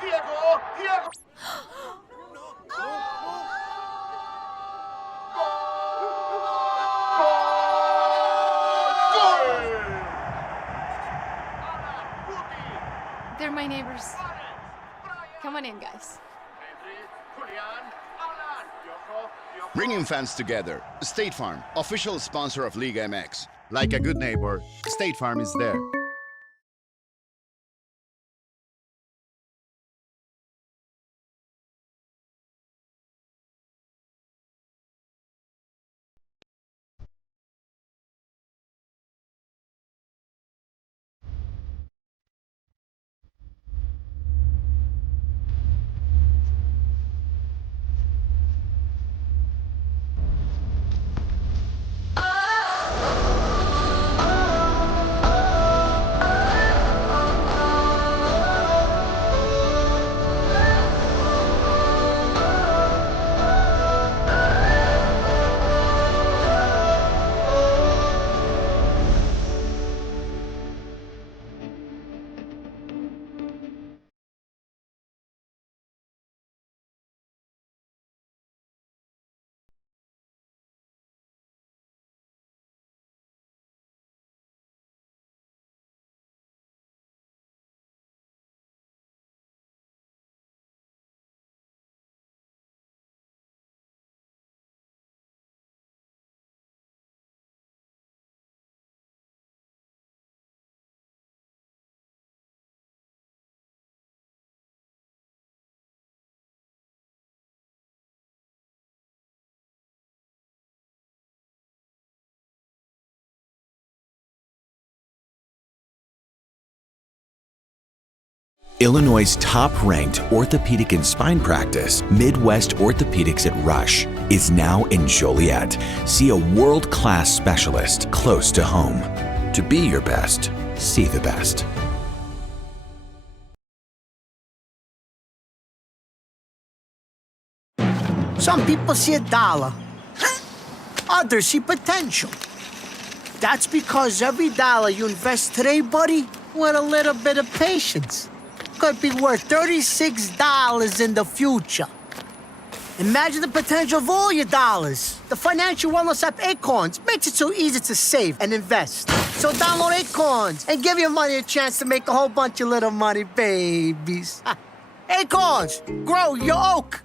Diego! Diego! They're my neighbors. Come on in, guys. Bringing fans together. State Farm, official sponsor of Liga MX. Like a good neighbor, State Farm is there. Illinois' top-ranked orthopedic and spine practice, Midwest Orthopedics at Rush, is now in Joliet. See a world-class specialist close to home. To be your best, see the best. Some people see a dollar. Others see potential. That's because every dollar you invest today, buddy, with a little bit of patience, could be worth $36 in the future. Imagine the potential of all your dollars. The financial wellness app Acorns makes it so easy to save and invest. So download Acorns and give your money a chance to make a whole bunch of little money babies. Acorns, grow your oak.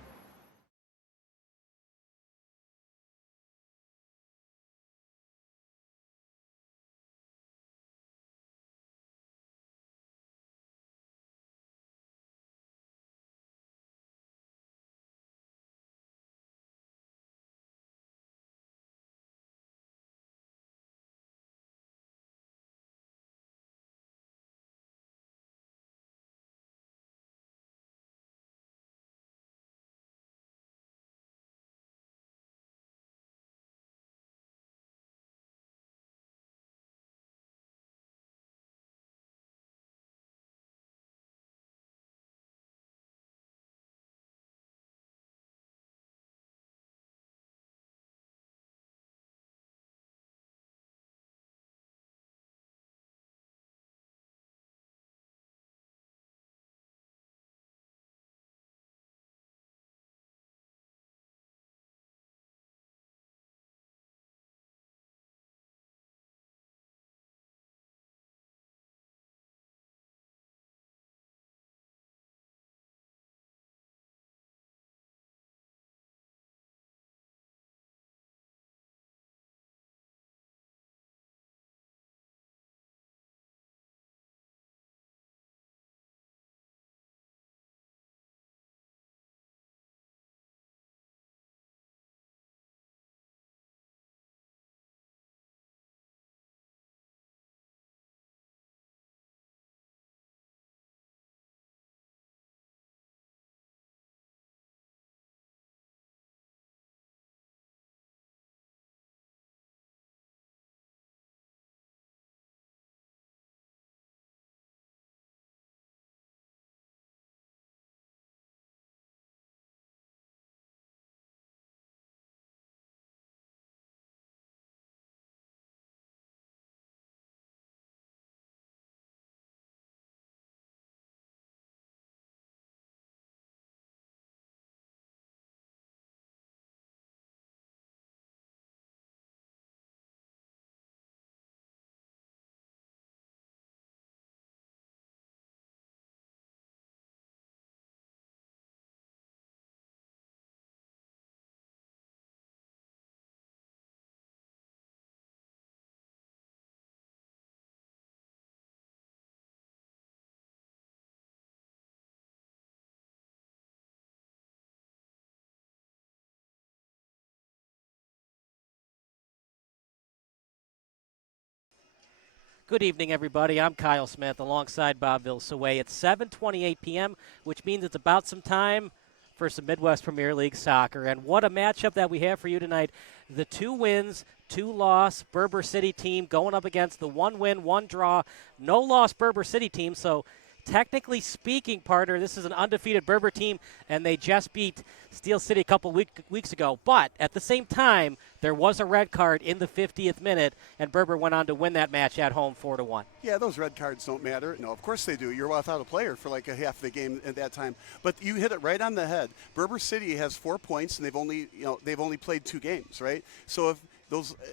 Good evening, everybody. I'm Kyle Smith alongside Bob Vilsaway. It's 7:28 p.m., which means it's about some time for some Midwest Premier League soccer. And what a matchup that we have for you tonight. The 2 wins, 2-loss Berber City team going up against the 1-win, 1-draw, no-loss Berber City team. So technically speaking, partner, this is an undefeated Berber team, and they just beat Steel City a couple weeks ago. But at the same time, there was a red card in the 50th minute, and Berber went on to win that match at home 4-1. Yeah, those red cards don't matter. No, of course they do. You're without a player for like a half of the game at that time. But you hit it right on the head. Berber City has 4 points, and they've only played 2 games, right? So if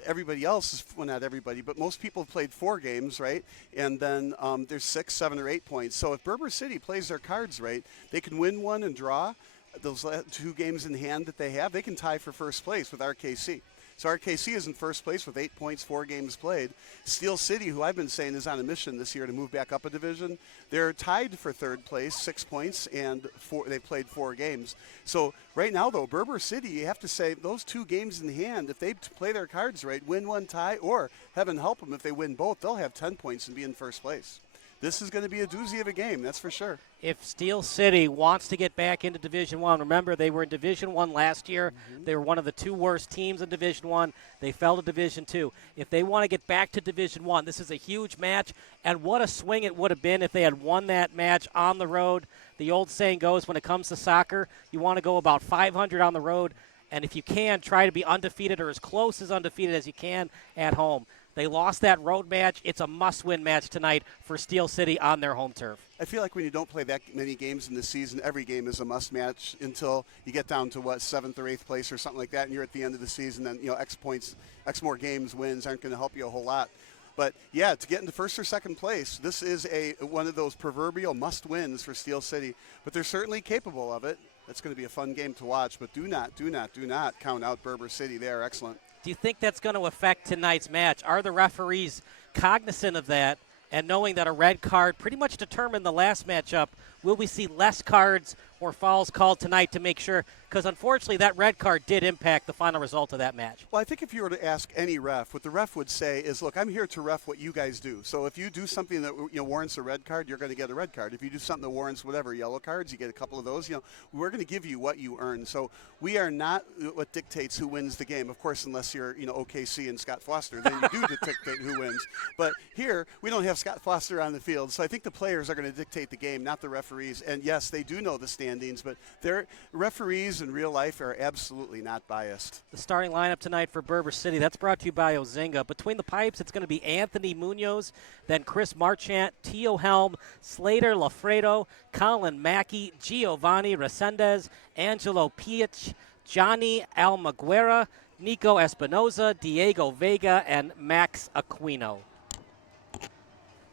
everybody else, well, not everybody, but most people have played 4 games, right? And then there's 6, 7, or 8 points. So if Berber City plays their cards right, they can win one and draw those 2 games in hand that they have. They can tie for first place with RKC. So RKC is in first place with 8 points, 4 games played. Steel City, who I've been saying is on a mission this year to move back up a division, they're tied for 3rd place, 6 points, and they've played 4 games. So right now, though, Berber City, you have to say those 2 games in hand, if they play their cards right, win one, tie, or heaven help them, if they win both, they'll have 10 points and be in first place. This is going to be a doozy of a game, that's for sure. If Steel City wants to get back into Division I, remember they were in Division I last year. They were one of the 2 worst teams in Division I. They fell to Division II. If they want to get back to Division I, this is a huge match, and what a swing it would have been if they had won that match on the road. The old saying goes, when it comes to soccer, you want to go about 500 on the road, and if you can, try to be undefeated or as close as undefeated as you can at home. They lost that road match. It's a must-win match tonight for Steel City on their home turf. I feel like when you don't play that many games in the season, every game is a must match until you get down to 7th or 8th place or something like that, and you're at the end of the season. Then X points, X more games, wins aren't going to help you a whole lot. But yeah, to get into 1st or 2nd place, this is one of those proverbial must-wins for Steel City. But they're certainly capable of it. That's going to be a fun game to watch. But do not count out Berber City. They are excellent. Do you think that's going to affect tonight's match? Are the referees cognizant of that and knowing that a red card pretty much determined the last matchup? Will we see less cards or fouls called tonight to make sure? Because unfortunately, that red card did impact the final result of that match. Well, I think if you were to ask any ref, what the ref would say is, look, I'm here to ref what you guys do. So if you do something that warrants a red card, you're going to get a red card. If you do something that warrants whatever, yellow cards, you get a couple of those. We're going to give you what you earn. So we are not what dictates who wins the game. Of course, unless you're OKC and Scott Foster, then you do dictate who wins. But here, we don't have Scott Foster on the field. So I think the players are going to dictate the game, not the referees. And yes, they do know the standings, but their referees in real life are absolutely not biased. The starting lineup tonight for Berber City, that's brought to you by Ozinga. Between the pipes, it's going to be Anthony Munoz, then Chris Marchant, Tio Helm, Slater Lafredo, Colin Mackey, Giovanni Resendez, Angelo Piech, Johnny Almaguera, Nico Espinoza, Diego Vega, and Max Aquino.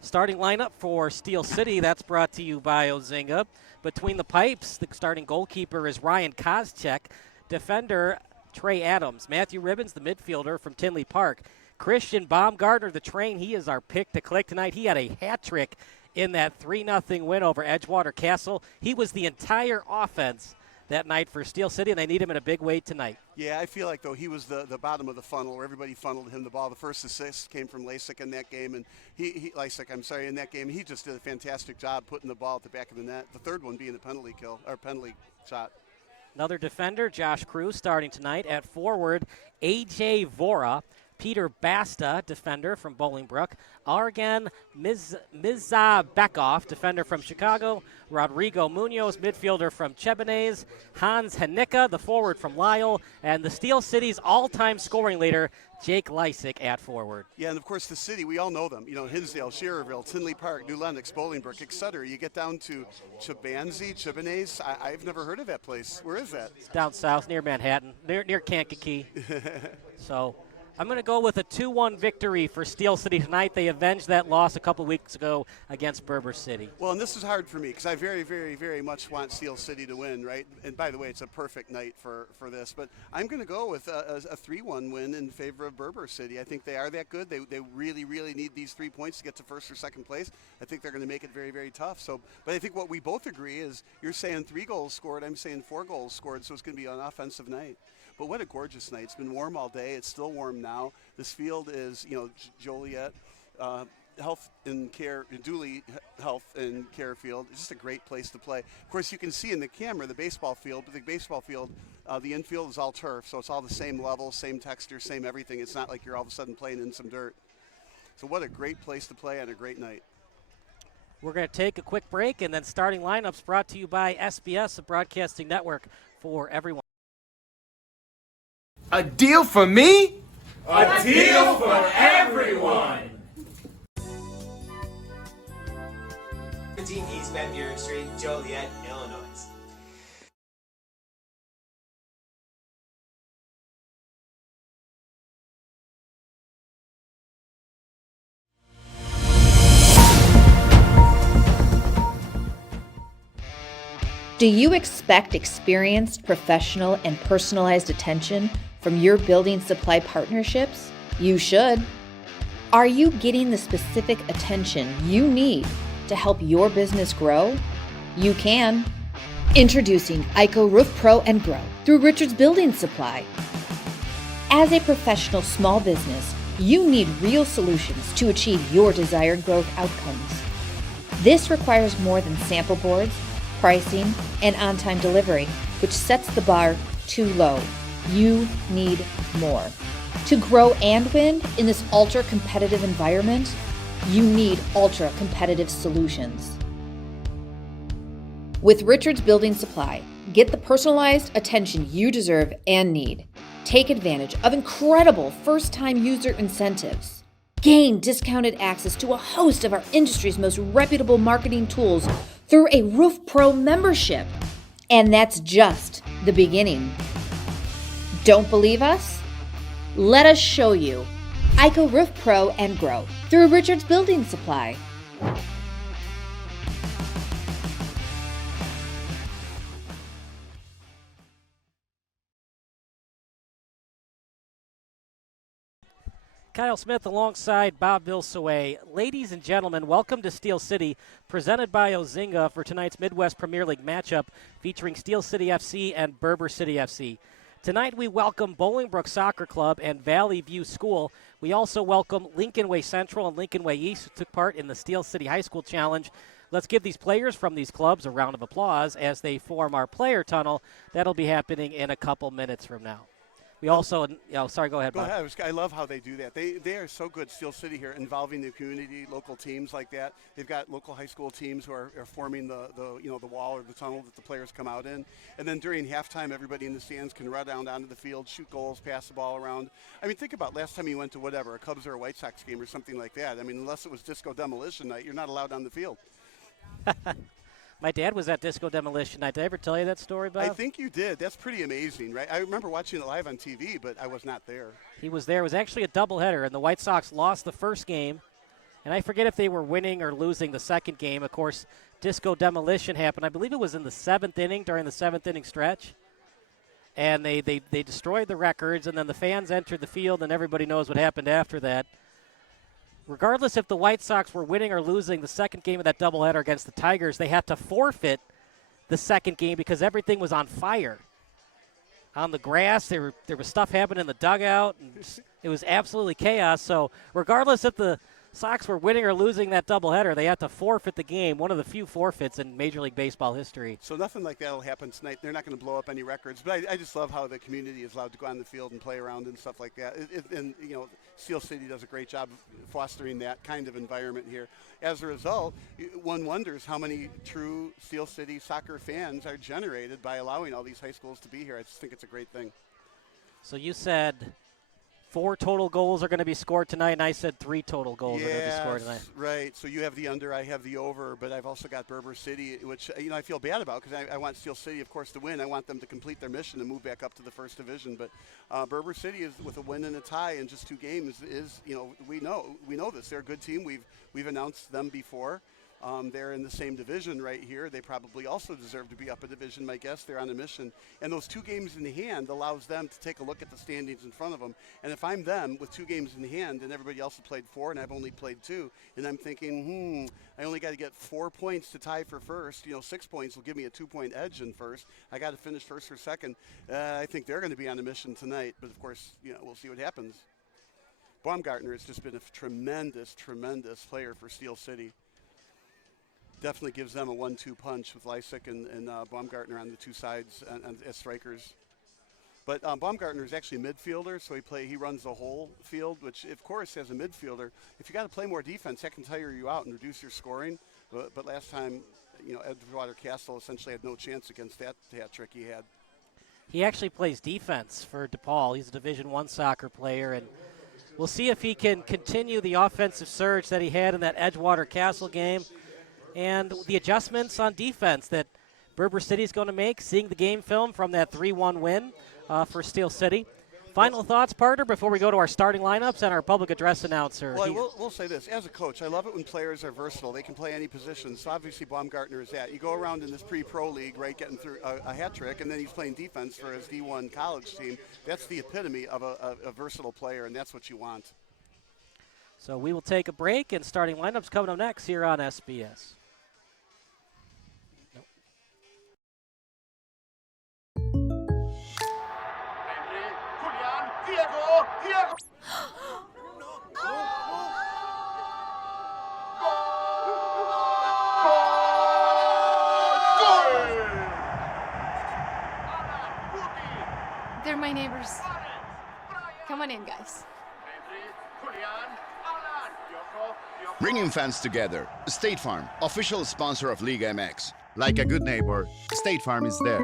Starting lineup for Steel City, that's brought to you by Ozinga. Between the pipes, the starting goalkeeper is Ryan Koscheck, defender Trey Adams, Matthew Ribbons, the midfielder from Tinley Park, Christian Baumgartner, the train, he is our pick to click tonight. He had a hat trick in that 3-0 win over Edgewater Castle. He was the entire offense that night for Steel City, and they need him in a big way tonight. Yeah, I feel like, though, he was the bottom of the funnel where everybody funneled him the ball. The first assist came from Lasik in that game, and in that game, he just did a fantastic job putting the ball at the back of the net. The third one being the penalty shot. Another defender, Josh Cruz, starting tonight. At forward, A.J. Vora, Peter Basta, defender from Bolingbrook, Argan Mizabekov, defender from Chicago, Rodrigo Munoz, midfielder from Chebenez, Hans Hanicka, the forward from Lyle, and the Steel City's all-time scoring leader, Jake Lysick, at forward. Yeah, and of course the city, we all know them. Hinsdale, Schererville, Tinley Park, New Lenox, Bolingbrook, etc. You get down to Chebenez. I've never heard of that place. Where is that? It's down south near Manhattan, near Kankakee. So I'm going to go with a 2-1 victory for Steel City tonight. They avenged that loss a couple weeks ago against Berber City. Well, and this is hard for me because I very, very, very much want Steel City to win, right? And by the way, it's a perfect night for this. But I'm going to go with a 3-1 win in favor of Berber City. I think they are that good. They really, really need these 3 points to get to 1st or 2nd place. I think they're going to make it very, very tough. But I think what we both agree is you're saying 3 goals scored, I'm saying 4 goals scored, so it's going to be an offensive night. But what a gorgeous night. It's been warm all day. It's still warm now. This field is, Joliet. health and care, Dooley Health and Care Field. It's just a great place to play. Of course, you can see in the camera the baseball field, but the baseball field, the infield is all turf, so it's all the same level, same texture, same everything. It's not like you're all of a sudden playing in some dirt. So what a great place to play on a great night. We're going to take a quick break, and then starting lineups brought to you by SBS, the broadcasting network for everyone. A deal for me? A deal for everyone! 17 East Van Buren Street, Joliet, Illinois. Do you expect experienced, professional, and personalized attention from your building supply partnerships? You should. Are you getting the specific attention you need to help your business grow? You can. Introducing ICO Roof Pro and Grow through Richards Building Supply. As a professional small business, you need real solutions to achieve your desired growth outcomes. This requires more than sample boards, pricing, and on-time delivery, which sets the bar too low. You need more. To grow and win in this ultra-competitive environment, you need ultra-competitive solutions. With Richards Building Supply, get the personalized attention you deserve and need. Take advantage of incredible first-time user incentives. Gain discounted access to a host of our industry's most reputable marketing tools through a Roof Pro membership. And that's just the beginning. Don't believe us? Let us show you. ICO Roof Pro and Grow through Richards Building Supply. Kyle Smith alongside Bob Vilsaway. Ladies and gentlemen, welcome to Steel City, presented by Ozinga for tonight's Midwest Premier League matchup featuring Steel City FC and Berber City FC. Tonight we welcome Bolingbrook Soccer Club and Valley View School. We also welcome Lincoln Way Central and Lincoln Way East, who took part in the Steel City High School Challenge. Let's give these players from these clubs a round of applause as they form our player tunnel. That'll be happening in a couple minutes from now. We also, sorry, go ahead, Bob. Go ahead. I love how they do that. They are so good, Steel City here, involving the community, local teams like that. They've got local high school teams who are forming the wall or the tunnel that the players come out in. And then during halftime, everybody in the stands can run down onto the field, shoot goals, pass the ball around. I mean, think about last time you went to whatever, a Cubs or a White Sox game or something like that. I mean, unless it was disco demolition night, you're not allowed on the field. My dad was at Disco Demolition Night. Did I ever tell you that story, Bob? I think you did. That's pretty amazing, right? I remember watching it live on TV, but I was not there. He was there. It was actually a doubleheader, and the White Sox lost the first game. And I forget if they were winning or losing the second game. Of course, Disco Demolition happened. I believe it was in the seventh inning, during the seventh inning stretch. And they destroyed the records, and then the fans entered the field, and everybody knows what happened after that. Regardless if the White Sox were winning or losing the second game of that doubleheader against the Tigers, they had to forfeit the second game because everything was on fire. On the grass, there was stuff happening in the dugout, and it was absolutely chaos. So regardless if the Sox were winning or losing that doubleheader, they had to forfeit the game, one of the few forfeits in Major League Baseball history. So nothing like that will happen tonight. They're not going to blow up any records. But I just love how the community is allowed to go on the field and play around and stuff like that. And Steel City does a great job of fostering that kind of environment here. As a result, one wonders how many true Steel City soccer fans are generated by allowing all these high schools to be here. I just think it's a great thing. So you said 4 total goals are going to be scored tonight, and I said 3 total goals are going to be scored tonight. Right. So you have the under, I have the over, but I've also got Berber City, which I feel bad about because I want Steel City, of course, to win. I want them to complete their mission and move back up to the first division. But Berber City is with a win and a tie in just 2 games is we know this. They're a good team. We've announced them before. They're in the same division right here. They probably also deserve to be up a division, my guess. They're on a mission. And those 2 games in hand allows them to take a look at the standings in front of them. And if I'm them with 2 games in hand and everybody else has played 4 and I've only played 2, and I'm thinking, I only got to get 4 points to tie for first. 6 points will give me a 2-point edge in first. I got to finish first or second. I think they're going to be on a mission tonight. But, of course, we'll see what happens. Baumgartner has just been a tremendous, tremendous player for Steel City. Definitely gives them a 1-2 punch with Lysick and Baumgartner on the two sides as strikers. But Baumgartner is actually a midfielder, so he runs the whole field, which, of course, as a midfielder, if you got to play more defense, that can tire you out and reduce your scoring. But last time, Edgewater Castle essentially had no chance against that hat trick he had. He actually plays defense for DePaul. He's a Division I soccer player, and we'll see if he can continue the offensive surge that he had in that Edgewater Castle game and the adjustments on defense that Berber City is going to make, seeing the game film from that 3-1 win for Steel City. Final thoughts, partner, before we go to our starting lineups and our public address announcer. Well, we'll say this. As a coach, I love it when players are versatile. They can play any position. So obviously Baumgartner is that. You go around in this pre-pro league, right, getting through a hat trick, and then he's playing defense for his D1 college team. That's the epitome of a versatile player, and that's what you want. So we will take a break, and starting lineups coming up next here on SBS. They're my neighbors. Come on in, guys. Bringing fans together. State Farm, official sponsor of Liga MX. Like a good neighbor, State Farm is there.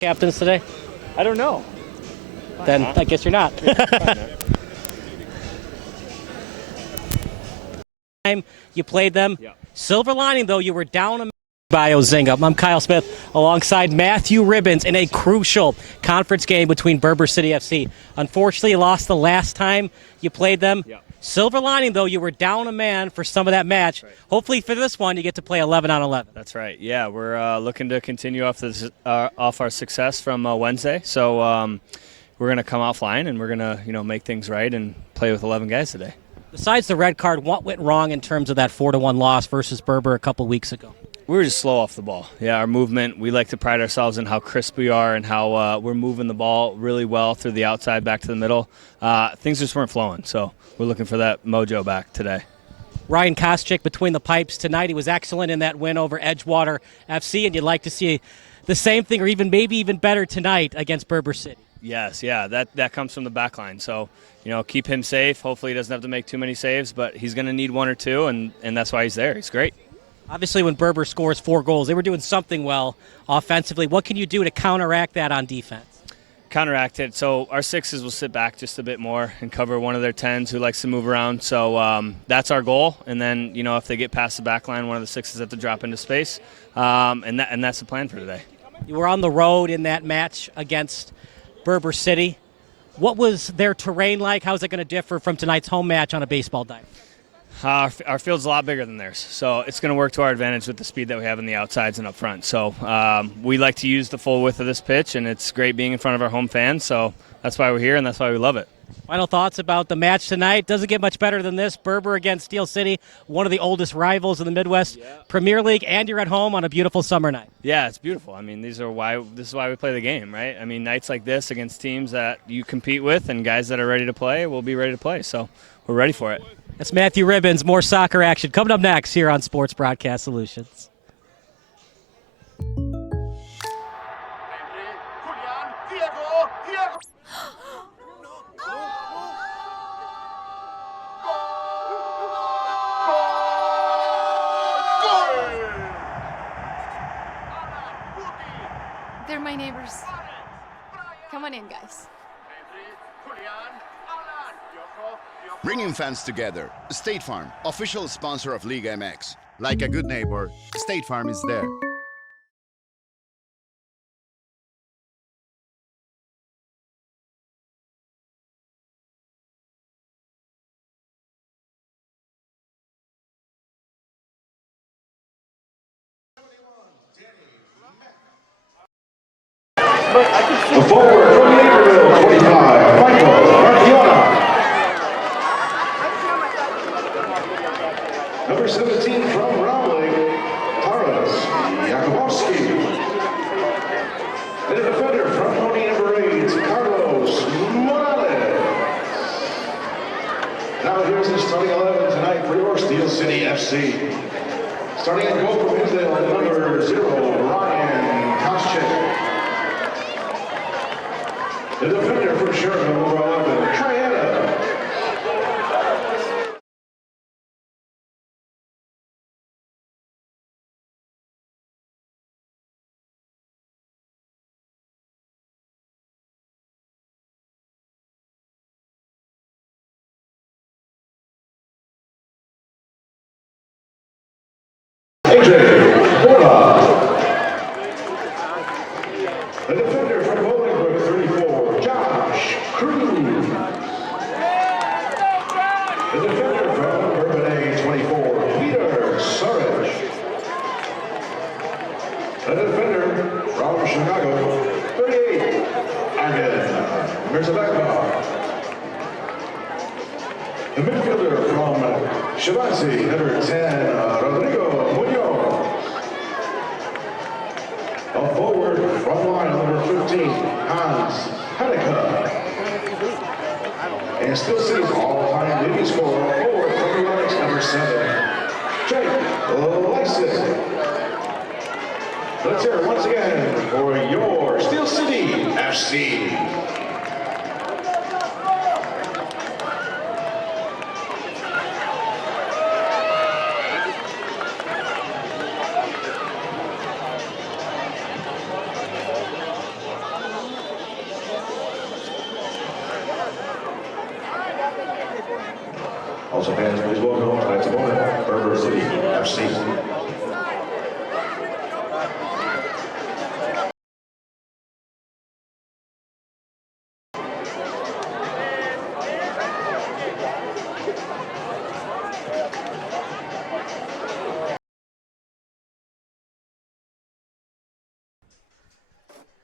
Captains today? I don't know. Then I guess you're not. You played them. Yeah. Silver lining, though, you were down a by Ozinga. I'm Kyle Smith alongside Matthew Ribbons in a crucial conference game between Berber City FC. Unfortunately, you lost the last time you played them. Yeah. Silver lining, though, you were down a man for some of that match. Right. Hopefully for this one, you get to play 11 on 11. That's right. Yeah, we're looking to continue off our success from Wednesday. So we're going to come out flying, and we're going to make things right and play with 11 guys today. Besides the red card, what went wrong in terms of that 4-1 loss versus Berber a couple weeks ago? We were just slow off the ball. Yeah, our movement, we like to pride ourselves in how crisp we are and how we're moving the ball really well through the outside back to the middle. Things just weren't flowing, so we're looking for that mojo back today. Ryan Koscheck between the pipes tonight. He was excellent in that win over Edgewater FC, and you'd like to see the same thing or maybe even better tonight against Berber City. Yes, yeah, that comes from the back line. So, keep him safe. Hopefully he doesn't have to make too many saves, but he's going to need one or two, and that's why he's there. He's great. Obviously, when Berber scores 4 goals, they were doing something well offensively. What can you do to counteract that on defense? Counteract it. So our 6s will sit back just a bit more and cover one of their 10s who likes to move around. So that's our goal. And then, if they get past the back line, one of the 6s have to drop into space. And that's the plan for today. You were on the road in that match against Berber City. What was their terrain like? How is it going to differ from tonight's home match on a baseball diamond? Our field's a lot bigger than theirs, so it's going to work to our advantage with the speed that we have in the outsides and up front. So we like to use the full width of this pitch, and it's great being in front of our home fans, so that's why we're here, and that's why we love it. Final thoughts about the match tonight. Doesn't get much better than this. Berber against Steel City, one of the oldest rivals in the Midwest Premier League, and you're at home on a beautiful summer night. Yeah, it's beautiful. I mean, this is why we play the game, right? I mean, nights like this against teams that you compete with and guys that are ready to play will be ready to play, so we're ready for it. That's Matthew Ribbons. More soccer action coming up next here on Sports Broadcast Solutions. They're my neighbors. Come on in, guys. Bringing fans together. State Farm, official sponsor of Liga MX. Like a good neighbor, State Farm is there. The forward from Naperville, 25, Michael Marciona. Number 17 from Rowley, Taras Yakubowski. And a defender from Pony number 8, Carlos Morales. Now here's the starting 11 tonight for your Steel City FC. Starting in goal from Hinsdale, number 0, Ryan Koscheck. The defender from Sheridan, number 11, Triana. AJ Borla. The defender from Bolingbrook, 34, Josh Cruz. The defender from Berber, 24, Peter Surridge. The defender from Chicago, 38, Arden Mirzabakov. The midfielder from Shabasi, number 10, Rodrigo Munoz. A forward from line, number 15, Hans Hedeka. And Steel City's all-time leading scorer, forward from the Lennox, number 7, Jake Lyson. Let's hear it once again for your Steel City FC. Also, fans, please welcome tonight's opponent, Berber City FC.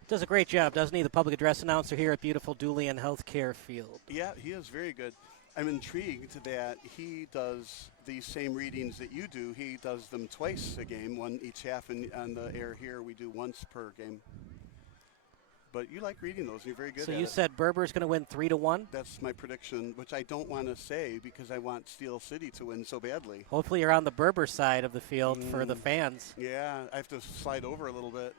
Does a great job, doesn't he, the public address announcer here at beautiful Dulian Healthcare Field. Yeah, he is very good. I'm intrigued that he does these same readings that you do. He does them twice a game, one each half, and on the air here we do once per game. But you like reading those, and you're very good at it. So you said Berber's going to win 3-1? That's my prediction, which I don't want to say because I want Steel City to win so badly. Hopefully you're on the Berber side of the field for the fans. Yeah, I have to slide over a little bit.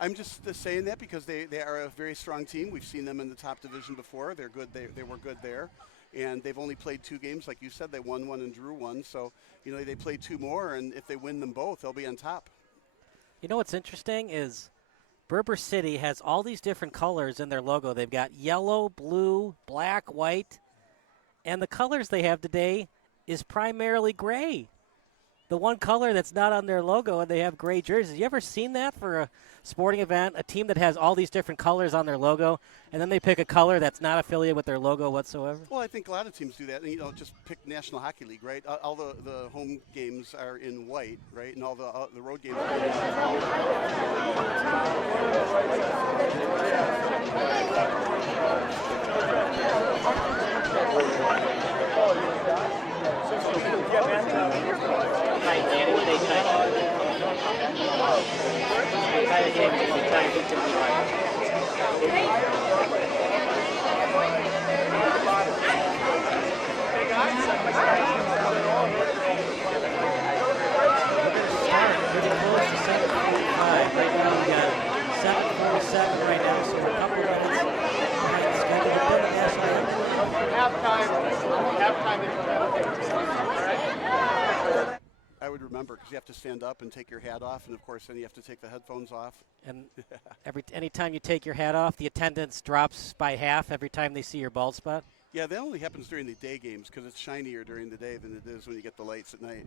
I'm just saying that because they are a very strong team. We've seen them in the top division before. They're good. They were good there. And they've only played 2 games. Like you said, they won 1 and drew 1. So, you know, they play 2 more, and if they win them both, they'll be on top. You know what's interesting is Berber City has all these different colors in their logo. They've got yellow, blue, black, white. And the colors they have today is primarily gray. The one color that's not on their logo, and they have gray jerseys. You ever seen that for a sporting event? A team that has all these different colors on their logo, and then they pick a color that's not affiliated with their logo whatsoever? Well, I think a lot of teams do that. And, you know, just pick National Hockey League, right? All the home games are in white, right? And all the road games are in I would remember because you have to stand up and take your hat off, and of course then you have to take the headphones off. And anytime you take your hat off, the attendance drops by half every time they see your bald spot? Yeah, that only happens during the day games because it's shinier during the day than it is when you get the lights at night.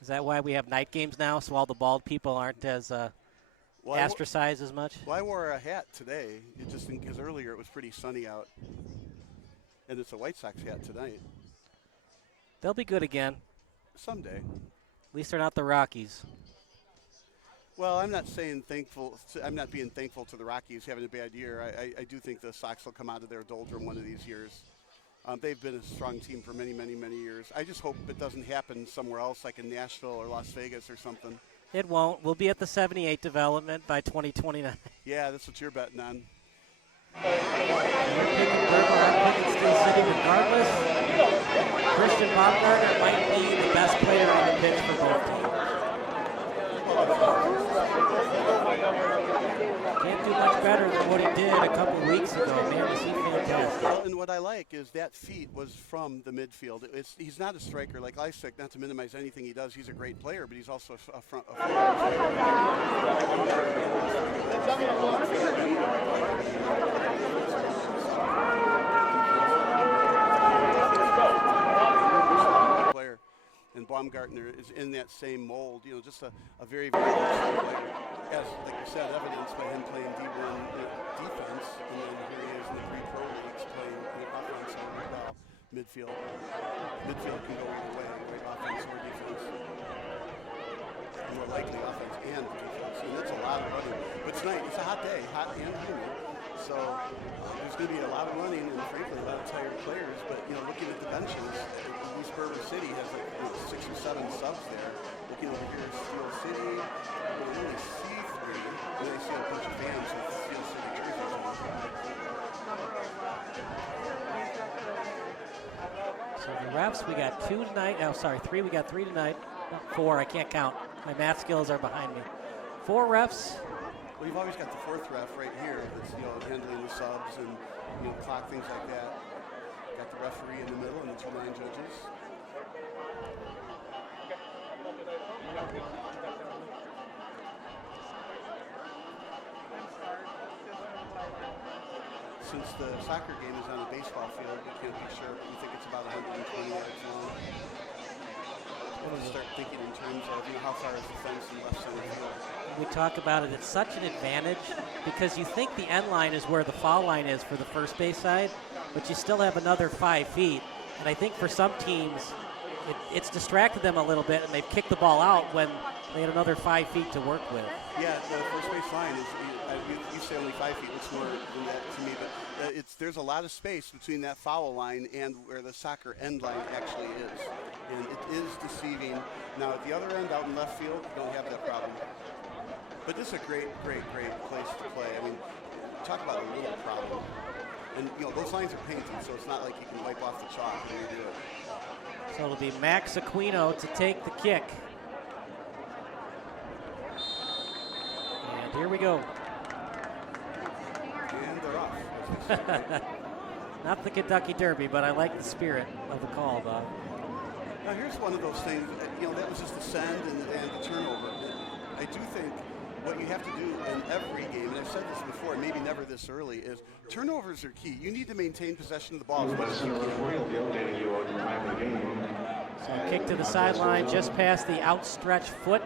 Is that why we have night games now, so all the bald people aren't as ostracized as much? Well, I wore a hat today, because earlier it was pretty sunny out. And it's a White Sox hat tonight. They'll be good again. Someday. At least they're not the Rockies. Well, I'm not being thankful to the Rockies having a bad year. I do think the Sox will come out of their doldrum one of these years. They've been a strong team for many, many, many years. I just hope it doesn't happen somewhere else, like in Nashville or Las Vegas or something. It won't. We'll be at the 78 development by 2029. Yeah, that's what you're betting on. You're picking Berber, I'm picking Steel City regardless. Christian Baumgartner might be the best player on the pitch for both teams. Can't do much better than what he did a couple weeks ago. Man, was he fantastic. Well, and what I like is that feat was from the midfield. He's not a striker like Lysick, not to minimize anything he does. He's a great player, but he's also a front. Player. And Baumgartner is in that same mold, you know, just a very, very good player. As, like you said, evidenced by him playing D1 defense, and then here he is in the pre-pro leagues playing offense or midfield. Midfield can go either way, right? Offense or defense. More likely offense and defense, and that's a lot of running. But tonight, it's a hot day, hot and humid. So there's going to be a lot of running and, frankly, a lot of tired players. But, you know, looking at the benches, at least Berber City has like 6 or 7 subs there. Looking over here, Steel City, you only see 3. And then I see a bunch of fans with Steel City jerseys on. So the refs, we got 2 tonight. Oh, sorry, 3. We got 3 tonight. Not 4, I can't count. My math skills are behind me. 4 refs. Well, you've always got the 4th ref right here that's, you know, handling the subs and, you know, clock, things like that. Got the referee in the middle and the 2 line judges. Since the soccer game is on a baseball field, we can't be sure, but we think it's about 120 yards long. We'll start thinking in terms of, you know, how far is the fence in left center field. We talk about it, it's such an advantage because you think the end line is where the foul line is for the first base side, but you still have another 5 feet. And I think for some teams, it's distracted them a little bit, and they've kicked the ball out when they had another 5 feet to work with. Yeah, the first base line is, you say only 5 feet, it's more than that to me, but there's a lot of space between that foul line and where the soccer end line actually is. And it is deceiving. Now, at the other end, out in left field, you don't have that problem. But this is a great, great, great place to play. I mean, talk about a little problem. And, you know, those lines are painted, so it's not like you can wipe off the chalk when you do it. So it'll be Max Aquino to take the kick. And here we go. And they're off. Not the Kentucky Derby, but I like the spirit of the call, Bob. Now, here's one of those things, you know, that was just the send and the turnover. I do think what you have to do in every game, and I've said this before, maybe never this early, is turnovers are key. You need to maintain possession of the ball as much as you can. So kick to the sideline, just past the outstretched foot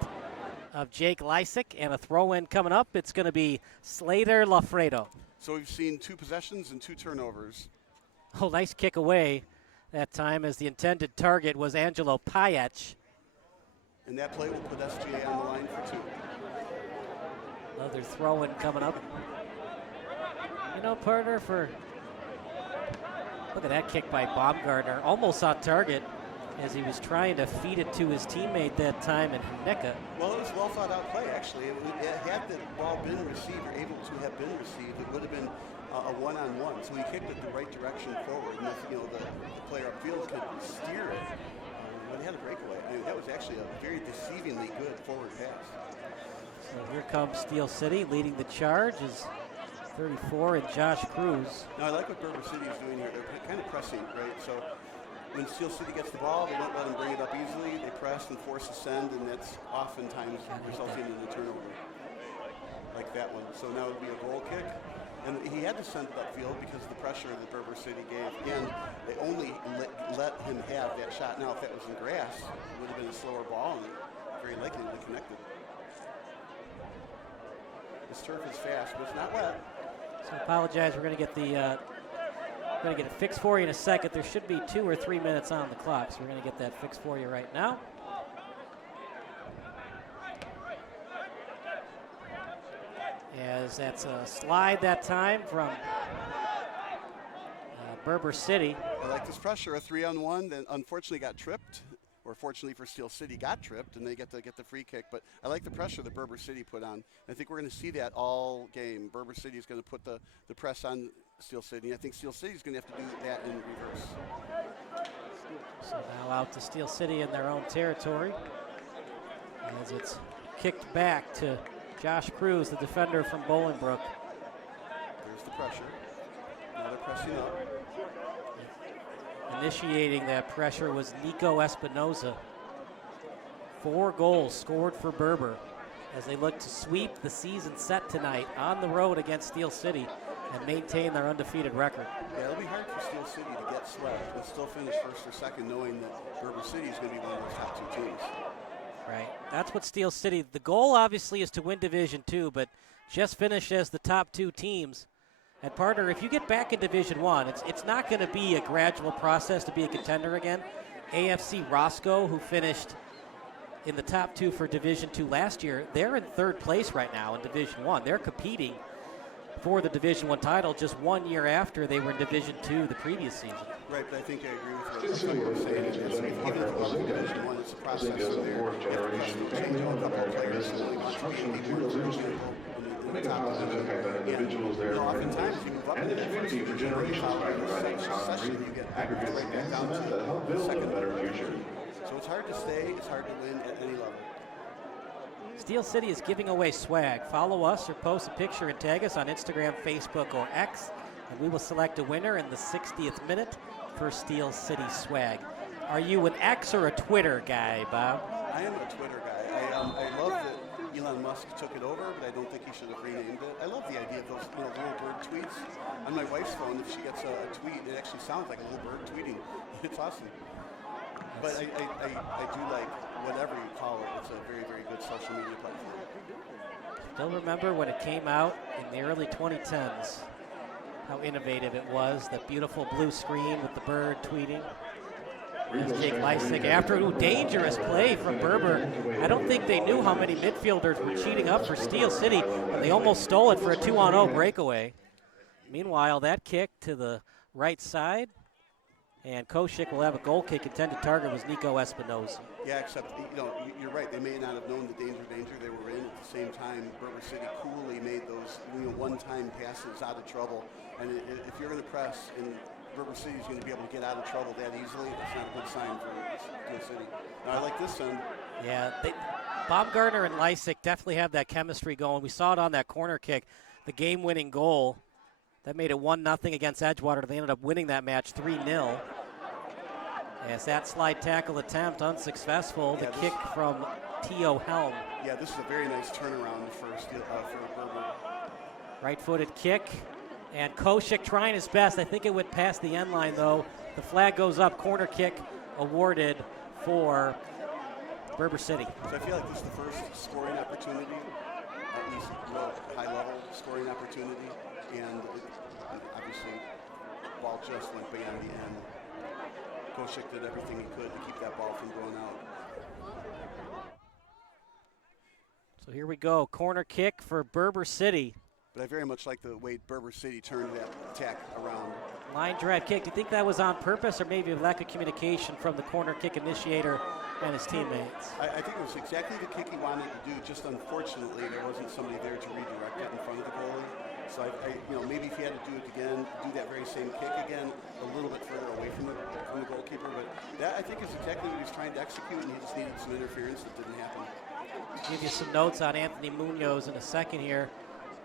of Jake Lysick, and a throw-in coming up. It's going to be Slater Lafredo. So we've seen 2 possessions and 2 turnovers. Oh, nice kick away that time, as the intended target was Angelo Payach. And that play will put SGA on the line for 2. Another throw-in coming up. You know, partner, look at that kick by Baumgartner, almost on target as he was trying to feed it to his teammate that time in Hneka. Well, it was a well thought out play, actually. Had the ball been received or able to have been received, it would have been a one-on-one. So he kicked it the right direction forward, and if, you know, the player upfield could steer it, but he had a breakaway. I mean, that was actually a very deceivingly good forward pass. So here comes Steel City leading the charge is 34 and Josh Cruz. Now I like what Berber City is doing here. They're kind of pressing, right? So when Steel City gets the ball, they don't let them bring it up easily. They press and force a send, and that's oftentimes resulting in a turnover, like that one. So now it would be a goal kick. And he had to send it upfield because of the pressure that Berber City gave. Again, they only let him have that shot. Now, if that was in grass, it would have been a slower ball, and very likely would have connected. This turf is fast, but it's not wet. So I apologize. We're going to get the going to get it fixed for you in a second. There should be 2 or 3 minutes on the clock, so we're going to get that fixed for you right now. As that's a slide that time from Berber City. I like this pressure, a 3-on-1, then unfortunately got tripped, or fortunately for Steel City got tripped, and they get the free kick. But I like the pressure that Berber City put on. I think we're going to see that all game. Berber City is going to put the press on Steel City. I think Steel City is going to have to do that in reverse. So now out to Steel City in their own territory as it's kicked back to Josh Cruz, the defender from Bolingbrook. There's the pressure. Now they're pressing up. Initiating that pressure was Nico Espinoza. 4 goals scored for Berber as they look to sweep the season set tonight on the road against Steel City and maintain their undefeated record. Yeah, it'll be hard for Steel City to get swept and still finish first or second, knowing that Berber City is going to be one of those top 2 teams. Right, that's what Steel City, the goal obviously is to win Division II, but just finish as the top 2 teams. And partner, if you get back in Division I, it's not going to be a gradual process to be a contender again. AFC Roscoe, who finished in the top 2 for Division II last year, they're in 3rd place right now in Division I. They're competing for the Division I title just 1 year after they were in Division II the previous season. Right, but I think I agree with what you're saying. Even if you go to Division I, it's a process in there. You have to change out a couple of players who only want to be in League One, for example, in the top division. And oftentimes you move up in the first generation, following succession, you get right back down to the second division. So it's hard to stay, it's hard to win at any level. Steel City is giving away swag. Follow us or post a picture and tag us on Instagram, Facebook, or X, and we will select a winner in the 60th minute for Steel City swag. Are you an X or a Twitter guy, Bob? I am a Twitter guy. I love that Elon Musk took it over, but I don't think he should have renamed it. I love the idea of those little bird tweets. On my wife's phone, if she gets a tweet, it actually sounds like a little bird tweeting. It's awesome. But I do like whatever you call it. It's a very, very good social media platform. Still remember when it came out in the early 2010s, how innovative it was, the beautiful blue screen with the bird tweeting. As Jake Leisig, after a dangerous play from Berber, I don't think they knew how many midfielders were cheating up for Steel City, and they almost stole it for a 2-on-0 breakaway. Meanwhile, that kick to the right side, and Koshik will have a goal kick. Intended target was Nico Espinoza. Yeah, except, you're right. They may not have known the danger they were in. At the same time, Berber City coolly made those one-time passes out of trouble. And if you're going to press and Berber City is going to be able to get out of trouble that easily, that's not a good sign for Steel City. Now, I like this end. Yeah, Baumgartner and Leisig definitely have that chemistry going. We saw it on that corner kick, the game-winning goal. That made it 1-0 against Edgewater. They ended up winning that match 3-0. As that slide tackle attempt unsuccessful, the kick from T.O. Helm. Yeah, this is a very nice turnaround for Berber. Right-footed kick, and Koshik trying his best. I think it went past the end line, though. The flag goes up, corner kick awarded for Berber City. So I feel like this is the first scoring opportunity, at least high-level scoring opportunity, and obviously the ball just went beyond the end. Koshik did everything he could to keep that ball from going out. So here we go, corner kick for Berber City. But I very much like the way Berber City turned that attack around. Line drive kick. Do you think that was on purpose or maybe a lack of communication from the corner kick initiator and his teammates? I think it was exactly the kick he wanted to do, just unfortunately there wasn't somebody there to redirect it in front of the goalie. So maybe if he had to do it again, do that very same kick again, a little bit further away from the goalkeeper. But that, I think, is exactly what he was trying to execute, and he just needed some interference that didn't happen. I'll give you some notes on Anthony Munoz in a second here.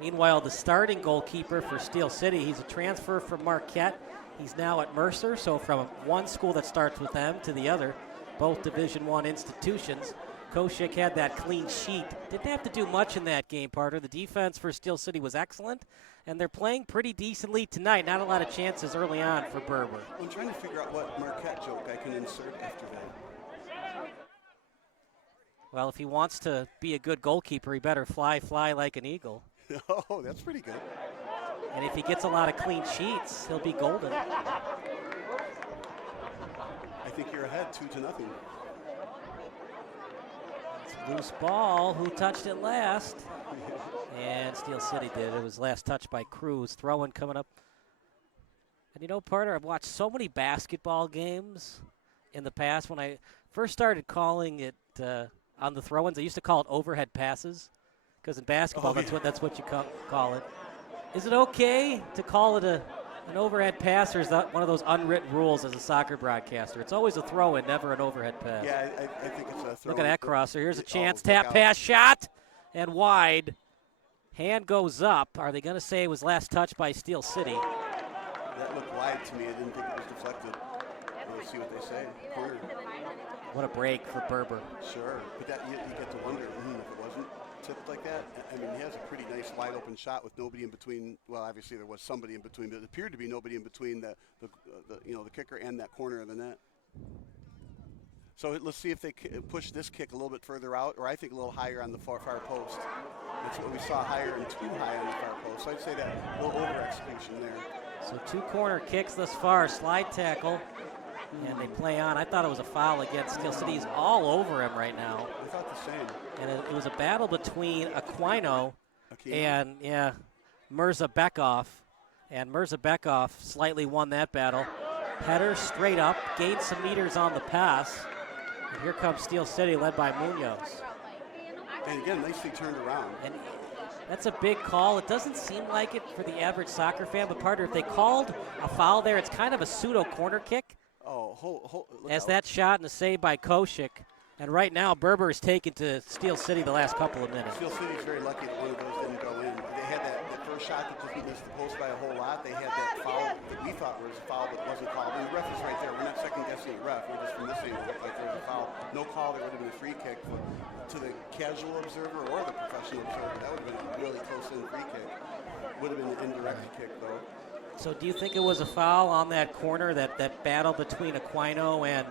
Meanwhile, the starting goalkeeper for Steel City, he's a transfer from Marquette. He's now at Mercer, so from one school that starts with them to the other, both Division I institutions. Koshik had that clean sheet. Didn't have to do much in that game, partner. The defense for Steel City was excellent, and they're playing pretty decently tonight. Not a lot of chances early on for Berber. I'm trying to figure out what Marquette joke I can insert after that. Well, if he wants to be a good goalkeeper, he better fly like an eagle. Oh, that's pretty good. And if he gets a lot of clean sheets, he'll be golden. I think you're ahead 2-0. Loose ball. Who touched it last? And Steel City did. It was last touched by Cruz. Throw-in coming up And you know, Partner, I've watched so many basketball games in the past. When I first started calling it on the throw-ins, I used to call it overhead passes, because in basketball, that's what you call it. Is it okay to call it an overhead pass, or is that one of those unwritten rules as a soccer broadcaster? It's always a throw-in, never an overhead pass. Yeah, I think it's a throw-in. Look at that crosser. Here's a chance. Tap pass shot, and wide. Hand goes up. Are they going to say it was last touched by Steel City? That looked wide to me. I didn't think it was deflected. We'll see what they say. Corner. What a break for Berber. Sure, but that you get to wonder if it wasn't tipped like that. I mean, he has a pretty nice wide open shot with nobody in between. Well, obviously there was somebody in between, but it appeared to be nobody in between the kicker and that corner of the net. So let's see if they push this kick a little bit further out, or I think a little higher on the far post. That's what we saw, higher and too high on the far post. So I'd say that a little over execution there. So 2 corner kicks thus far, slide tackle, and they play on. I thought it was a foul against Steel City. He's all over him right now. I thought the same. And it was a battle between Aquino and Mirza Bekov. And Mirza Bekov slightly won that battle. Header straight up, gained some meters on the pass. And here comes Steel City led by Munoz. And again, nicely turned around. And that's a big call. It doesn't seem like it for the average soccer fan, but Partner, if they called a foul there, it's kind of a pseudo corner kick. Oh, as that shot and a save by Koshik. And right now, Berber is taken to Steel City the last couple of minutes. Steel City is very lucky that one of those didn't go in. They had that first shot that just missed the post by a whole lot. They had that foul that we thought was a foul but wasn't called. And the ref is right there. We're not second guessing the ref. We're just from this angle. Looked like there was a foul. No call. There would have been a free kick. But to the casual observer or the professional observer, that would have been a really close-in free kick. Would have been an indirect kick, though. So do you think it was a foul on that corner, that battle between Aquino and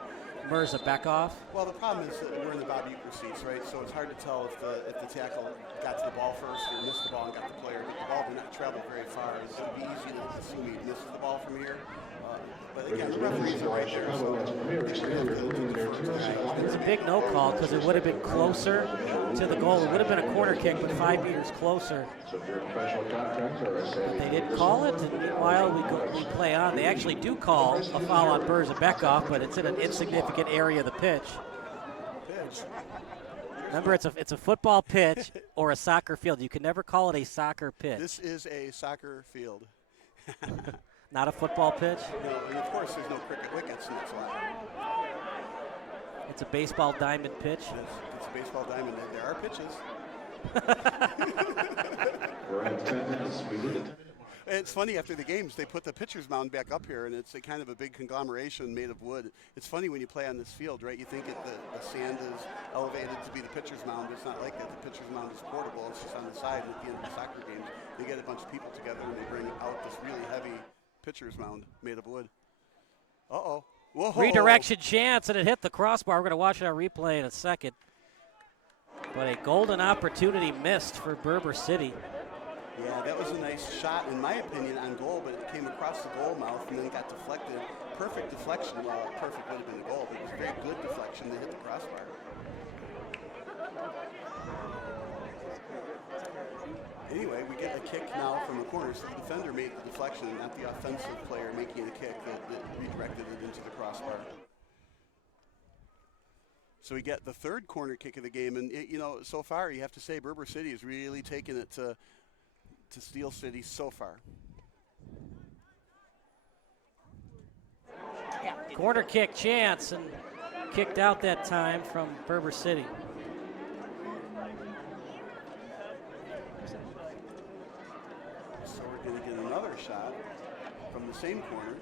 Mirza Bekov? Well, the problem is that we're in the Bob Uecker seats, right? So it's hard to tell if the tackle got to the ball first or missed the ball and got the player. But the ball did not travel very far. It would be easy to assume he misses the ball from here. But again, the referees are right there. So it's a big no call because it would have been closer to the goal. It would have been a corner kick, but 5 meters closer. But they didn't call it, and meanwhile we play on. They actually do call a foul on Mirza Bekov, but it's in an insignificant area of the pitch. Remember, it's a football pitch or a soccer field. You can never call it a soccer pitch. This is a soccer field. Not a football pitch? No, and of course there's no cricket wickets, and that's why. It's a baseball diamond pitch? It's a baseball diamond. There are pitches. We're at 10 minutes. We did it. It's funny, after the games, they put the pitcher's mound back up here, and it's a kind of a big conglomeration made of wood. It's funny when you play on this field, right? You think the sand is elevated to be the pitcher's mound, but it's not like that. The pitcher's mound is portable. It's just on the side, and at the end of the soccer games, they get a bunch of people together, and they bring out this really heavy pitcher's mound made of wood. Uh-oh. Whoa. Redirection chance, and it hit the crossbar. We're going to watch it on replay in a second. But a golden opportunity missed for Berber City. Yeah, that was a nice shot, in my opinion, on goal, but it came across the goal mouth and then it got deflected. Perfect deflection. Well, perfect would have been the goal, but it was a very good deflection that hit the crossbar. Anyway, we get a kick now from the corner, so the defender made the deflection, not the offensive player making the kick that redirected it into the crossbar. So we get the third corner kick of the game, and so far you have to say Berber City has really taken it to Steel City so far. Corner kick chance, and kicked out that time from Berber City. So we're going to get another shot from the same corner.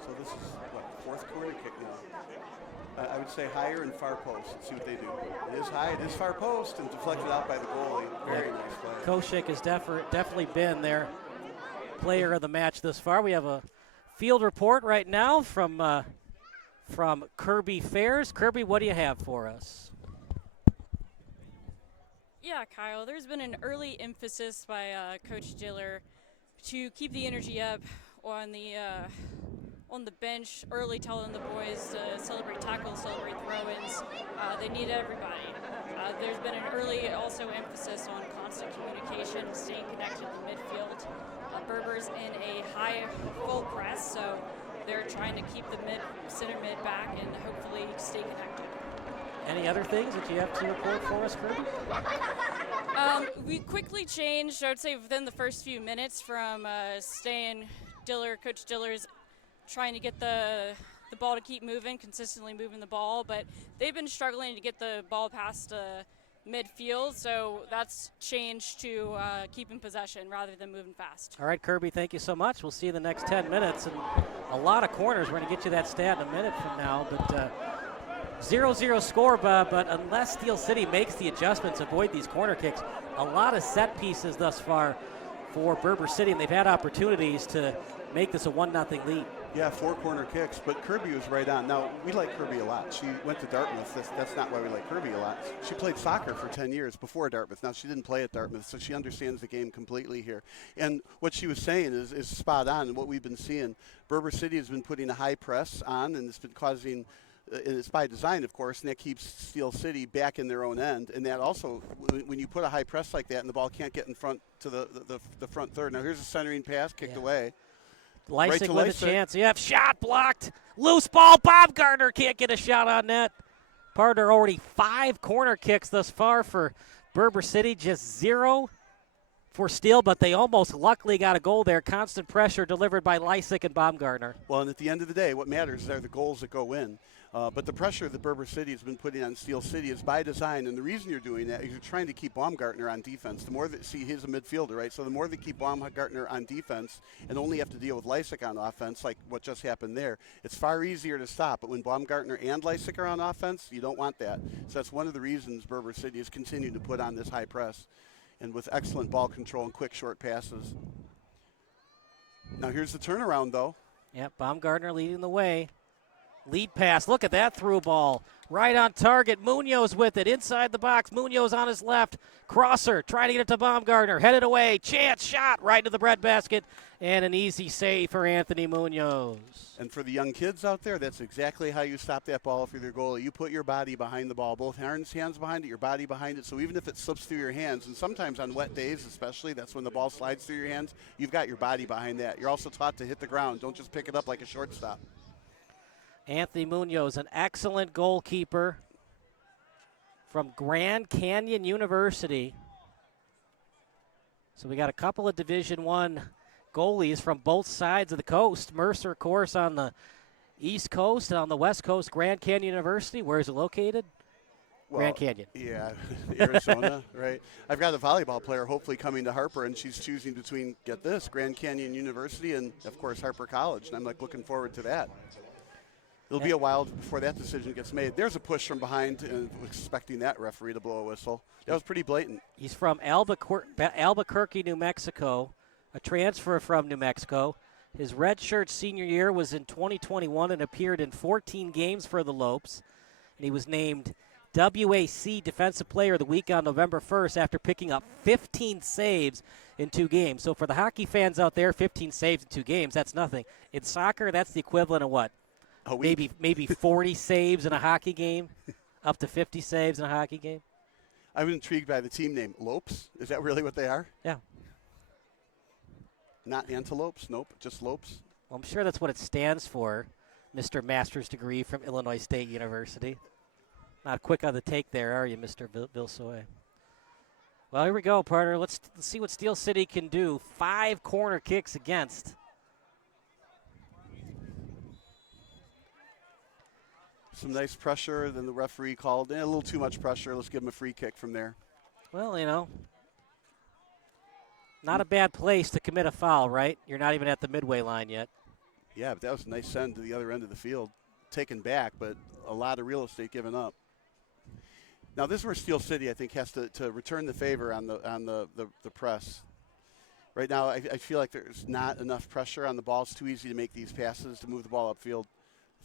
So this is, fourth corner kick now. I would say higher and far post. Let's see what they do. It is high, it is far post, and deflected out by the goalie. Very nice play. Koshik has definitely been their player of the match thus far. We have a field report right now from Kirby Fairs. Kirby, what do you have for us? Yeah, Kyle, there's been an early emphasis by Coach Diller to keep the energy up on on the bench early telling the boys to celebrate tackles, celebrate throw-ins. They need everybody. There's been an early also emphasis on constant communication and staying connected in the midfield. Berber's in a high full press, so they're trying to keep the center mid back and hopefully stay connected. Any other things that you have to report for us, Kirby? We quickly changed, I would say, within the first few minutes from Coach Diller's trying to get the ball to keep moving, consistently moving the ball, but they've been struggling to get the ball past midfield, so that's changed to keeping possession rather than moving fast. All right, Kirby, thank you so much. We'll see you the next 10 minutes. And a lot of corners. We're going to get you that stat in a minute from now. But 0-0 score, but unless Steel City makes the adjustments, avoid these corner kicks, a lot of set pieces thus far for Berber City, and they've had opportunities to make this a 1-0 lead. Yeah, 4 corner kicks, but Kirby was right on. Now, we like Kirby a lot. She went to Dartmouth. That's not why we like Kirby a lot. She played soccer for 10 years before Dartmouth. Now, she didn't play at Dartmouth, so she understands the game completely here. And what she was saying is spot on, and what we've been seeing. Berber City has been putting a high press on, and it's been causing it's by design, of course, and that keeps Steel City back in their own end. And that also, when you put a high press like that and the ball can't get in front to the front third. Now, here's a centering pass, kicked away. Lysik with a chance. Yeah, shot blocked. Loose ball. Baumgartner can't get a shot on net. Partner already 5 corner kicks thus far for Berber City, just 0 for Steel, but they almost luckily got a goal there. Constant pressure delivered by Lysik and Baumgartner. Well, and at the end of the day, what matters are the goals that go in. But the pressure that Berber City has been putting on Steel City is by design, and the reason you're doing that is you're trying to keep Baumgartner on defense. The more that, he's a midfielder, right? So the more they keep Baumgartner on defense and only have to deal with Lysik on offense, like what just happened there, it's far easier to stop. But when Baumgartner and Lysik are on offense, you don't want that. So that's one of the reasons Berber City has continued to put on this high press, and with excellent ball control and quick short passes. Now here's the turnaround, though. Yep, Baumgartner leading the way. Lead pass. Look at that through ball. Right on target. Munoz with it. Inside the box. Munoz on his left. Crosser trying to get it to Baumgartner. Headed away. Chance shot right into the breadbasket. And an easy save for Anthony Munoz. And for the young kids out there, that's exactly how you stop that ball if you're their goalie. You put your body behind the ball. Both hands behind it, your body behind it. So even if it slips through your hands, and sometimes on wet days especially, that's when the ball slides through your hands, you've got your body behind that. You're also taught to hit the ground. Don't just pick it up like a shortstop. Anthony Munoz, an excellent goalkeeper from Grand Canyon University. So we got a couple of Division I goalies from both sides of the coast. Mercer, of course, on the East Coast, and on the West Coast, Grand Canyon University. Where is it located? Well, Grand Canyon. Yeah, Arizona, right? I've got a volleyball player hopefully coming to Harper, and she's choosing between, get this, Grand Canyon University and, of course, Harper College. And I'm, looking forward to that. It'll be a while before that decision gets made. There's a push from behind, and expecting that referee to blow a whistle. That was pretty blatant. He's from Albuquerque, New Mexico, a transfer from New Mexico. His redshirt senior year was in 2021 and appeared in 14 games for the Lopes. And he was named WAC Defensive Player of the Week on November 1st after picking up 15 saves in 2 games. So for the hockey fans out there, 15 saves in 2 games, that's nothing. In soccer, that's the equivalent of what? Maybe 40 saves in a hockey game, up to 50 saves in a hockey game. I'm intrigued by the team name. Lopes? Is that really what they are? Yeah. Not antelopes? Nope, just Lopes. Well, I'm sure that's what it stands for, Mr. Master's degree from Illinois State University. Not quick on the take there, are you, Mr. Vilsoy? Well, here we go, partner. Let's see what Steel City can do. 5 corner kicks against. Some nice pressure, then the referee called a little too much pressure. Let's give him a free kick from there. Well, not a bad place to commit a foul, right? You're not even at the midway line yet. Yeah, but that was a nice send to the other end of the field. Taken back, but a lot of real estate given up. Now, this is where Steel City, I think, has to return the favor on the press. Right now, I feel like there's not enough pressure on the ball. It's too easy to make these passes, to move the ball upfield.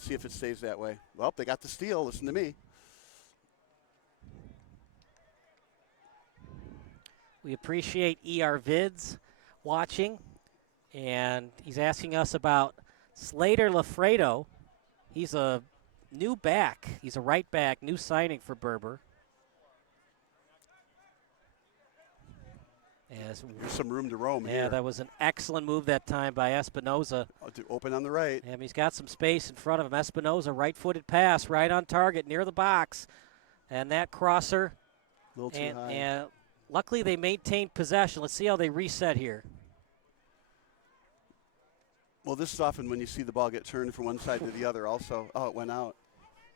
See if it stays that way. Well, they got the steal. Listen to me. We appreciate ER Vids watching, and he's asking us about Slater Lafredo, he's a new back. He's a right back, new signing for Berber. There's some room to roam here. Yeah, that was an excellent move that time by Espinoza. To open on the right. And he's got some space in front of him. Espinoza, right-footed pass, right on target, near the box. And that crosser. A little too high. And luckily they maintained possession. Let's see how they reset here. Well, this is often when you see the ball get turned from one side to the other also. Oh, it went out.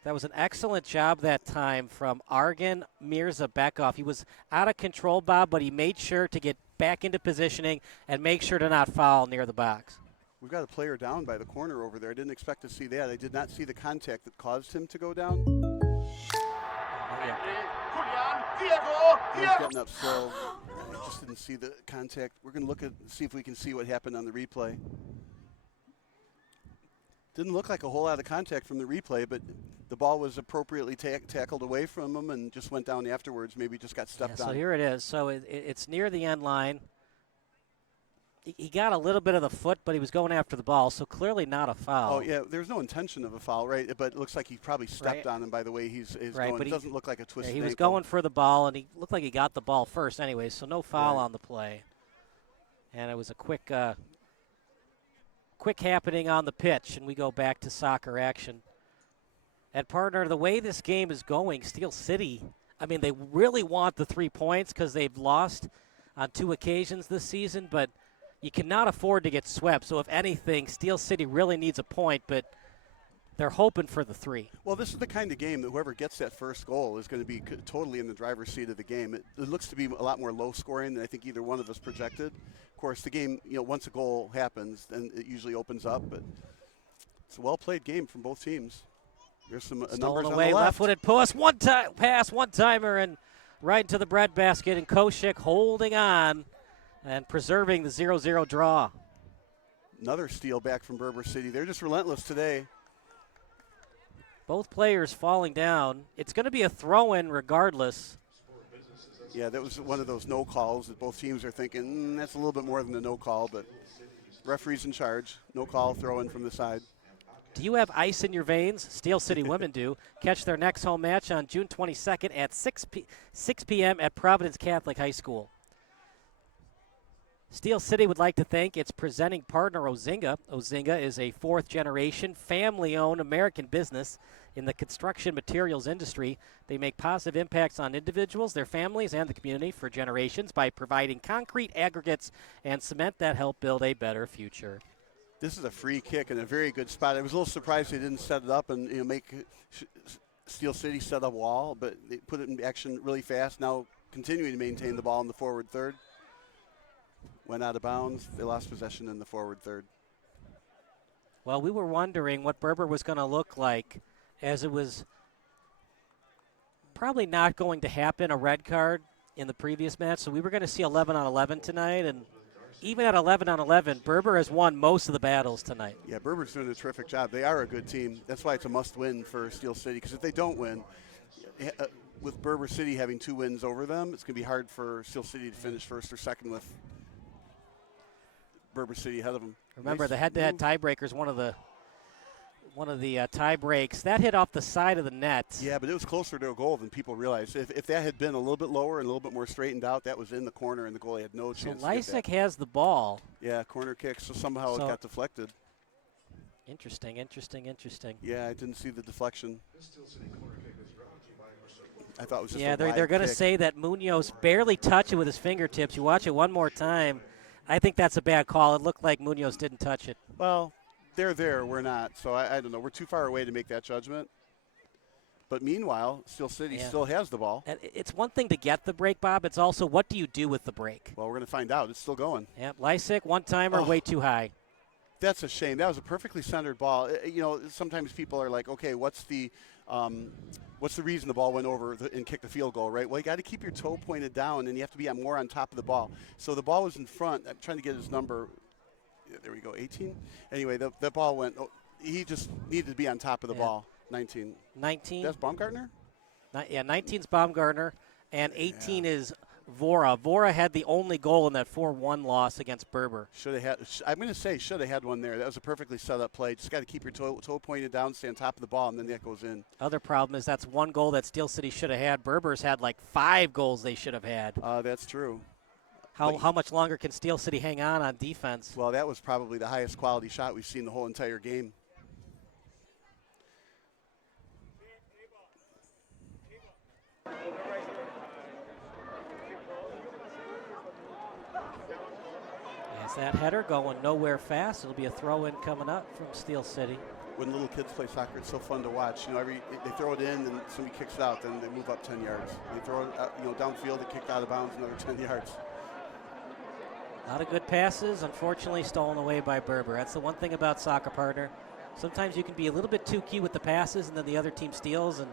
That was an excellent job that time from Argan Mirza Bekov. He was out of control, Bob, but he made sure to get back into positioning and make sure to not foul near the box. We've got a player down by the corner over there. I didn't expect to see that. I did not see the contact that caused him to go down. He's getting up slow. I just didn't see the contact. We're going to look at see if we can see what happened on the replay. Didn't look like a whole lot of contact from the replay, but the ball was appropriately tackled away from him and just went down afterwards. Maybe just got stepped on. So here it is. So it's near the end line. He got a little bit of the foot, but he was going after the ball, so clearly not a foul. Oh, yeah, there's no intention of a foul, right? But it looks like he probably stepped on him by the way he's right, going. But it doesn't look like a twisted he was ankle. going for the ball, and he looked like he got the ball first anyway, so no foul on the play. And it was a quick happening on the pitch, and we go back to soccer action. And, partner, the way this game is going, Steel City, I mean, they really want the 3 points because they've lost on 2 occasions this season, but you cannot afford to get swept. So, if anything, Steel City really needs a point, but they're hoping for the 3. Well, this is the kind of game that whoever gets that first goal is going to be totally in the driver's seat of the game. It looks to be a lot more low scoring than I think either one of us projected. Of course, the game, once a goal happens, then it usually opens up. But it's a well-played game from both teams. There's some numbers Stolen on away, the left. left-footed pass, one-timer, and right into the breadbasket. And Koshik holding on and preserving the 0-0 draw. Another steal back from Berber City. They're just relentless today. Both players falling down. It's going to be a throw-in regardless. Yeah, that was one of those no calls that both teams are thinking, that's a little bit more than a no call, but referee's in charge. No call, throw in from the side. Do you have ice in your veins? Steel City women do. Catch their next home match on June 22nd at 6 p.m. at Providence Catholic High School. Steel City would like to thank its presenting partner, Ozinga. Ozinga is a fourth-generation, family-owned American business in the construction materials industry. They make positive impacts on individuals, their families, and the community for generations by providing concrete, aggregates, and cement that help build a better future. This is a free kick in a very good spot. I was a little surprised they didn't set it up and make Steel City set a wall, but they put it in action really fast. Now continuing to maintain the ball in the forward third. Went out of bounds. They lost possession in the forward third. Well, we were wondering what Berber was going to look like, as it was probably not going to happen, a red card in the previous match. So we were going to see 11 on 11 tonight, and even at 11 on 11, Berber has won most of the battles tonight. Yeah, Berber's doing a terrific job. They are a good team. That's why it's a must-win for Steel City, because if they don't win, with Berber City having 2 wins over them, it's going to be hard for Steel City to finish first or second with Berber City ahead of them. Remember, the head-to-head tiebreaker is one of the tie breaks. That hit off the side of the net. Yeah, but it was closer to a goal than people realized. If that had been a little bit lower and a little bit more straightened out, that was in the corner, and the goalie had no chance So to get that. Lysick has the ball. Yeah, corner kick, so somehow it got deflected. Interesting. Yeah, I didn't see the deflection. I thought it was just yeah, a they're going to say that Munoz barely touched it with his fingertips. You watch it one more time. I think that's a bad call. It looked like Munoz didn't touch it. Well, they're there. We're not. So I don't know. We're too far away to make that judgment. But meanwhile, Steel City still has the ball. And it's one thing to get the break, Bob. It's also what do you do with the break? Well, we're going to find out. It's still going. Yeah, Lysick, one-timer, way too high. That's a shame. That was a perfectly centered ball. Sometimes people are like, okay, what's the reason the ball went over and kicked the field goal, right? Well, you got to keep your toe pointed down, and you have to be more on top of the ball. So the ball was in front. I'm trying to get his number. Yeah, there we go, 18. Anyway, the ball went. He just needed to be on top of the ball. 19. 19. That's Baumgartner? 19's Baumgartner, and 18 is Vora. Vora had the only goal in that 4-1 loss against Berber. Should have had. I'm going to say should have had one there. That was a perfectly set up play. Just got to keep your toe pointed down, stay on top of the ball, and then that goes in. Other problem is that's one goal that Steel City should have had. Berber's had like 5 goals they should have had. That's true. How much longer can Steel City hang on defense? Well, that was probably the highest quality shot we've seen the whole entire game. As that header going nowhere fast, it'll be a throw-in coming up from Steel City. When little kids play soccer, it's so fun to watch. You know, they throw it in, and somebody kicks it out, then they move up 10 yards. They throw it, downfield, they kicked out of bounds, another 10 yards. A lot of good passes, unfortunately stolen away by Berber. That's the one thing about soccer, partner. Sometimes you can be a little bit too key with the passes, and then the other team steals, and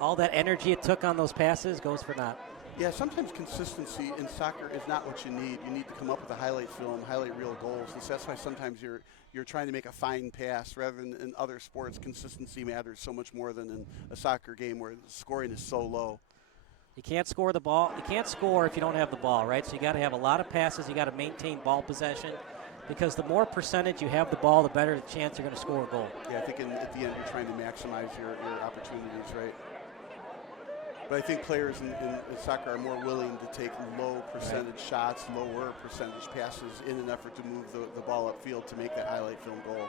all that energy it took on those passes goes for naught. Yeah, sometimes consistency in soccer is not what you need. You need to come up with a highlight film, highlight real goals. And so that's why sometimes you're trying to make a fine pass rather than in other sports. Consistency matters so much more than in a soccer game where the scoring is so low. You can't score the ball. You can't score if you don't have the ball, right? So you got to have a lot of passes. You got to maintain ball possession, because the more percentage you have the ball, the better the chance you're going to score a goal. Yeah, I think at the end you're trying to maximize your opportunities, right? But I think players in soccer are more willing to take low percentage shots, lower percentage passes in an effort to move the ball upfield to make that highlight film goal.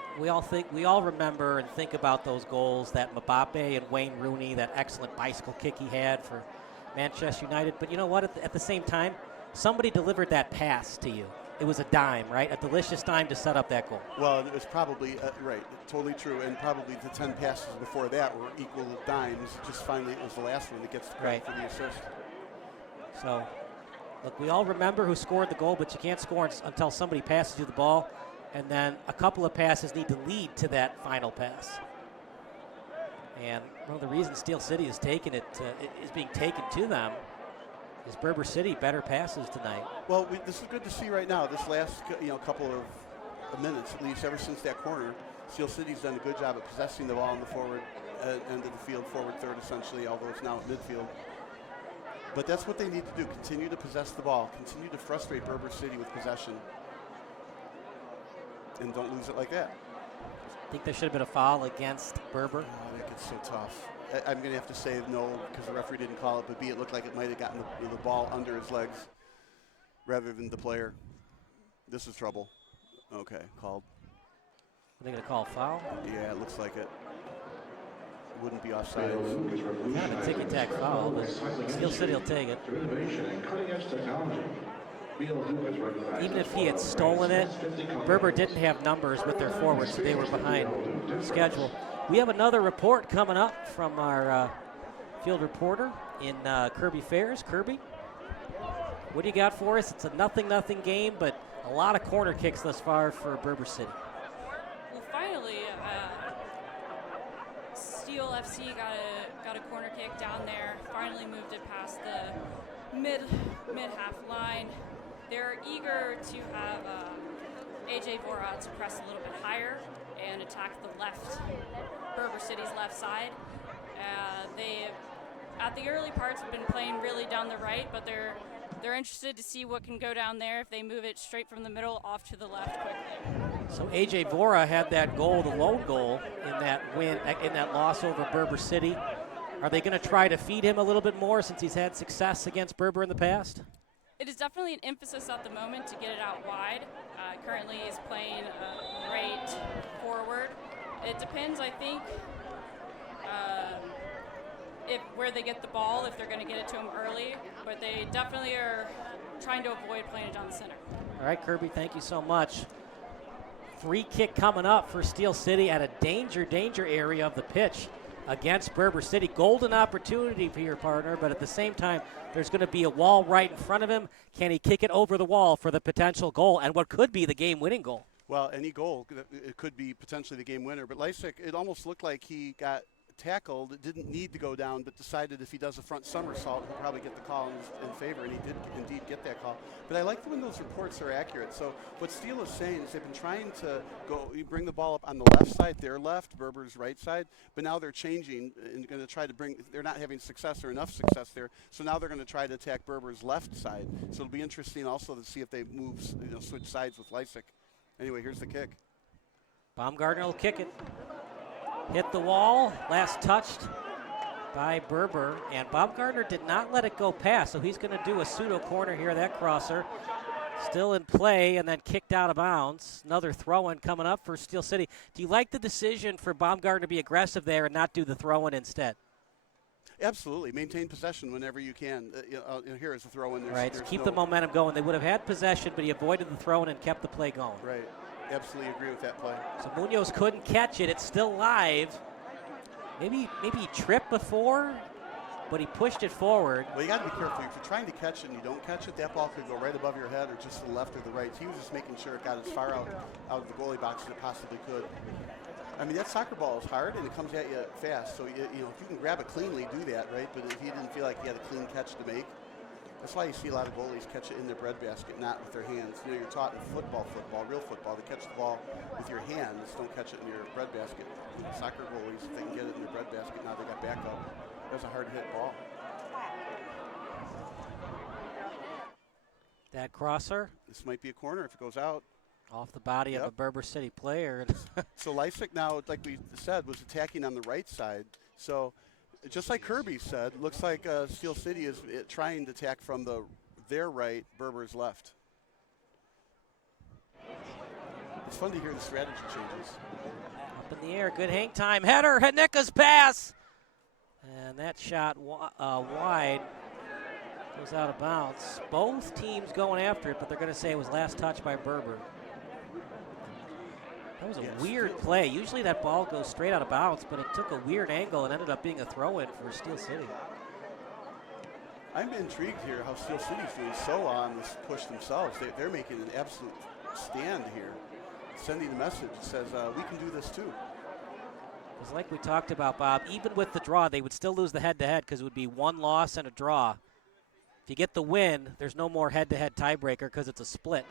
We all remember and think about those goals, that Mbappe and Wayne Rooney, that excellent bicycle kick he had for Manchester United. But you know what? At the same time, somebody delivered that pass to you. It was a dime, right? A delicious dime to set up that goal. Well, it was probably, right, totally true. And probably the 10 passes before that were equal to dimes. Just finally, it was the last one that gets the credit for the assist. So, look, we all remember who scored the goal, but you can't score until somebody passes you the ball. And then a couple of passes need to lead to that final pass. And one of the reasons Steel City is being taken to them is Berber City better passes tonight. Well, this is good to see right now. This last couple of minutes, at least ever since that corner, Steel City's done a good job of possessing the ball in the forward end of the field, forward third essentially, although it's now at midfield. But that's what they need to do, continue to possess the ball, continue to frustrate Berber City with possession, and don't lose it like that. I think there should have been a foul against Berber. Oh, that gets so tough. I'm going to have to say no because the referee didn't call it, but B, it looked like it might have gotten the ball under his legs rather than the player. This is trouble. Okay, called. Are they going to call a foul? Yeah, it looks like it. Wouldn't be offside. Not a ticky-tack foul, but Steel City will take it. Even if he had stolen it, Berber didn't have numbers with their forwards, so they were behind schedule. We have another report coming up from our field reporter in Kirby Fairs. Kirby, what do you got for us? It's a 0-0 game, but a lot of corner kicks thus far for Berber City. Well, finally, Steel FC got a corner kick down there. Finally moved it past the mid-half line. They're eager to have AJ Vora to press a little bit higher and attack the Berber City's left side. They, at the early parts, have been playing really down the right, but they're interested to see what can go down there if they move it straight from the middle off to the left quickly. So AJ Vora had that goal, the lone goal in that loss over Berber City. Are they going to try to feed him a little bit more since he's had success against Berber in the past? It is definitely an emphasis at the moment to get it out wide. Currently he's playing right forward. It depends, I think, where they get the ball, if they're going to get it to him early. But they definitely are trying to avoid playing it down the center. All right, Kirby, thank you so much. Free kick coming up for Steel City at a danger area of the pitch against Berber City. Golden opportunity for your partner, but at the same time, there's going to be a wall right in front of him. Can he kick it over the wall for the potential goal and what could be the game-winning goal? Well, any goal, it could be potentially the game winner. But Lysick, it almost looked like he got tackled, didn't need to go down, but decided if he does a front somersault, he'll probably get the call in favor, and he did indeed get that call. But I like when those reports are accurate. So what Steele is saying is they've been trying to you bring the ball up on the left side, their left, Berber's right side, but now they're changing and going to try to they're not having success or enough success there, so now they're going to try to attack Berber's left side. So it'll be interesting also to see if they switch sides with Lysick. Anyway, here's the kick. Baumgartner will kick it. Hit the wall, last touched by Berber, and Baumgartner did not let it go past, so he's going to do a pseudo corner here. That crosser still in play and then kicked out of bounds. Another throw-in coming up for Steel City. Do you like the decision for Baumgartner to be aggressive there and not do the throw-in instead? Absolutely. Maintain possession whenever you can. Here is a throw-in. Right, so keep the momentum going. They would have had possession, but he avoided the throw-in and kept the play going. Right. Absolutely agree with that play. So Munoz couldn't catch it. It's still live. Maybe he tripped before, but he pushed it forward. Well, you got to be careful. If you're trying to catch it and you don't catch it, that ball could go right above your head or just to the left or the right. He was just making sure it got as far out of the goalie box as it possibly could. I mean, that soccer ball is hard and it comes at you fast. So, if you can grab it cleanly, do that, right? But if he didn't feel like he had a clean catch to make, that's why you see a lot of goalies catch it in their breadbasket, not with their hands. You're taught in football, real football, to catch the ball with your hands. Don't catch it in your breadbasket. Soccer goalies, if they can get it in their breadbasket, now they got backup. That was a hard hit ball. That crosser. This might be a corner if it goes out. Off the body of a Berber City player. So Lysick now, like we said, was attacking on the right side. So just like Kirby said, looks like Steel City is trying to attack from their right, Berber's left. It's fun to hear the strategy changes. Up in the air, good hang time. Header, Hanika's pass. And that shot wide goes out of bounds. Both teams going after it, but they're going to say it was last touch by Berber. That was a weird play. Usually that ball goes straight out of bounds, but it took a weird angle and ended up being a throw-in for Steel City. I'm intrigued here how Steel City's doing so on this push themselves. They're making an absolute stand here, sending a message that says, we can do this too. Because like we talked about, Bob, even with the draw, they would still lose the head-to-head because it would be one loss and a draw. If you get the win, there's no more head-to-head tiebreaker because it's a split.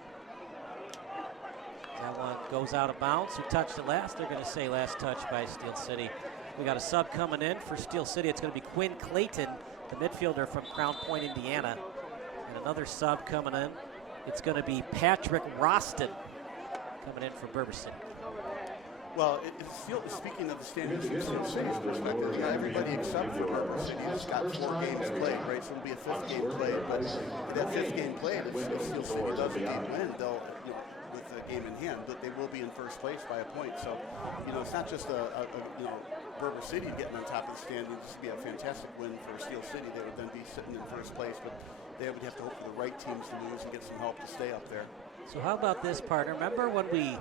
That one goes out of bounds. Who touched it last? They're going to say last touch by Steel City. We got a sub coming in for Steel City. It's going to be Quinn Clayton, the midfielder from Crown Point, Indiana. And another sub coming in. It's going to be Patrick Roston coming in from Berber City. Well, speaking of the standings from Steel City's perspective, everybody except for Berber City has got 4 games played, right? So it'll be a 5th game played. But that 5th game played, if Steel City does indeed win, they'll, with the game in hand, but they will be in first place by a point. So, it's not just Berber City getting on top of the standings. This would be a fantastic win for Steel City. They would then be sitting in first place, but they would have to hope for the right teams to lose and get some help to stay up there. So how about this, partner? Remember when we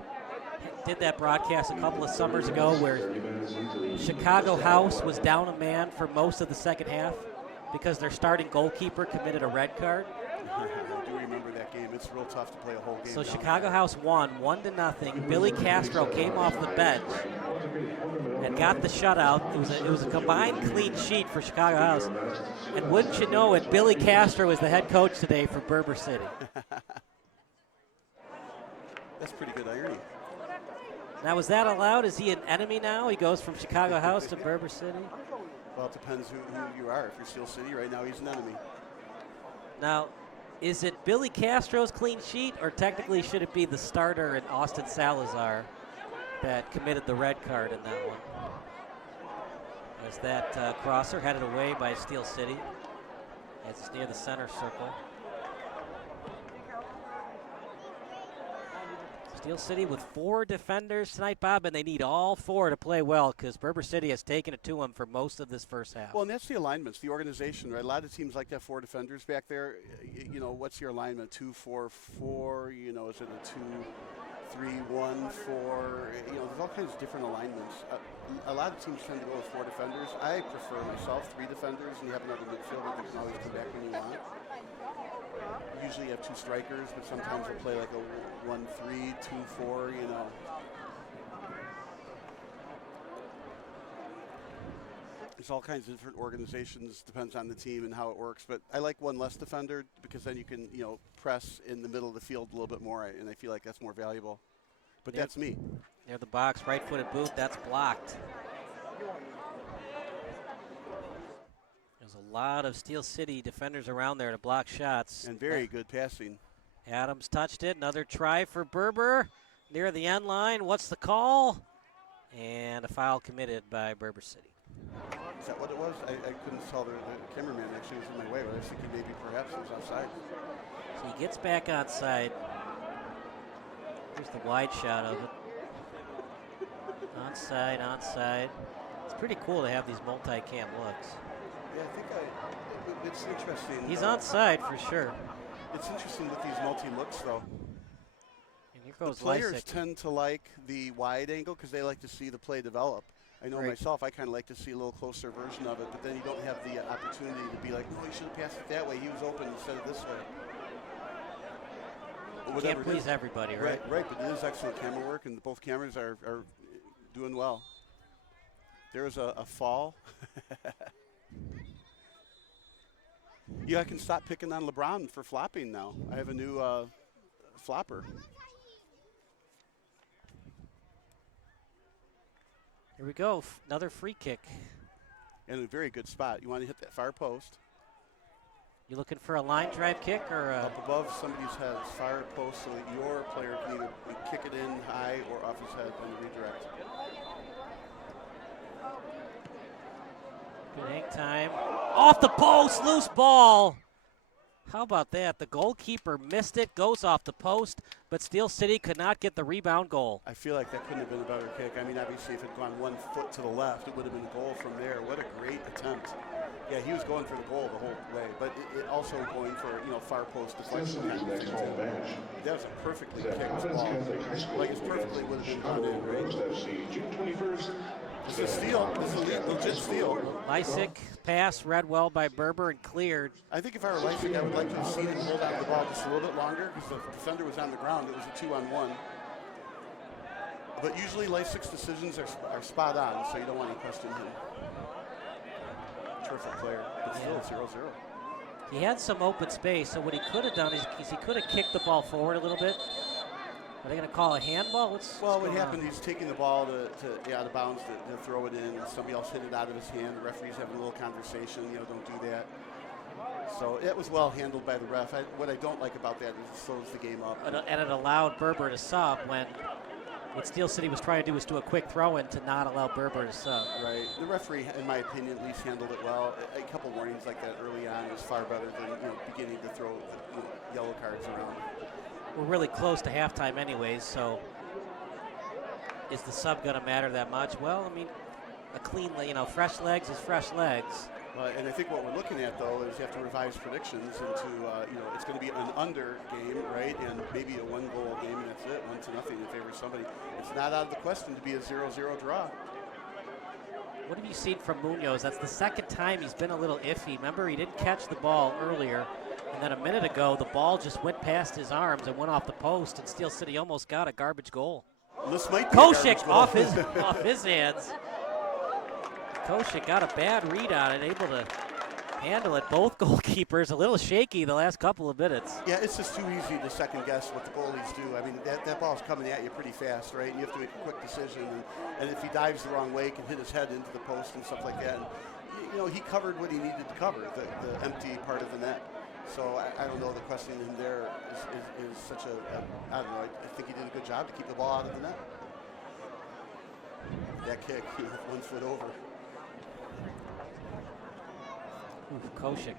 did that broadcast a couple of summers ago where Chicago House was down a man for most of the second half because their starting goalkeeper committed a red card? I do remember that game. It's real tough to play a whole game. So Chicago House won 1-0. Billy Castro came off the bench and got the shutout. It was a combined clean sheet for Chicago House. And wouldn't you know it, Billy Castro is the head coach today for Berber City. That's pretty good irony. Now, is that allowed? Is he an enemy now? He goes from Chicago House to Berber City? Well, it depends who you are. If you're Steel City right now, he's an enemy. Now, is it Billy Castro's clean sheet, or technically should it be the starter and Austin Salazar that committed the red card in that one? As that crosser headed away by Steel City as it's near the center circle. Steel City with 4 defenders tonight, Bob, and they need all 4 to play well because Berber City has taken it to them for most of this first half. Well, and that's the alignments, the organization, right? A lot of teams like to have 4 defenders back there. What's your alignment? 2-4-4. Is it a 2-3-1-4? There's all kinds of different alignments. A lot of teams tend to go with 4 defenders. I prefer myself 3 defenders, and you have another midfielder that can always come back when you want. Usually you have 2 strikers, but sometimes we'll play like a 1-3, 2-4, there's all kinds of different organizations, depends on the team and how it works. But I like one less defender because then you can, press in the middle of the field a little bit more, and I feel like that's more valuable. But that's me. Near the box, right-footed boot, that's blocked. There's a lot of Steel City defenders around there to block shots. And very good passing. Adams touched it. Another try for Berber near the end line. What's the call? And a foul committed by Berber City. Is that what it was? I couldn't tell. The cameraman actually was in my way, but I was thinking maybe perhaps it was outside. So he gets back onside. Here's the wide shot of it. Onside, onside. It's pretty cool to have these multi-cam looks. Yeah, I think it's interesting. He's onside for sure. It's interesting with these multi-looks, though. And here goes the players Lysick. tend to like the wide angle because they like to see the play develop. I know myself, I kind of like to see a little closer version of it, but then you don't have the opportunity to be like, no, he should have passed it that way. He was open instead of this way. You can't please everybody, right? Right, but it is excellent camera work, and both cameras are doing well. There was a fall. Yeah, I can stop picking on LeBron for flopping now. I have a new flopper. Here we go, another free kick. And a very good spot. You want to hit that far post. You looking for a line drive kick or up above somebody's head, far post, so that your player can either kick it in high or off his head and redirect. Good hang time. Off the post, loose ball. How about that? The goalkeeper missed it, goes off the post, but Steel City could not get the rebound goal. I feel like that couldn't have been a better kick. I mean, obviously, if it had gone 1 foot to the left, it would have been a goal from there. What a great attempt. Yeah, he was going for the goal the whole way, but it also going for, far post deflection. That was a perfectly kicked ball. Like it perfectly would have been gone in, right? June 21st. This is steal. This is a legit steal. Lysick pass read well by Berber and cleared. I think if I were Lysick, I would like to have seen him hold on to the ball just a little bit longer because the defender was on the ground. It was a 2-on-1. But usually Lysick's decisions are spot on, so you don't want to question him. Terrific player, but still 0-0. He had some open space, so what he could have done is he could have kicked the ball forward a little bit. Are they going to call a handball? What's what happened, he's taking the ball to out of bounds to throw it in. Somebody else hit it out of his hand. The referee's having a little conversation, don't do that. So it was well handled by the ref. What I don't like about that is it slows the game up. And it allowed Berber to sub when what Steel City was trying to do was do a quick throw-in to not allow Berber to sub. Right. The referee, in my opinion, at least handled it well. A couple warnings like that early on was far better than beginning to throw yellow cards around. We're really close to halftime anyways, so is the sub going to matter that much? Well, I mean, a clean, fresh legs is fresh legs. And I think what we're looking at, though, is you have to revise predictions into, it's going to be an under game, right? And maybe a 1-goal game, and that's it, 1-0 in favor of somebody. It's not out of the question to be a 0-0 draw. What have you seen from Munoz? That's the second time he's been a little iffy. Remember, he didn't catch the ball earlier. And then a minute ago, the ball just went past his arms and went off the post, and Steel City almost got a garbage goal. This might be Koshik off his hands. Koshik got a bad read on it, able to handle it. Both goalkeepers a little shaky the last couple of minutes. Yeah, it's just too easy to second guess what the goalies do. I mean, that ball's coming at you pretty fast, right? You have to make a quick decision, and if he dives the wrong way, he can hit his head into the post and stuff like that. And, he covered what he needed to cover, the empty part of the net. So I don't know, the questioning him there is such I don't know, I think he did a good job to keep the ball out of the net. That kick, 1 foot over. Koshik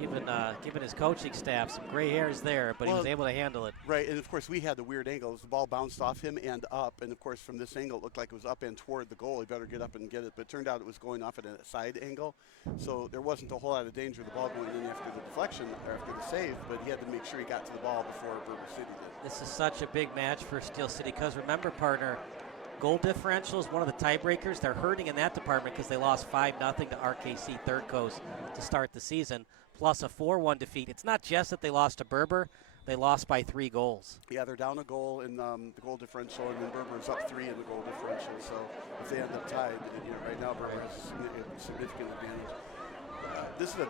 giving his coaching staff some gray hairs there, but he was able to handle it. Right, and of course we had the weird angles. The ball bounced off him and up, and of course from this angle it looked like it was up and toward the goal. He better get up and get it, but it turned out it was going off at a side angle, so there wasn't a whole lot of danger of the ball going in after the deflection or after the save, but he had to make sure he got to the ball before Berber City did. This is such a big match for Steel City because remember, partner, goal differential is one of the tiebreakers. They're hurting in that department because they lost 5-0 to RKC Third Coast to start the season, plus a 4-1 defeat. It's not just that they lost to Berber, they lost by 3 goals. Yeah, they're down a goal in the goal differential, and then Berber's up 3 in the goal differential. So if they end up tied, right now Berber has a significant advantage. This is a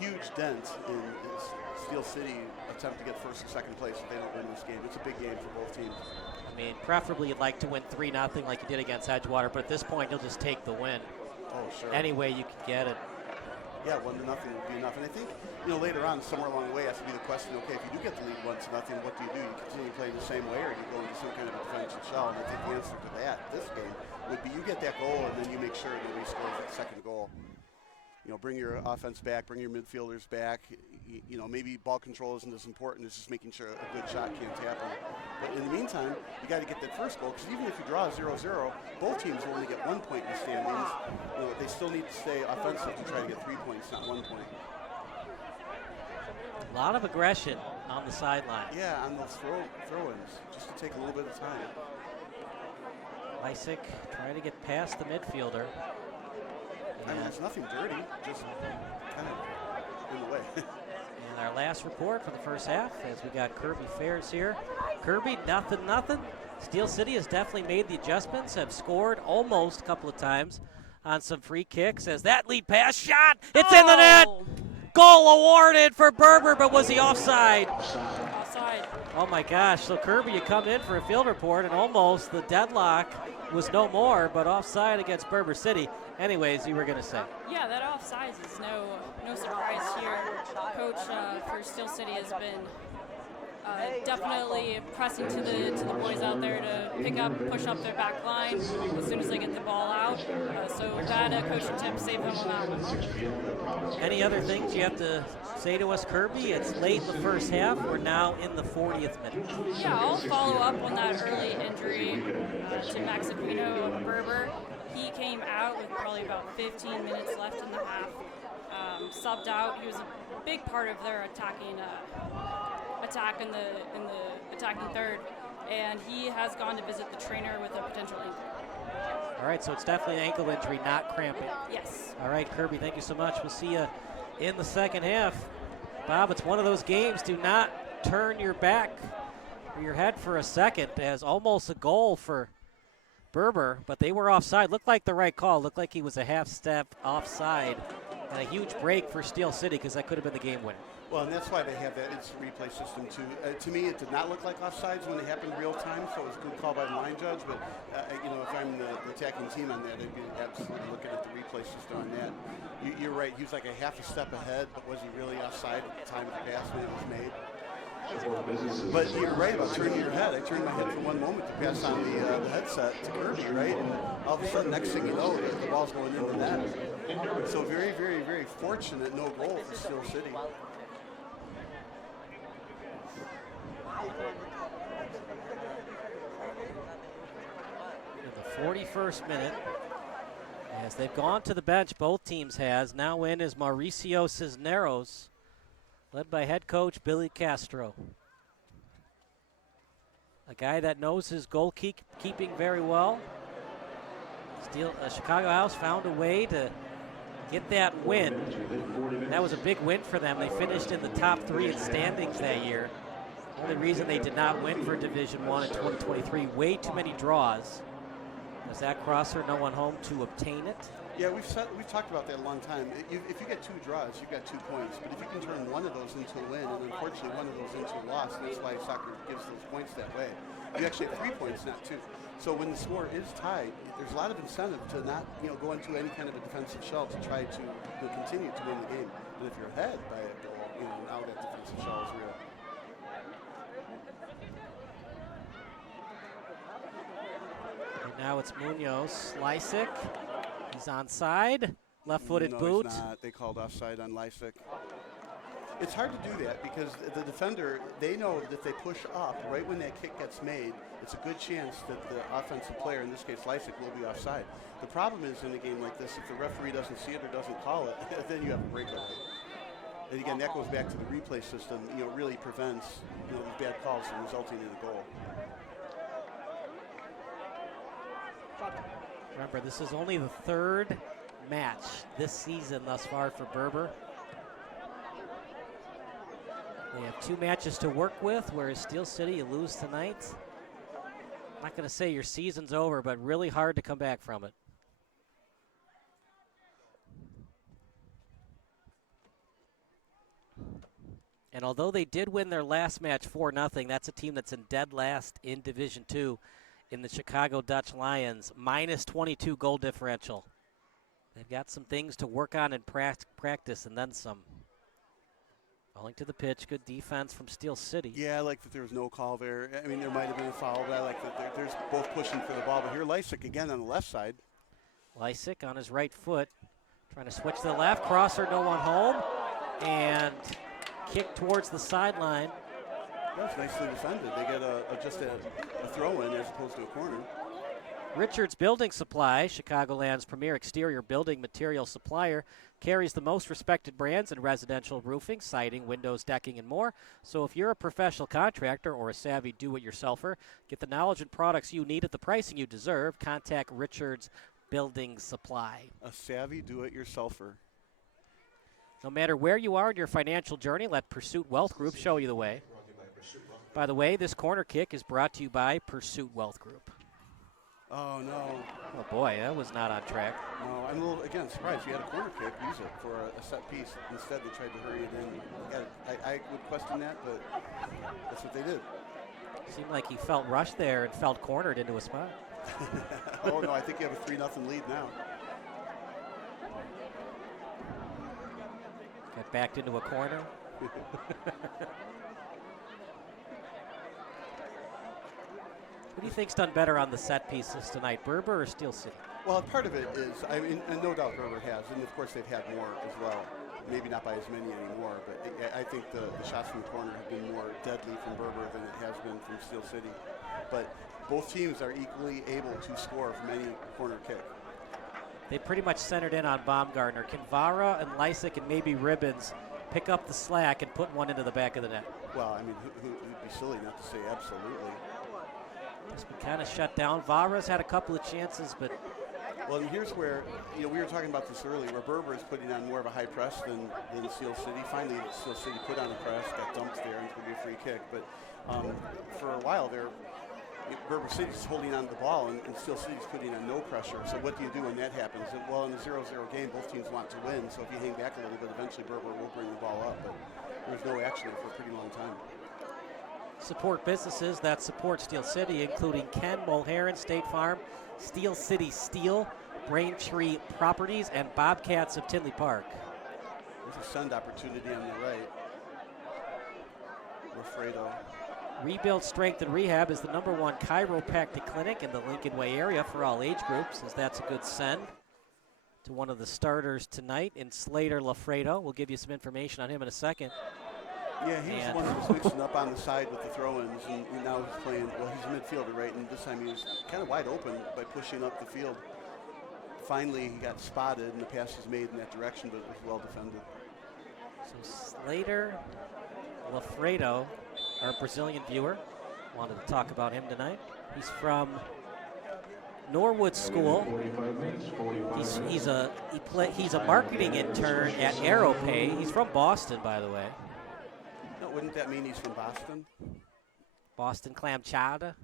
huge dent in Steel City attempt to get first or second place if they don't win this game. It's a big game for both teams. I mean, preferably you'd like to win 3-0 like you did against Edgewater, but at this point you'll just take the win. Oh, sure. Any way you can get it. Yeah, 1-0 would be enough. And I think, later on, somewhere along the way has to be the question, okay, if you do get the lead 1-0, what do? You continue playing the same way, or you go into some kind of a defensive shell? And I think the answer to that, this game, would be you get that goal, and then you make sure nobody scores that second goal. Bring your offense back, bring your midfielders back. Maybe ball control isn't as important as just making sure a good shot can't happen. But in the meantime, you got to get that first goal, because even if you draw 0-0, both teams will only get 1 point in the standings. They still need to stay offensive to try to get 3 points, not 1 point. A lot of aggression on the sideline. Yeah, on those throw-ins, just to take a little bit of time. Lysick trying to get past the midfielder. I mean, there's nothing dirty, just kind of in the way. And our last report for the first half, as we got Kirby Fairs here. Kirby, nothing. Steel City has definitely made the adjustments, have scored almost a couple of times on some free kicks. As that lead pass shot, it's in the net. Goal awarded for Berber, but was he offside? Offside. Oh my gosh, so Kirby, you come in for a field report and almost the deadlock was no more, but offside against Berber City. Anyways, you were going to say. Yeah, that offsides is no surprise here. Coach for Steel City has been definitely pressing to the boys out there to pick up, push up their back line as soon as they get the ball out. So that coaching tip saved them on that one. Any other things you have to say to us, Kirby? It's late in the first half. We're now in the 40th minute. Yeah, I'll follow up on that early injury to Max Aquino of Berber. He came out with probably about 15 minutes left in the half. Subbed out. He was a big part of their attack in the attacking third, and he has gone to visit the trainer with a potential ankle. All right, so it's definitely an ankle injury, not cramping. Yes. All right, Kirby, thank you so much. We'll see you in the second half. Bob, it's one of those games. Do not turn your back or your head for a second, as almost a goal for Berber, but they were offside. Looked like the right call. Looked like he was a half step offside, and a huge break for Steel City, because that could have been the game winner. Well, and that's why they have that instant replay system too. To me, it did not look like offsides when they happened real time, so it was a good call by the line judge. But if I'm the attacking team on that, I'd be absolutely looking at the replay system on that. You're right. He was like a half a step ahead, but was he really offside at the time of the pass when it was made? But you're right about turning your head. I turned my head for one moment to pass on the headset to Kirby, right? And all of a sudden, next thing you know, the ball's going into the net. So very, very, very fortunate no goal for Steel City. In the 41st minute, as they've gone to the bench, both teams has. Now in is Mauricio Cisneros, led by head coach Billy Castro. A guy that knows his goalkeeping very well. Chicago House found a way to get that win. That was a big win for them. They finished in the top 3 in standings that year. Only reason they did not win for Division I in 2023, way too many draws. Was that crosser no one home to obtain it? Yeah, we've talked about that a long time. If you get 2 draws, you've got 2 points. But if you can turn one of those into a win, and unfortunately one of those into a loss, that's why soccer gives those points that way. You actually have 3 points, not 2. So when the score is tied, there's a lot of incentive to not, go into any kind of a defensive shell to try to continue to win the game. But if you're ahead by a goal, now that defensive shell is real. And now it's Munoz. Lysick, he's onside. Left-footed boot. No, he's not. They called offside on Lysick. It's hard to do that because the defender, they know that if they push up right when that kick gets made, it's a good chance that the offensive player, in this case Lysick, will be offside. The problem is in a game like this, if the referee doesn't see it or doesn't call it, then you have a breakaway. And again, that goes back to the replay system, really prevents these bad calls from resulting in a goal. Remember, this is only the 3rd match this season thus far for Berber. They have 2 matches to work with, whereas Steel City, you lose tonight. I'm not going to say your season's over, but really hard to come back from it. And although they did win their last match 4-0, that's a team that's in dead last in Division II in the Chicago Dutch Lions, minus 22 goal differential. They've got some things to work on in practice and then some. Falling to the pitch, good defense from Steel City. Yeah, I like that there was no call there. I mean, there might have been a foul, but I like that there's both pushing for the ball. But here, Lysick again on the left side. Lysick on his right foot, trying to switch to the left. Crosser, no one home. And kick towards the sideline. That's nicely defended. They get just a throw-in as opposed to a corner. Richards Building Supply, Chicagoland's premier exterior building material supplier, carries the most respected brands in residential roofing, siding, windows, decking, and more. So if you're a professional contractor or a savvy do-it-yourselfer, get the knowledge and products you need at the pricing you deserve. Contact Richards Building Supply. A savvy do-it-yourselfer. No matter where you are in your financial journey, let Pursuit Wealth Group show you the way. By the way, this corner kick is brought to you by Pursuit Wealth Group. Oh, no. Oh, boy, that was not on track. No, I'm a little, again, surprised. You had a corner kick, use it for a set piece. Instead, they tried to hurry it in. I would question that, but that's what they did. Seemed like he felt rushed there and felt cornered into a spot. Oh, no, I think you have a 3-0 lead now. Got backed into a corner. Who do you think's done better on the set pieces tonight, Berber or Steel City? Well, part of it is, I mean, and no doubt Berber has, and of course they've had more as well. Maybe not by as many anymore, but I think the shots from the corner have been more deadly from Berber than it has been from Steel City. But both teams are equally able to score from any corner kick. They pretty much centered in on Baumgartner. Can Vara and Lysick and maybe Ribbons pick up the slack and put one into the back of the net? Well, I mean, who'd be silly not to say absolutely. It's been kind of shut down. Vara's had a couple of chances, but... Well, and here's where, we were talking about this earlier, where Berber is putting on more of a high press than Steel City. Finally, Steel City put on a press, got dumped there, and it's going to be a free kick. But for a while there, Berber City's holding on to the ball, and Steel City's putting on no pressure. So what do you do when that happens? Well, in a 0-0 game, both teams want to win. So if you hang back a little bit, eventually Berber will bring the ball up. But there's no action for a pretty long time. Support businesses that support Steel City, including Ken Mulherron State Farm, Steel City Steel, Braintree Properties, and Bobcats of Tinley Park. There's a send opportunity on the right. Lafredo. Rebuild Strength and Rehab is the #1 chiropractic clinic in the Lincoln Way area for all age groups, as that's a good send to one of the starters tonight in Slater Lafredo. We'll give you some information on him in a second. Yeah, he was the one who was mixing up on the side with the throw-ins, and now he's playing, well, he's a midfielder, right? And this time he was kind of wide open by pushing up the field. Finally, he got spotted, and the pass was made in that direction, but it was well defended. So Slater Lafredo, our Brazilian viewer, wanted to talk about him tonight. He's from Norwood School. He's a marketing intern at AeroPay. He's from Boston, by the way. No, wouldn't that mean he's from Boston? Boston clam chowder.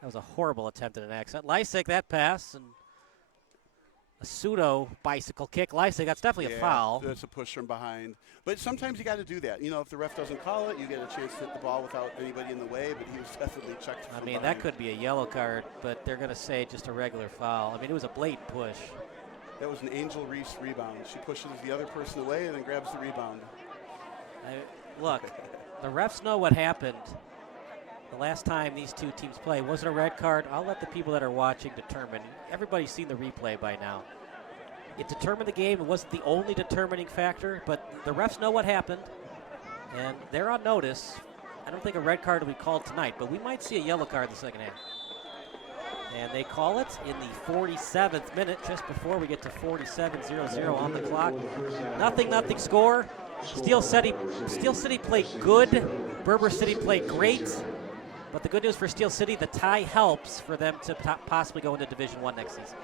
That was a horrible attempt at an accent. Lysick, that pass, and a pseudo bicycle kick. Lysick, that's definitely a foul. That's a push from behind. But sometimes you got to do that. You know, if the ref doesn't call it, you get a chance to hit the ball without anybody in the way, but he was definitely checked from behind. That could be a yellow card, but they're going to say just a regular foul. I mean, it was a blatant push. That was an Angel Reese rebound. She pushes the other person away and then grabs the rebound. Look, the refs know what happened the last time these two teams played. Was it a red card? I'll let the people that are watching determine. Everybody's seen the replay by now. It determined the game. It wasn't the only determining factor, but the refs know what happened, and they're on notice. I don't think a red card will be called tonight, but we might see a yellow card in the second half. And they call it in the 47th minute, just before we get to 47-0-0 on the clock. Nothing score. Steel City played good. Berber City played great. But the good news for Steel City, the tie helps for them to possibly go into Division I next season.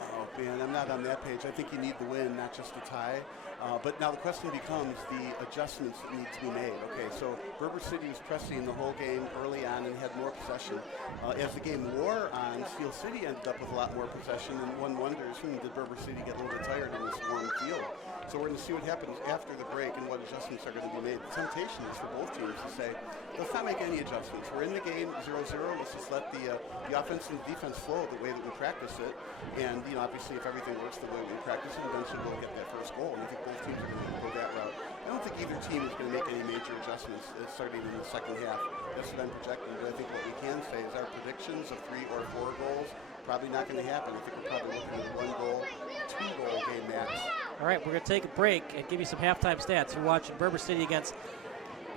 Oh, man, I'm not on that page. I think you need the win, not just the tie. But now the question becomes the adjustments that need to be made. Okay, so Berber City was pressing the whole game early on and had more possession. As the game wore on, Steel City ended up with a lot more possession, and one wonders, did Berber City get a little bit tired on this warm field? So we're going to see what happens after the break and what adjustments are going to be made. The temptation is for both teams to say, let's not make any adjustments. We're in the game 0-0. Let's just let the offense and the defense flow the way that we practice it. And, obviously if everything works the way we practice it, eventually we'll get that first goal. And I think both teams are going to go that route. I don't think either team is going to make any major adjustments starting in the second half. That's what I'm projecting. But I think what we can say is our predictions of 3 or 4 goals probably not going to happen. I think we're probably looking at a 1-goal, 2-goal game max. All right, we're going to take a break and give you some halftime stats. You're watching Berber City against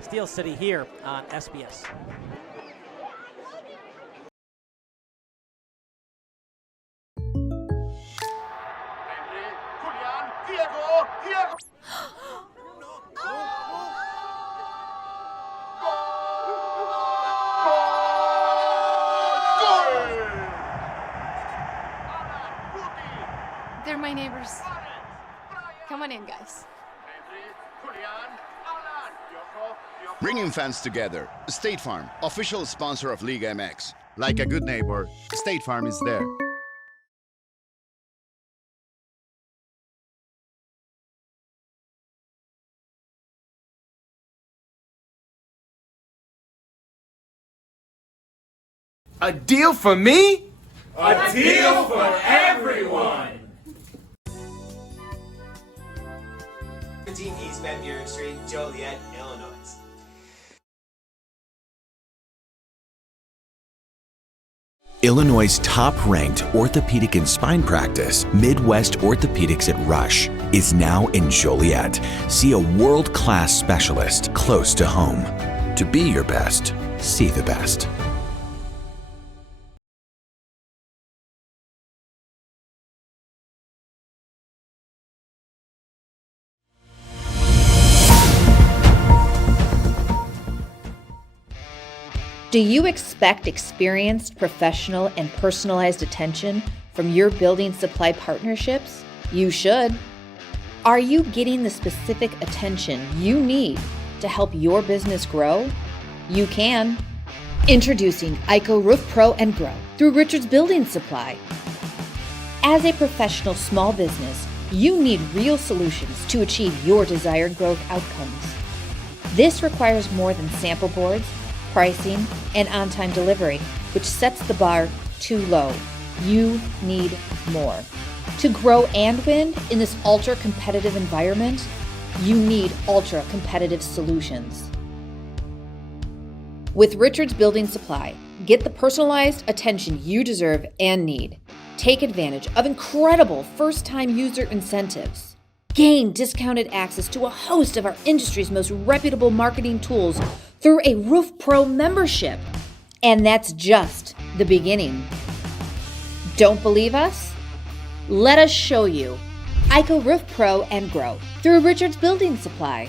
Steel City here on SBS. They're my neighbors. Come on in, guys. Bringing fans together. State Farm, official sponsor of Liga MX. Like a good neighbor, State Farm is there. A deal for me? A deal for everyone! 17 East Van Buren Street, Joliet, Illinois. Illinois' top-ranked orthopedic and spine practice, Midwest Orthopedics at Rush, is now in Joliet. See a world-class specialist close to home. To be your best, see the best. Do you expect experienced, professional, and personalized attention from your building supply partnerships? You should. Are you getting the specific attention you need to help your business grow? You can. Introducing ICO Roof Pro and Grow through Richards Building Supply. As a professional small business, you need real solutions to achieve your desired growth outcomes. This requires more than sample boards, pricing, and on-time delivery, which sets the bar too low. You need more. To grow and win in this ultra-competitive environment, you need ultra-competitive solutions. With Richards Building Supply, get the personalized attention you deserve and need. Take advantage of incredible first-time user incentives. Gain discounted access to a host of our industry's most reputable marketing tools through a Roof Pro membership. And that's just the beginning. Don't believe us? Let us show you. ICO Roof Pro and Grow through Richards Building Supply.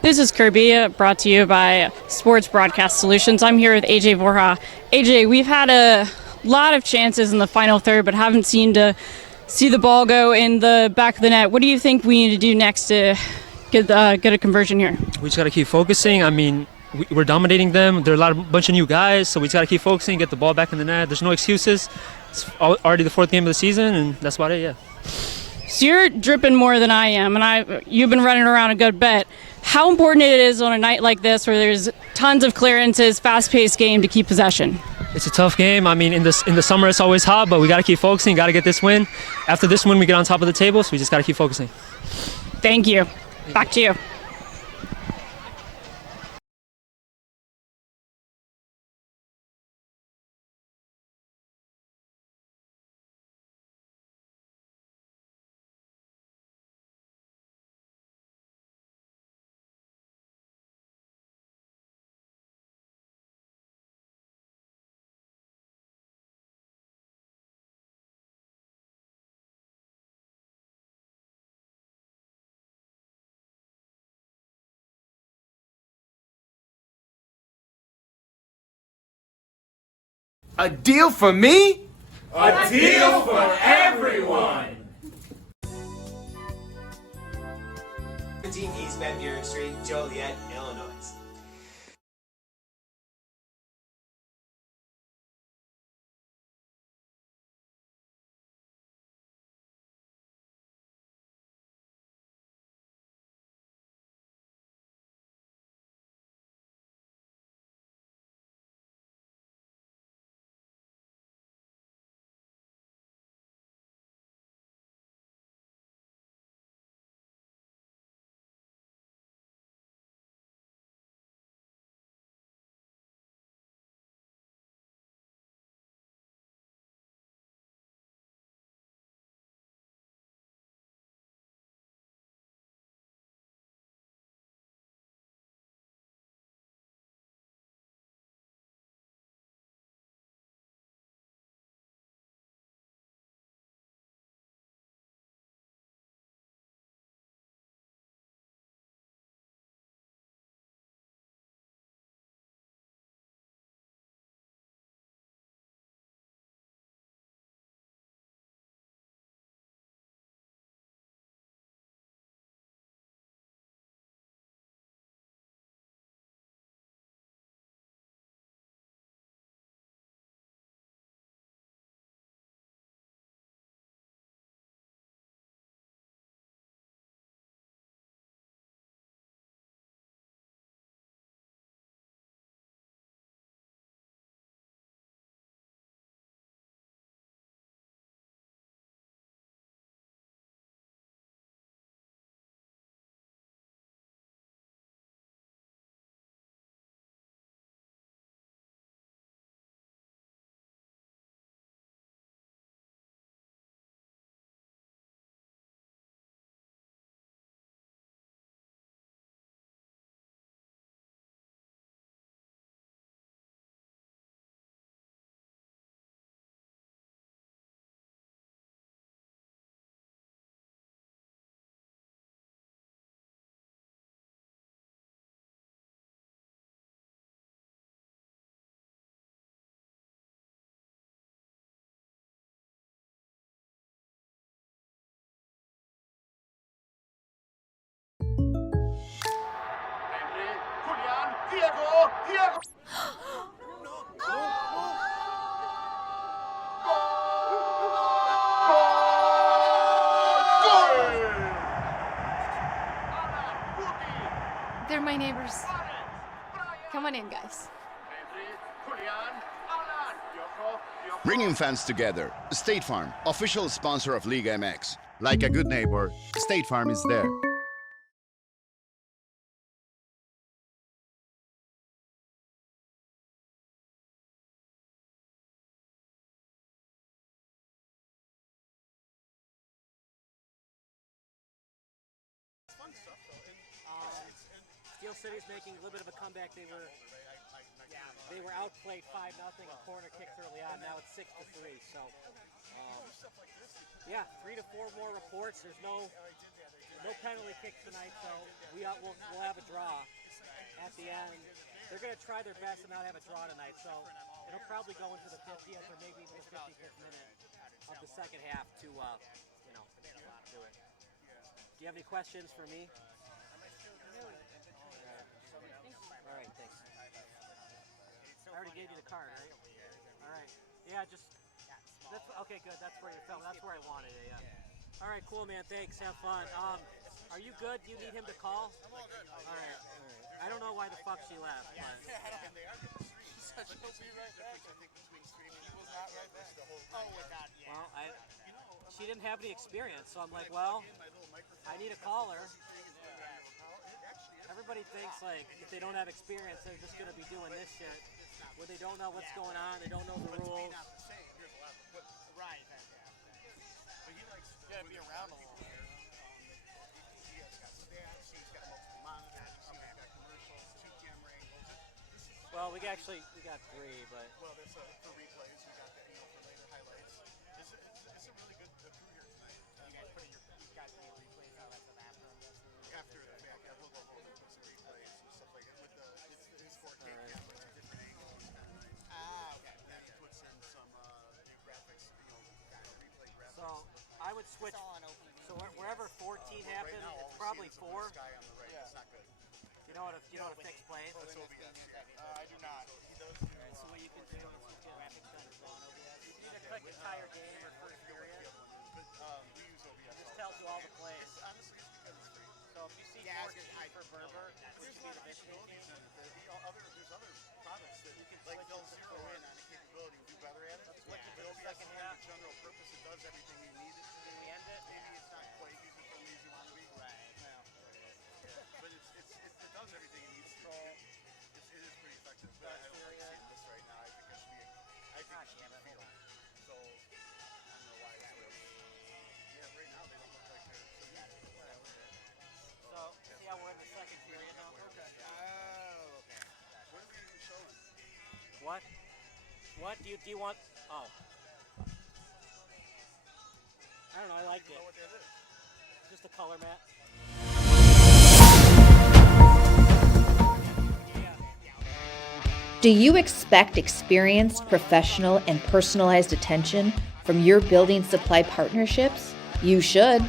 This is Kirby, brought to you by Sports Broadcast Solutions. I'm here with AJ Vorha. AJ, we've had a lot of chances in the final third, but haven't seemed to see the ball go in the back of the net. What do you think we need to do next to get a conversion here? We just got to keep focusing. I mean, we're dominating them. There are a bunch of new guys, so we just got to keep focusing, get the ball back in the net. There's no excuses. It's already the 4th game of the season, and that's about it, yeah. So you're dripping more than I am, and you've been running around a good bit. How important it is on a night like this where there's tons of clearances, fast-paced game to keep possession? It's a tough game. I mean, in the summer it's always hot, but we got to keep focusing, got to get this win. After this win, we get on top of the table, so we just got to keep focusing. Thank you. Back to you. A deal for me? A deal for everyone. 17 East Van Buren Street, Joliet, Illinois. They're my neighbors. Come on in, guys. Bringing fans together. State Farm, official sponsor of Liga MX. Like a good neighbor, State Farm is there. Steel City's making a little bit of a comeback. They were outplayed 5-0. A corner kicked early on. Now it's 6-3. So, 3 to 4 more reports. There's no penalty kicks tonight. So we'll have a draw at the end. They're going to try their best to not have a draw tonight. So it'll probably go into the 50th or maybe even the 55th minute of the second half to do it. Do you have any questions for me? All right, thanks. I already gave you the card, right? All right. Yeah, that's okay. Good. That's where you're filming. That's where I wanted it. Yeah. All right, cool, man. Thanks. Have fun. Are you good? Do you need him to call? I'm all good. All right. I don't know why the fuck she left. But. Well, she didn't have any experience, so I'm like, well, I need a caller. Everybody thinks, like, if they don't have experience, they're just going to be doing this shit, where they don't know what's going on, they don't know the rules. Right. But he likes to be around a little bit. He has got stats, he's got multiple monitors, he's got commercials, 2 camera angles. Well, we got 3, but... Well, that's for replays, we got that, for later highlights. It's a really good crew here tonight. You guys putting your replays out after the after the back, he'll go home and put some replays and stuff like that. With his 4K camera, it's a different angle. Okay. And then he puts in switch. So wherever 14 happened, it's probably 4. You know what a fixed plane? I do not. Alright, so what you can do is get graphics done on OBS. You can click entire game or first period. We use OBS. Just tells you all the plays. Honestly, it's because it's free. So if you see 14 for Berber, which would be the Michigan team, There's other products that you can like switch they'll it to zero four. in on a capability and do better at it. Let's switch it to But the OBS second is kind of half. a general purpose. It does everything you need it to do. Can we end it? Maybe it's not quite user friendly as you want to be. Right. Well, but it does everything it needs to. It is pretty effective. But I don't like seeing this right now. I think it should be. I think it should be field. So I don't know why it's sort of. Yeah, right now they don't look like they're. So see how we're in the second period now? Okay. Oh, okay. What are we even showing? What? What do you want? Oh. I don't know. I liked it. I don't know what that is. Just a color mat. Do you expect experienced, professional, and personalized attention from your building supply partnerships? You should.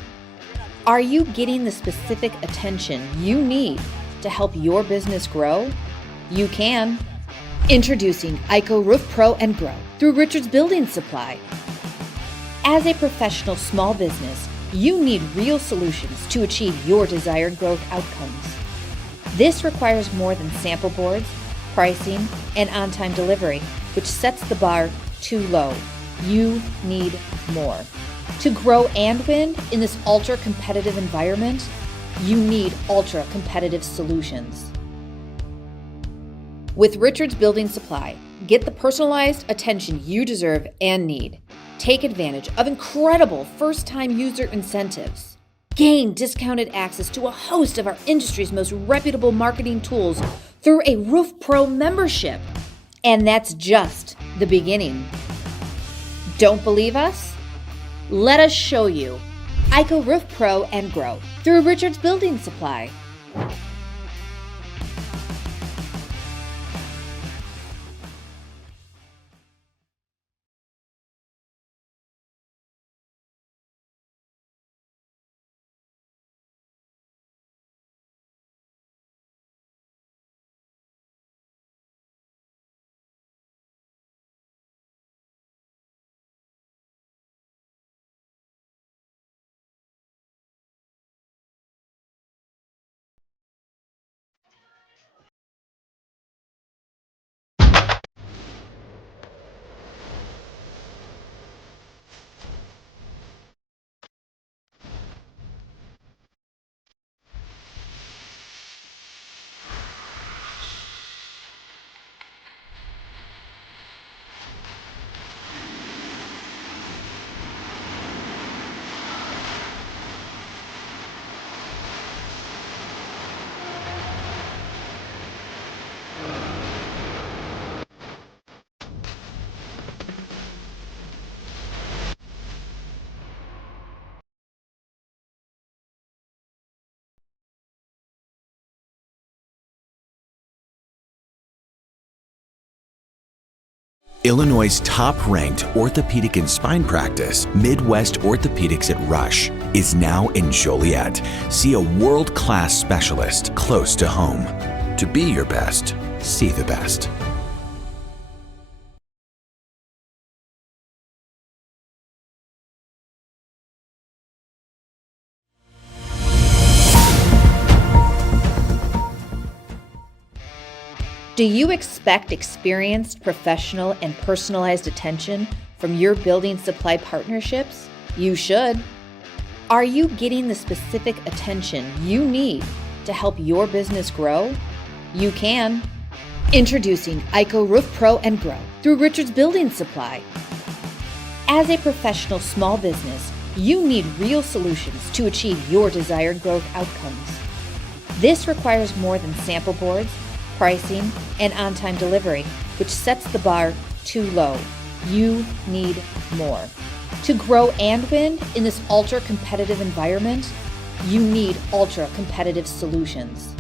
Are you getting the specific attention you need to help your business grow? You can. Introducing ICO Roof Pro and Grow through Richards Building Supply. As a professional small business, you need real solutions to achieve your desired growth outcomes. This requires more than sample boards, pricing, and on-time delivery, which sets the bar too low. You need more. To grow and win in this ultra-competitive environment, you need ultra-competitive solutions. With Richards Building Supply, get the personalized attention you deserve and need. Take advantage of incredible first-time user incentives. Gain discounted access to a host of our industry's most reputable marketing tools through a Roof Pro membership. And that's just the beginning. Don't believe us? Let us show you. ICO Roof Pro and Grow through Richards Building Supply. Illinois' top-ranked orthopedic and spine practice, Midwest Orthopedics at Rush, is now in Joliet. See a world-class specialist close to home. To be your best, see the best. Do you expect experienced, professional, and personalized attention from your building supply partnerships? You should. Are you getting the specific attention you need to help your business grow? You can. Introducing ICO Roof Pro and Grow through Richards Building Supply. As a professional small business, you need real solutions to achieve your desired growth outcomes. This requires more than sample boards, pricing, and on-time delivery, which sets the bar too low. You need more. To grow and win in this ultra-competitive environment, you need ultra-competitive solutions.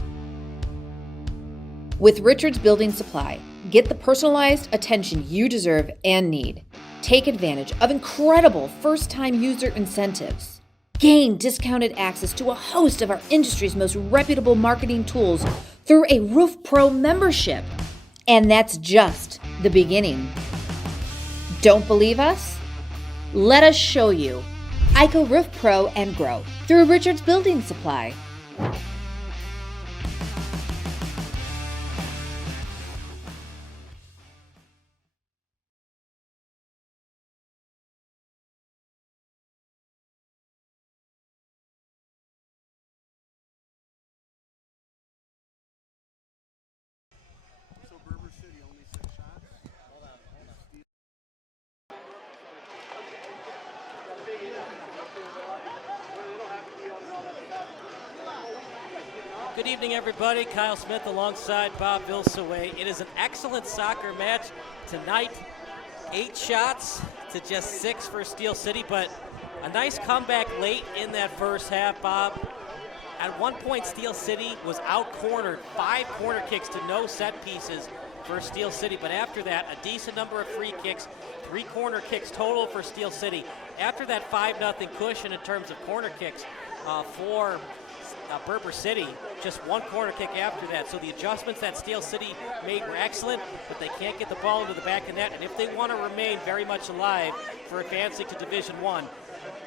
With Richards Building Supply, get the personalized attention you deserve and need. Take advantage of incredible first-time user incentives. Gain discounted access to a host of our industry's most reputable marketing tools through a Roof Pro membership. And that's just the beginning. Don't believe us? Let us show you. ICO Roof Pro and Grow through Richards Building Supply. So Berber City only 6 shots. Good evening, everybody. Kyle Smith alongside Bob Vilsaway. It is an excellent soccer match tonight. 8 shots to just 6 for Steel City, but a nice comeback late in that first half, Bob. At one point, Steel City was out-cornered, 5 corner kicks to no set pieces for Steel City, but after that, a decent number of free kicks, 3 corner kicks total for Steel City. After that 5-0 cushion in terms of corner kicks for Berber City, just 1 corner kick after that. So the adjustments that Steel City made were excellent, but they can't get the ball into the back of net, and if they want to remain very much alive for advancing to Division 1,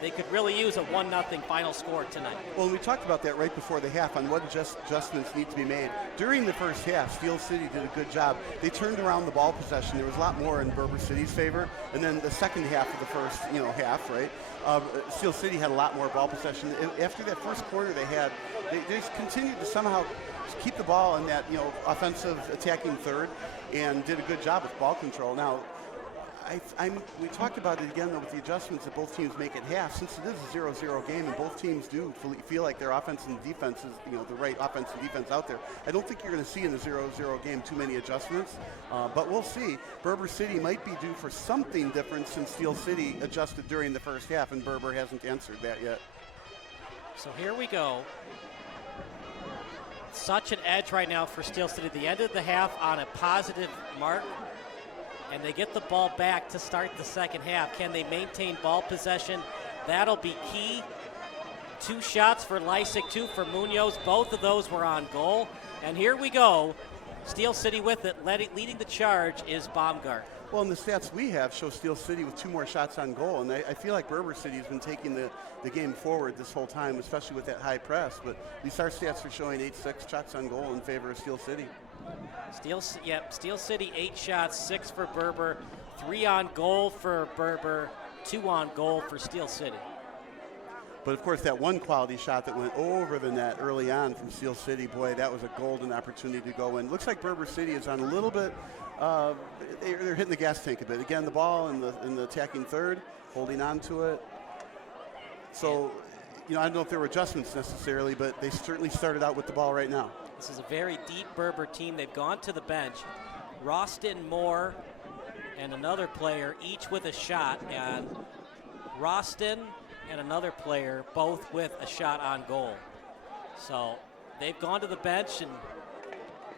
they could really use a 1-0 final score tonight. Well, we talked about that right before the half on what adjustments need to be made. During the first half, Steel City did a good job. They turned around the ball possession. There was a lot more in Berber City's favor. And then the second half of the first, half, right? Steel City had a lot more ball possession. After that first quarter they just continued to somehow keep the ball in that, offensive attacking third and did a good job with ball control. Now, we talked about it again, though, with the adjustments that both teams make at half. Since it is a 0-0 game and both teams do feel like their offense and defense is, the right offense and defense out there, I don't think you're going to see in a 0-0 game too many adjustments, but we'll see. Berber City might be due for something different since Steel City adjusted during the first half, and Berber hasn't answered that yet. So here we go. Such an edge right now for Steel City. The end of the half on a positive mark, and they get the ball back to start the second half. Can they maintain ball possession? That'll be key. 2 shots for Lysick, 2 for Munoz. Both of those were on goal. And here we go. Steel City with it. Leading the charge is Baumgart. Well, and the stats we have show Steel City with 2 more shots on goal, and I feel like Berber City has been taking the game forward this whole time, especially with that high press. But these our stats are showing 8-6 shots on goal in favor of Steel City. Steel City 8 shots, 6 for Berber, 3 on goal for Berber, 2 on goal for Steel City. But of course, that one quality shot that went over the net early on from Steel City, boy, that was a golden opportunity to go in. Looks like Berber City is on a little bit, they're hitting the gas tank a bit. Again, the ball in the attacking third, holding on to it. So, I don't know if there were adjustments necessarily, but they certainly started out with the ball right now. This is a very deep Berber team. They've gone to the bench. Roston, Moore, and another player, each with a shot. And Roston and another player, both with a shot on goal. So they've gone to the bench, and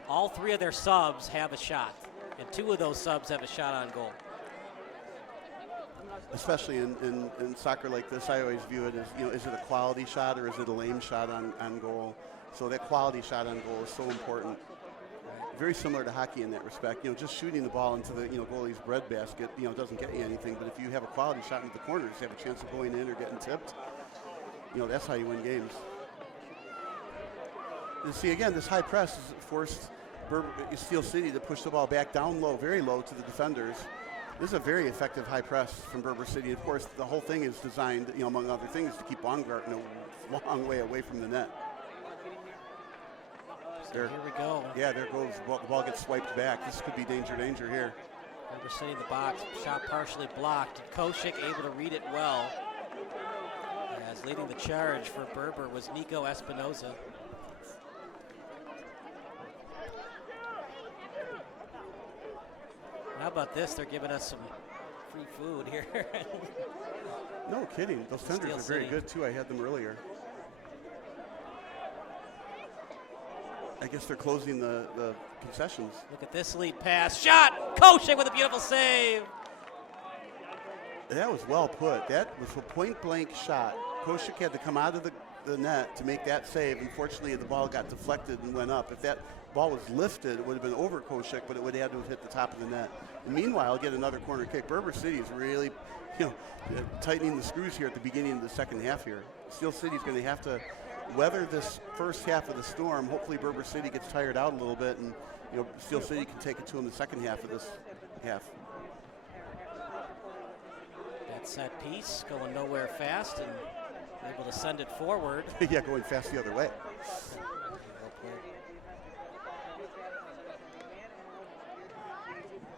all 3 of their subs have a shot. And 2 of those subs have a shot on goal. Especially in soccer like this, I always view it as, is it a quality shot or is it a lame shot on goal? So that quality shot on goal is so important. Very similar to hockey in that respect. Just shooting the ball into the goalie's breadbasket, doesn't get you anything. But if you have a quality shot into the corners, you have a chance of going in or getting tipped. That's how you win games. And see, again, this high press has forced Steel City to push the ball back down low, very low to the defenders. This is a very effective high press from Berber City. Of course, the whole thing is designed, among other things, to keep Baumgart a long way away from the net. Here we go. Yeah, there goes. The ball gets swiped back. This could be danger here. Berber City in the box. Shot partially blocked. Koshik able to read it well. As leading the charge for Berber was Nico Espinoza. How about this? They're giving us some free food here. No kidding. Those tenders are very good, too. I had them earlier. I guess they're closing the concessions. Look at this lead pass. Shot! Koshik with a beautiful save. That was well put. That was a point-blank shot. Koshik had to come out of the net to make that save. Unfortunately, the ball got deflected and went up. If that ball was lifted, it would have been over Koshik, but it would have had to have hit the top of the net. And meanwhile, get another corner kick. Berber City is really, tightening the screws here at the beginning of the second half here. Steel City's going to have to weather this first half of the storm. Hopefully, Berber City gets tired out a little bit, and Steel City can take it to them the second half of this half. That set piece going nowhere fast and able to send it forward. Yeah, going fast the other way.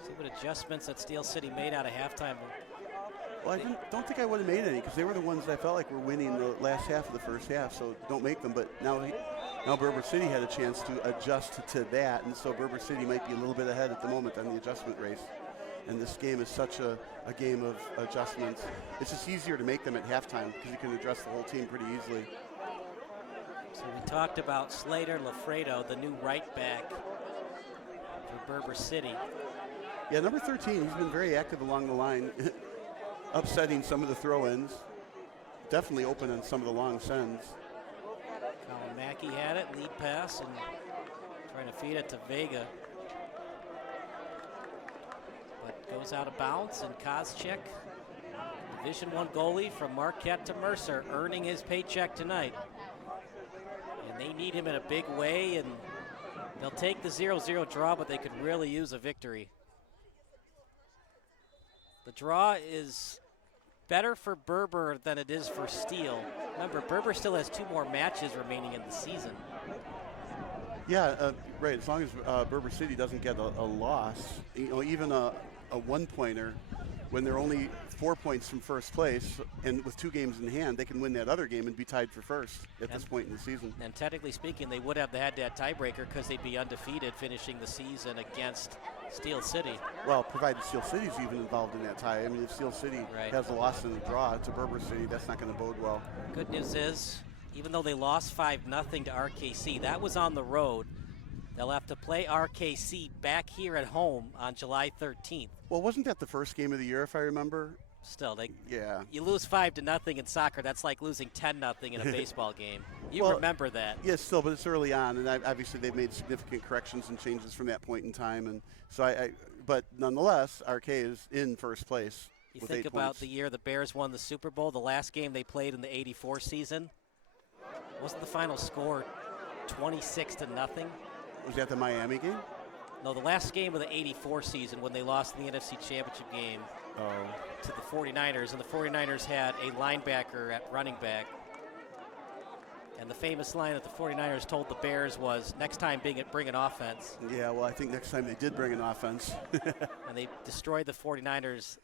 See what adjustments that Steel City made out of halftime. Well, I don't think I would have made any because they were the ones that I felt like were winning the last half of the first half, so don't make them. But now Berber City had a chance to adjust to that, and so Berber City might be a little bit ahead at the moment on the adjustment race. And this game is such a game of adjustments. It's just easier to make them at halftime because you can address the whole team pretty easily. So we talked about Slater Lafredo, the new right back for Berber City. Yeah, number 13, he's been very active along the line, upsetting some of the throw-ins. Definitely open on some of the long sends. Colin Mackey had it, lead pass, and trying to feed it to Vega. But goes out of bounds, and Kozchik, Division I goalie from Marquette to Mercer, earning his paycheck tonight. And they need him in a big way, and they'll take the 0-0 draw, but they could really use a victory. The draw is better for Berber than it is for Steel. Remember, Berber still has 2 more matches remaining in the season. Yeah, right. As long as Berber City doesn't get a loss, even a one-pointer, when they're only 4 points from first place, and with 2 games in hand, they can win that other game and be tied for first at this point in the season. And technically speaking, they would have had that tiebreaker because they'd be undefeated finishing the season against Steel City. Well, provided Steel City's even involved in that tie. I mean, if Steel City has a loss in the draw to Berber City, that's not going to bode well. Good news is, even though they lost 5-0 to RKC, that was on the road. They'll have to play RKC back here at home on July 13th. Well, wasn't that the first game of the year, if I remember? Still, yeah. You lose 5-0 in soccer. That's like losing 10-0 in a baseball game. You remember that? Yes, still, but it's early on, and obviously they've made significant corrections and changes from that point in time. And so, but nonetheless, RK is in first place. You with think 8 about points. the year the Bears won the Super Bowl, the last game they played in the '84 season. Wasn't the final score 26-0? Was that the Miami game? No, the last game of the '84 season when they lost in the NFC Championship game to the 49ers, and the 49ers had a linebacker at running back. And the famous line that the 49ers told the Bears was, next time bring an offense. Yeah, well, I think next time they did bring an offense. And they destroyed the 49ers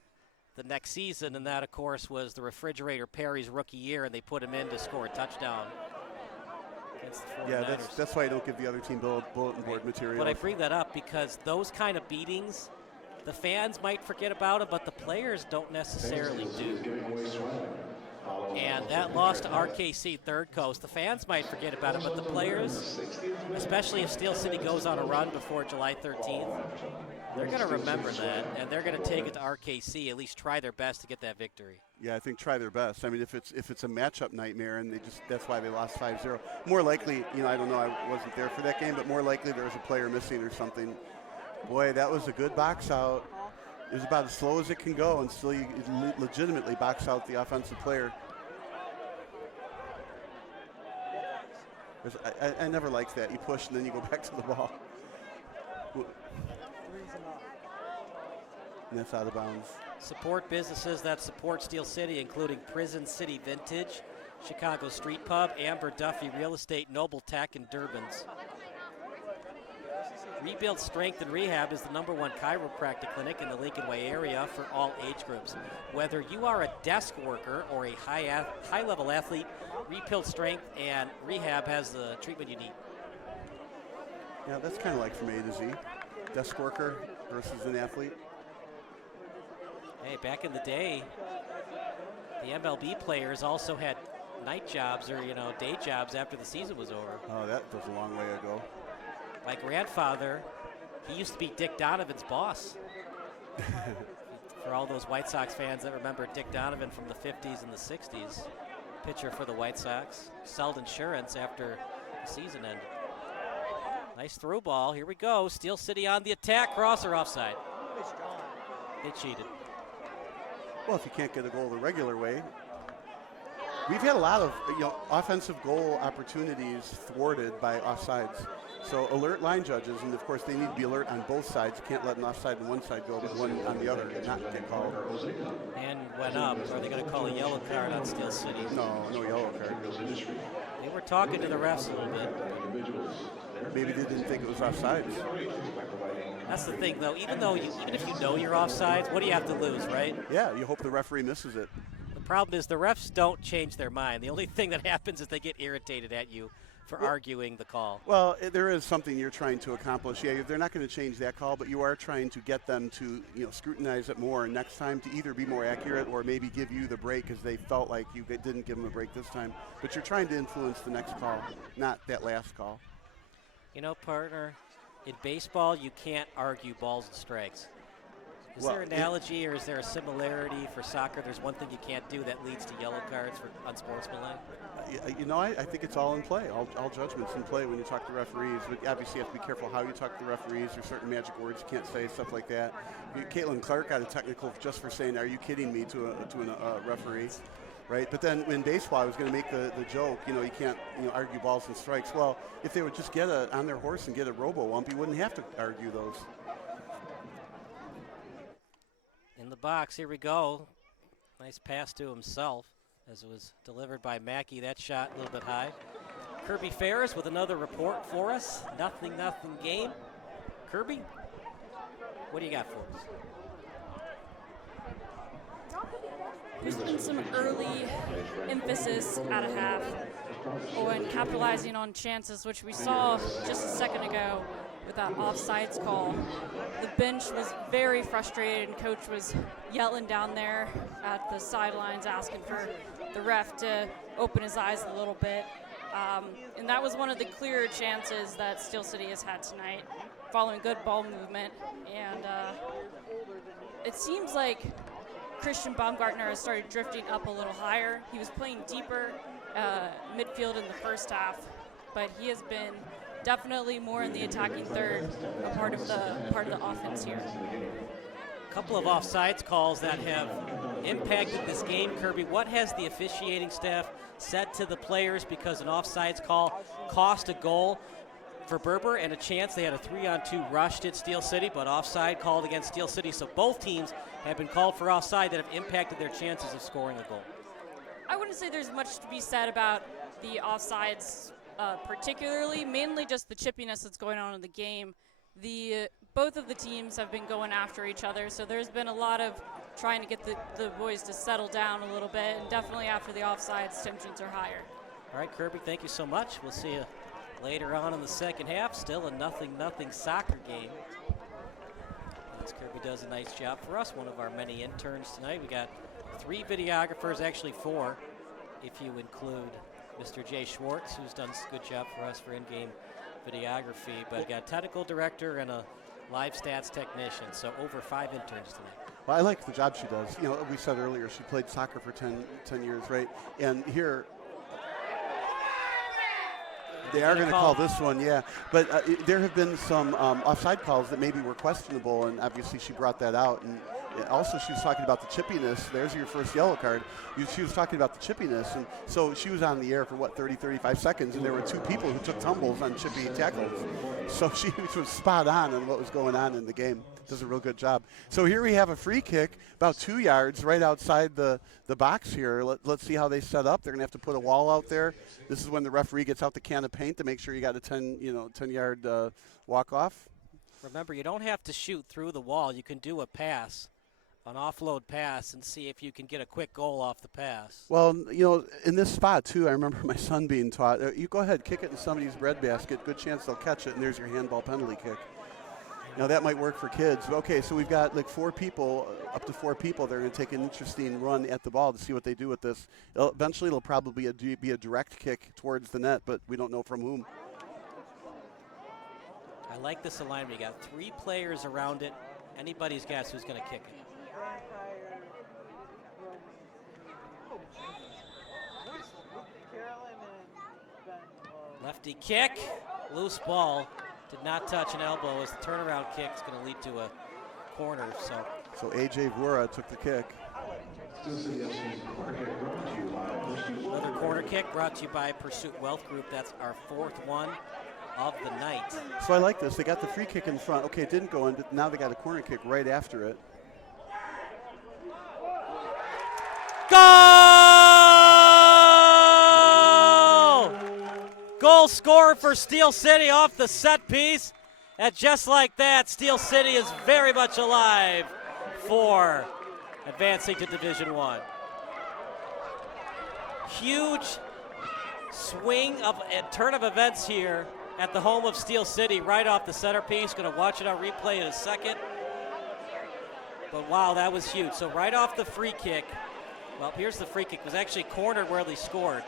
the next season, and that, of course, was the Refrigerator Perry's rookie year, and they put him in to score a touchdown against the 49ers. Yeah, that's why I don't give the other team bulletin board material. But I bring that up because those kind of beatings, the fans might forget about them, but the players don't necessarily do. And that loss to RKC Third Coast, the fans might forget about it, but the players, especially if Steel City goes on a run before July 13th, they're going to remember that, and they're going to take it to RKC, at least try their best to get that victory. Yeah, I think try their best. I mean, if it's a matchup nightmare, and that's why they lost 5-0. More likely, I don't know, I wasn't there for that game, but more likely there was a player missing or something. Boy, that was a good box out. It was about as slow as it can go, and still you legitimately box out the offensive player. I never liked that. You push and then you go back to the ball. And that's out of bounds. Support businesses that support Steel City, including Prison City Vintage, Chicago Street Pub, Amber Duffy Real Estate, Noble Tech, and Durbin's. Rebuild Strength and Rehab is the #1 chiropractic clinic in the Lincoln Way area for all age groups. Whether you are a desk worker or a high-level athlete, Rebuild Strength and Rehab has the treatment you need. Yeah, that's kind of like from A to Z. Desk worker versus an athlete. Hey, back in the day, the MLB players also had night jobs or, day jobs after the season was over. Oh, that was a long way ago. My grandfather, he used to be Dick Donovan's boss. For all those White Sox fans that remember Dick Donovan from the 50s and the 60s, pitcher for the White Sox, sold insurance after the season ended. Nice through ball. Here we go. Steel City on the attack. Cross or offside? They cheated. Well, if you can't get a goal the regular way, we've had a lot of offensive goal opportunities thwarted by offsides. So alert line judges, and of course they need to be alert on both sides. You can't let an offside on one side go, but one on the other and not get called. And went up. Are they going to call a yellow card on Steel City? No yellow card. They were talking to the refs a little bit. Maybe they didn't think it was offsides. That's the thing, though. Even if you know you're offsides, what do you have to lose, right? Yeah, you hope the referee misses it. The problem is the refs don't change their mind. The only thing that happens is they get irritated at you for arguing the call. Well, there is something you're trying to accomplish. Yeah, they're not going to change that call, but you are trying to get them to scrutinize it more next time to either be more accurate or maybe give you the break because they felt like you didn't give them a break this time. But you're trying to influence the next call, not that last call. Partner, in baseball, you can't argue balls and strikes. Is there an analogy or is there a similarity for soccer? There's one thing you can't do that leads to yellow cards for unsportsmanlike? I think it's all in play. All judgments in play when you talk to referees. But obviously you have to be careful how you talk to the referees. There's certain magic words you can't say, stuff like that. Caitlin Clark got a technical just for saying, "Are you kidding me?" to a referee. Right, but then in baseball, I was going to make the joke, you can't argue balls and strikes. Well, if they would just get on their horse and get a robo-ump, you wouldn't have to argue those. In the box, here we go. Nice pass to himself as it was delivered by Mackey. That shot a little bit high. Kirby Ferris with another report for us. Nothing game. Kirby, what do you got for us? There's been some early emphasis at a half on capitalizing on chances, which we saw just a second ago with that offsides call. The bench was very frustrated, and coach was yelling down there at the sidelines, asking for the ref to open his eyes a little bit. And that was one of the clearer chances that Steel City has had tonight, following good ball movement. And it seems like Christian Baumgartner has started drifting up a little higher. He was playing deeper midfield in the first half, but he has been definitely more in the attacking third, a part of the offense here. A couple of offsides calls that have impacted this game, Kirby. What has the officiating staff said to the players because an offsides call cost a goal for Berber and a chance? They had a 3-on-2 rushed at Steel City, but offside called against Steel City. So both teams have been called for offside that have impacted their chances of scoring a goal. I wouldn't say there's much to be said about the offsides particularly, mainly just the chippiness that's going on in the game. Both of the teams have been going after each other, so there's been a lot of trying to get the boys to settle down a little bit, and definitely after the offsides, tensions are higher. All right, Kirby, thank you so much. We'll see you later on in the second half. Still a 0-0 soccer game. As Kirby does a nice job for us, one of our many interns tonight. We got 3 videographers, actually 4, if you include Mr. Jay Schwartz, who's done a good job for us for in-game videography. But got a technical director and a live stats technician, so over 5 interns tonight. Well, I like the job she does. We said earlier she played soccer for 10 years, right? And here, they are going to call this one, yeah. But there have been some offside calls that maybe were questionable, and obviously she brought that out. And also she was talking about the chippiness. There's your first yellow card. She was talking about the chippiness. And so she was on the air for, 35 seconds, and there were 2 people who took tumbles on chippy tackles. So she was spot on what was going on in the game. Does a real good job. So here we have a free kick about 2 yards right outside the box here. Let's see how they set up. They're going to have to put a wall out there. This is when the referee gets out the can of paint to make sure you got a 10-yard walk-off. Remember, you don't have to shoot through the wall. You can do a pass, an offload pass, and see if you can get a quick goal off the pass. Well, in this spot, too, I remember my son being taught, you go ahead, kick it in somebody's breadbasket. Good chance they'll catch it, and there's your handball penalty kick. That might work for kids. Okay, so we've got like 4 people, up to 4 people. They're going to take an interesting run at the ball to see what they do with this. Eventually, it'll probably be a direct kick towards the net, but we don't know from whom. I like this alignment. You got 3 players around it. Anybody's guess who's going to kick it. Lefty kick, loose ball, did not touch an elbow as the turnaround kick is going to lead to a corner. So AJ Vura took the kick. Another corner kick brought to you by Pursuit Wealth Group. That's our 4th one of the night. So I like this. They got the free kick in front. Okay, it didn't go in, but now they got a corner kick right after it. Goal! Goal scored for Steel City off the set piece. And just like that, Steel City is very much alive for advancing to Division I. Huge swing of a turn of events here at the home of Steel City, right off the centerpiece. Going to watch it on replay in a second. But wow, that was huge. So right off the free kick, well, here's the free kick. It was actually cornered where they scored.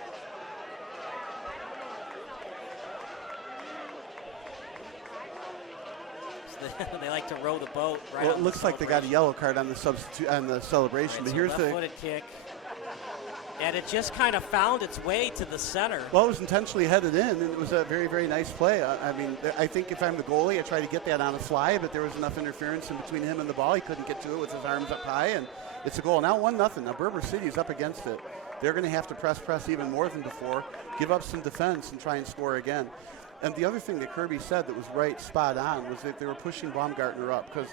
So they like to row the boat. Right. Well, it looks like they got a yellow card on the substitute on the celebration. Right, but so here's the left-footed kick, and it just kind of found its way to the center. Well, it was intentionally headed in, and it was a very, very nice play. I mean, I think if I'm the goalie, I try to get that on a fly, but there was enough interference in between him and the ball. He couldn't get to it with his arms up high, and it's a goal. Now 1-0. Now Berber City is up against it. They're going to have to press even more than before, give up some defense, and try and score again. And the other thing that Kirby said that was right spot on was that they were pushing Baumgartner up because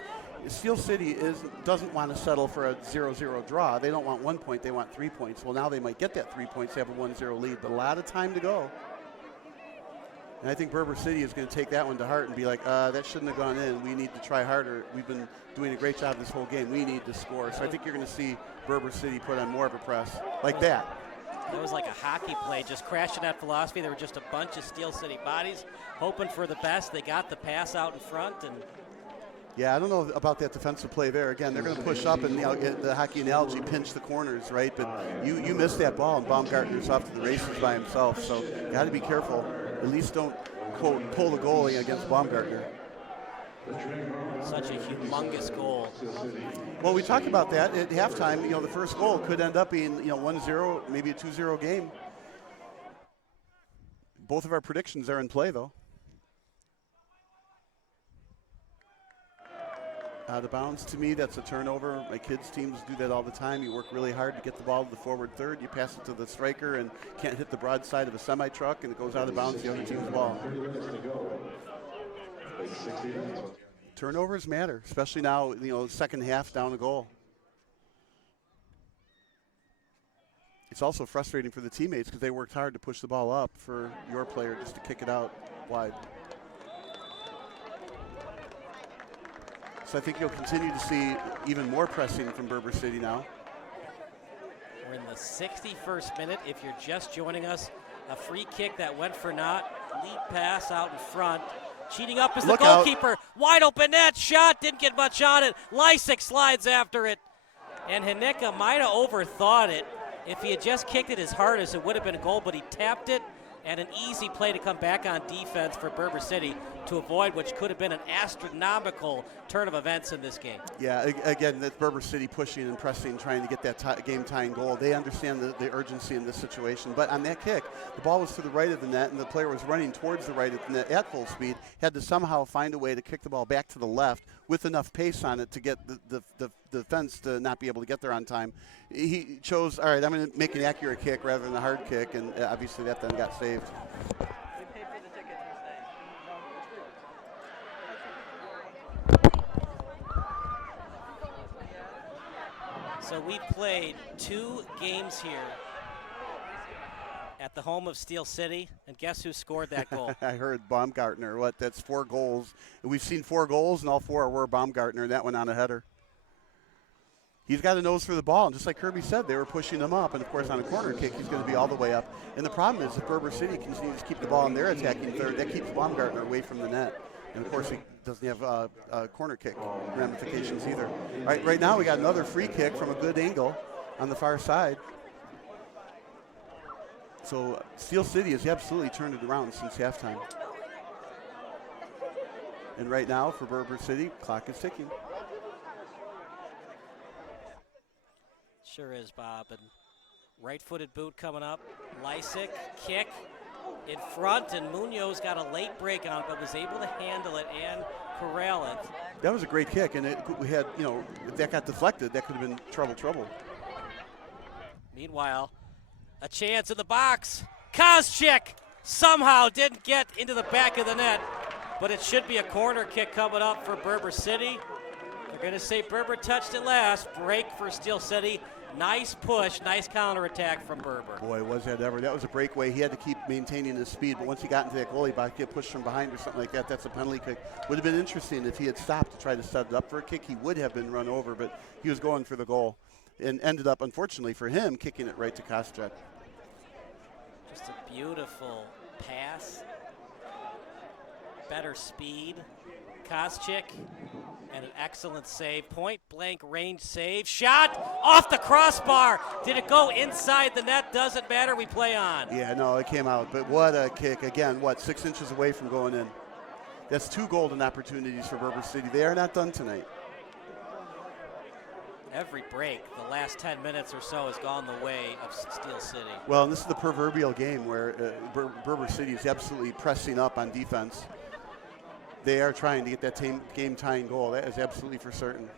Steel City doesn't want to settle for a 0-0 draw. They don't want 1 point, they want 3 points. Well, now they might get that 3 points, they have a 1-0 lead, but a lot of time to go. And I think Berber City is going to take that one to heart and be like, that shouldn't have gone in. We need to try harder. We've been doing a great job this whole game. We need to score. So I think you're going to see Berber City put on more of a press like that. That was like a hockey play, just crashing that philosophy. There were just a bunch of Steel City bodies hoping for the best. They got the pass out in front. And yeah, I don't know about that defensive play there. Again, they're going to push up and the hockey analogy pinch the corners, right? But you missed that ball, and Baumgartner's off to the races by himself. So you got to be careful. At least don't, quote, pull the goalie against Baumgartner. Such a humongous goal. Well, we talked about that at halftime. The first goal could end up being 1-0, maybe a 2-0 game. Both of our predictions are in play, though. Out of bounds, to me, that's a turnover. My kids' teams do that all the time. You work really hard to get the ball to the forward third. You pass it to the striker and can't hit the broadside of a semi-truck, and it goes out of bounds the other team's ball. Turnovers matter, especially now, second half down a goal. It's also frustrating for the teammates because they worked hard to push the ball up for your player just to kick it out wide. So I think you'll continue to see even more pressing from Berber City now. We're in the 61st minute. If you're just joining us, a free kick that went for naught, lead pass out in front. Cheating up is the goalkeeper. Wide open net shot, didn't get much on it. Lysick slides after it. And Hanika might have overthought it. If he had just kicked it as hard as it would have been a goal, but he tapped it, and an easy play to come back on defense for Berber City to avoid which could have been an astronomical turn of events in this game. Yeah, again, that's Berber City pushing and pressing, trying to get that game-tying goal. They understand the urgency in this situation. But on that kick, the ball was to the right of the net, and the player was running towards the right of the net at full speed, had to somehow find a way to kick the ball back to the left with enough pace on it to get the defense to not be able to get there on time. He chose, all right, I'm going to make an accurate kick rather than a hard kick, and obviously that then got saved. So we played 2 games here at the home of Steel City, and guess who scored that goal? I heard Baumgartner. That's 4 goals. We've seen 4 goals, and all 4 were Baumgartner, and that went on a header. He's got a nose for the ball, and just like Kirby said, they were pushing him up, and of course on a corner kick, he's going to be all the way up. And the problem is if Berber City continues to keep the ball in their attacking third, that keeps Baumgartner away from the net. And of course he doesn't have corner kick ramifications either. Right now we got another free kick from a good angle on the far side. So Steel City has absolutely turned it around since halftime. And right now for Berber City, clock is ticking. Sure is, Bob. And right-footed boot coming up. Lysick, kick in front, and Munoz got a late break on it, but was able to handle it and corral it. That was a great kick, and we had, if that got deflected, that could have been trouble. Meanwhile, a chance in the box. Koscheck somehow didn't get into the back of the net, but it should be a corner kick coming up for Berber City. They're going to say Berber touched it last. Break for Steel City. Nice push, nice counterattack from Berber. Boy, was that ever. That was a breakaway. He had to keep maintaining his speed, but once he got into that goalie box, get pushed from behind or something like that, that's a penalty kick. Would have been interesting if he had stopped to try to set it up for a kick. He would have been run over, but he was going for the goal and ended up, unfortunately for him, kicking it right to Koscheck. Just a beautiful pass. Better speed. Koscheck. And an excellent save, point-blank range save. Shot off the crossbar. Did it go inside the net? Doesn't matter, we play on. Yeah, no, it came out, but what a kick. Again, 6 inches away from going in. That's 2 golden opportunities for Berber City. They are not done tonight. Every break, the last 10 minutes or so, has gone the way of Steel City. Well, and this is the proverbial game where Berber City is absolutely pressing up on defense. They are trying to get that game-tying goal. That is absolutely for certain.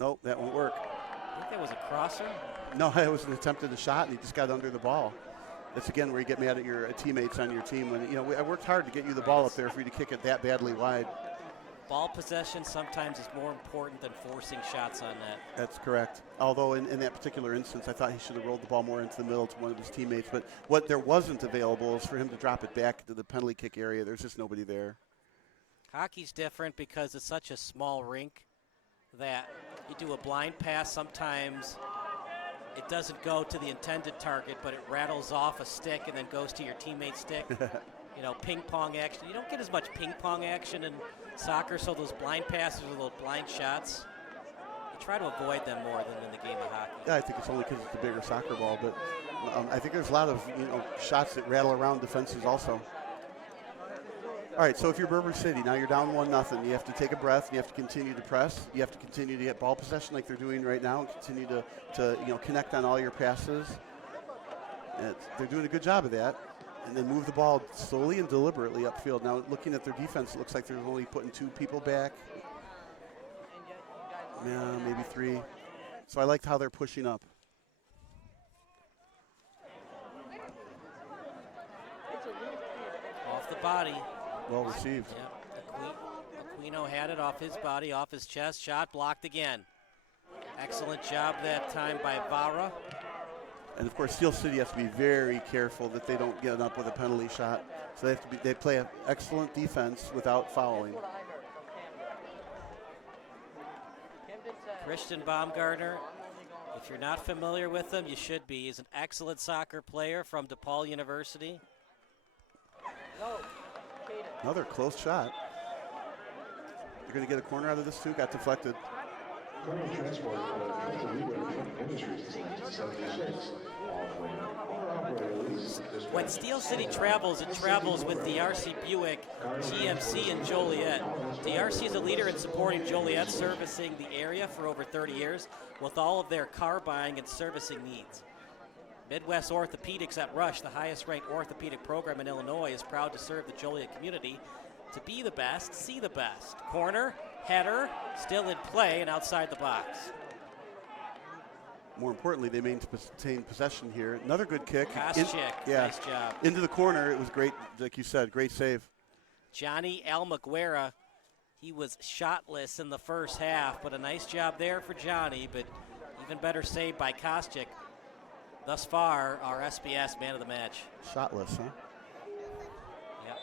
Nope, that won't work. I think that was a crosser. No, it was an attempted shot, and he just got under the ball. That's, again, where you get mad at your teammates on your team. When I worked hard to get you the ball up there for you to kick it that badly wide. Ball possession sometimes is more important than forcing shots on net. That's correct. Although in that particular instance, I thought he should have rolled the ball more into the middle to one of his teammates. But what there wasn't available is for him to drop it back to the penalty kick area. There's just nobody there. Hockey's different because it's such a small rink that you do a blind pass. Sometimes it doesn't go to the intended target, but it rattles off a stick and then goes to your teammate's stick. Ping pong action. You don't get as much ping pong action in soccer, so those blind passes or those blind shots, you try to avoid them more than in the game of hockey. Yeah, I think it's only because it's a bigger soccer ball, but I think there's a lot of shots that rattle around defenses also. All right, so if you're Berber City, now you're down 1-0. You have to take a breath. And you have to continue to press. You have to continue to get ball possession like they're doing right now, and continue to connect on all your passes. They're doing a good job of that. And then move the ball slowly and deliberately upfield. Now, looking at their defense, it looks like they're only putting 2 people back. Yeah, maybe 3. So I liked how they're pushing up. Off the body. Well received. Yep. Aquino had it off his body, off his chest. Shot blocked again. Excellent job that time by Vara. And of course, Steel City has to be very careful that they don't get up with a penalty shot. So they play an excellent defense without fouling. Christian Baumgartner, if you're not familiar with him, you should be. He's an excellent soccer player from DePaul University. Another close shot. You're going to get a corner out of this too. Got deflected. When Steel City travels, it travels with DRC Buick, GMC, and Joliet. DRC is a leader in supporting Joliet, servicing the area for over 30 years with all of their car buying and servicing needs. Midwest Orthopedics at Rush, the highest-ranked orthopedic program in Illinois, is proud to serve the Joliet community. To be the best, see the best. Corner, header, still in play and outside the box. More importantly, they maintain possession here. Another good kick. Koscheck, nice job. Into the corner, it was great, like you said, great save. Johnny Almaguera, he was shotless in the first half, but a nice job there for Johnny, but even better save by Koscheck. Thus far, our SBS man of the match. Shotless, huh? Yep.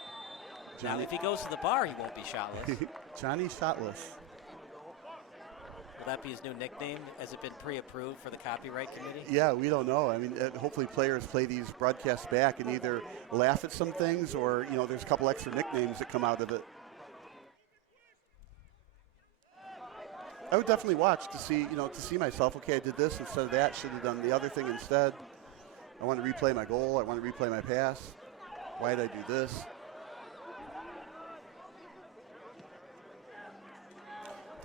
Now, if he goes to the bar, he won't be shotless. Johnny Shotless. Will that be his new nickname? Has it been pre-approved for the copyright committee? Yeah, we don't know. I mean, hopefully players play these broadcasts back and either laugh at some things or, there's a couple extra nicknames that come out of it. I would definitely watch to see myself, okay, I did this instead of that, should have done the other thing instead. I want to replay my goal. I want to replay my pass. Why did I do this?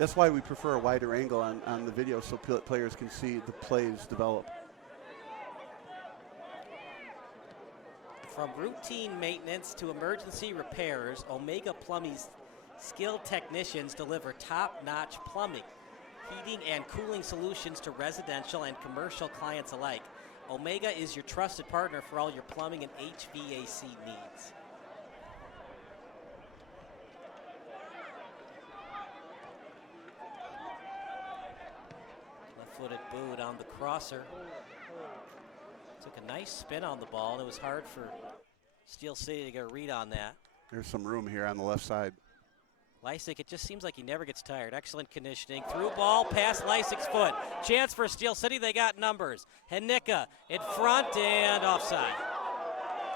That's why we prefer a wider angle on the video so players can see the plays develop. From routine maintenance to emergency repairs, Omega Plumbing's skilled technicians deliver top-notch plumbing, heating, and cooling solutions to residential and commercial clients alike. Omega is your trusted partner for all your plumbing and HVAC needs. Left-footed boot on the crosser. Took a nice spin on the ball, and it was hard for Steel City to get a read on that. There's some room here on the left side. Lysick, it just seems like he never gets tired. Excellent conditioning. Through ball, past Lysick's foot. Chance for Steel City, they got numbers. Henika in front and offside.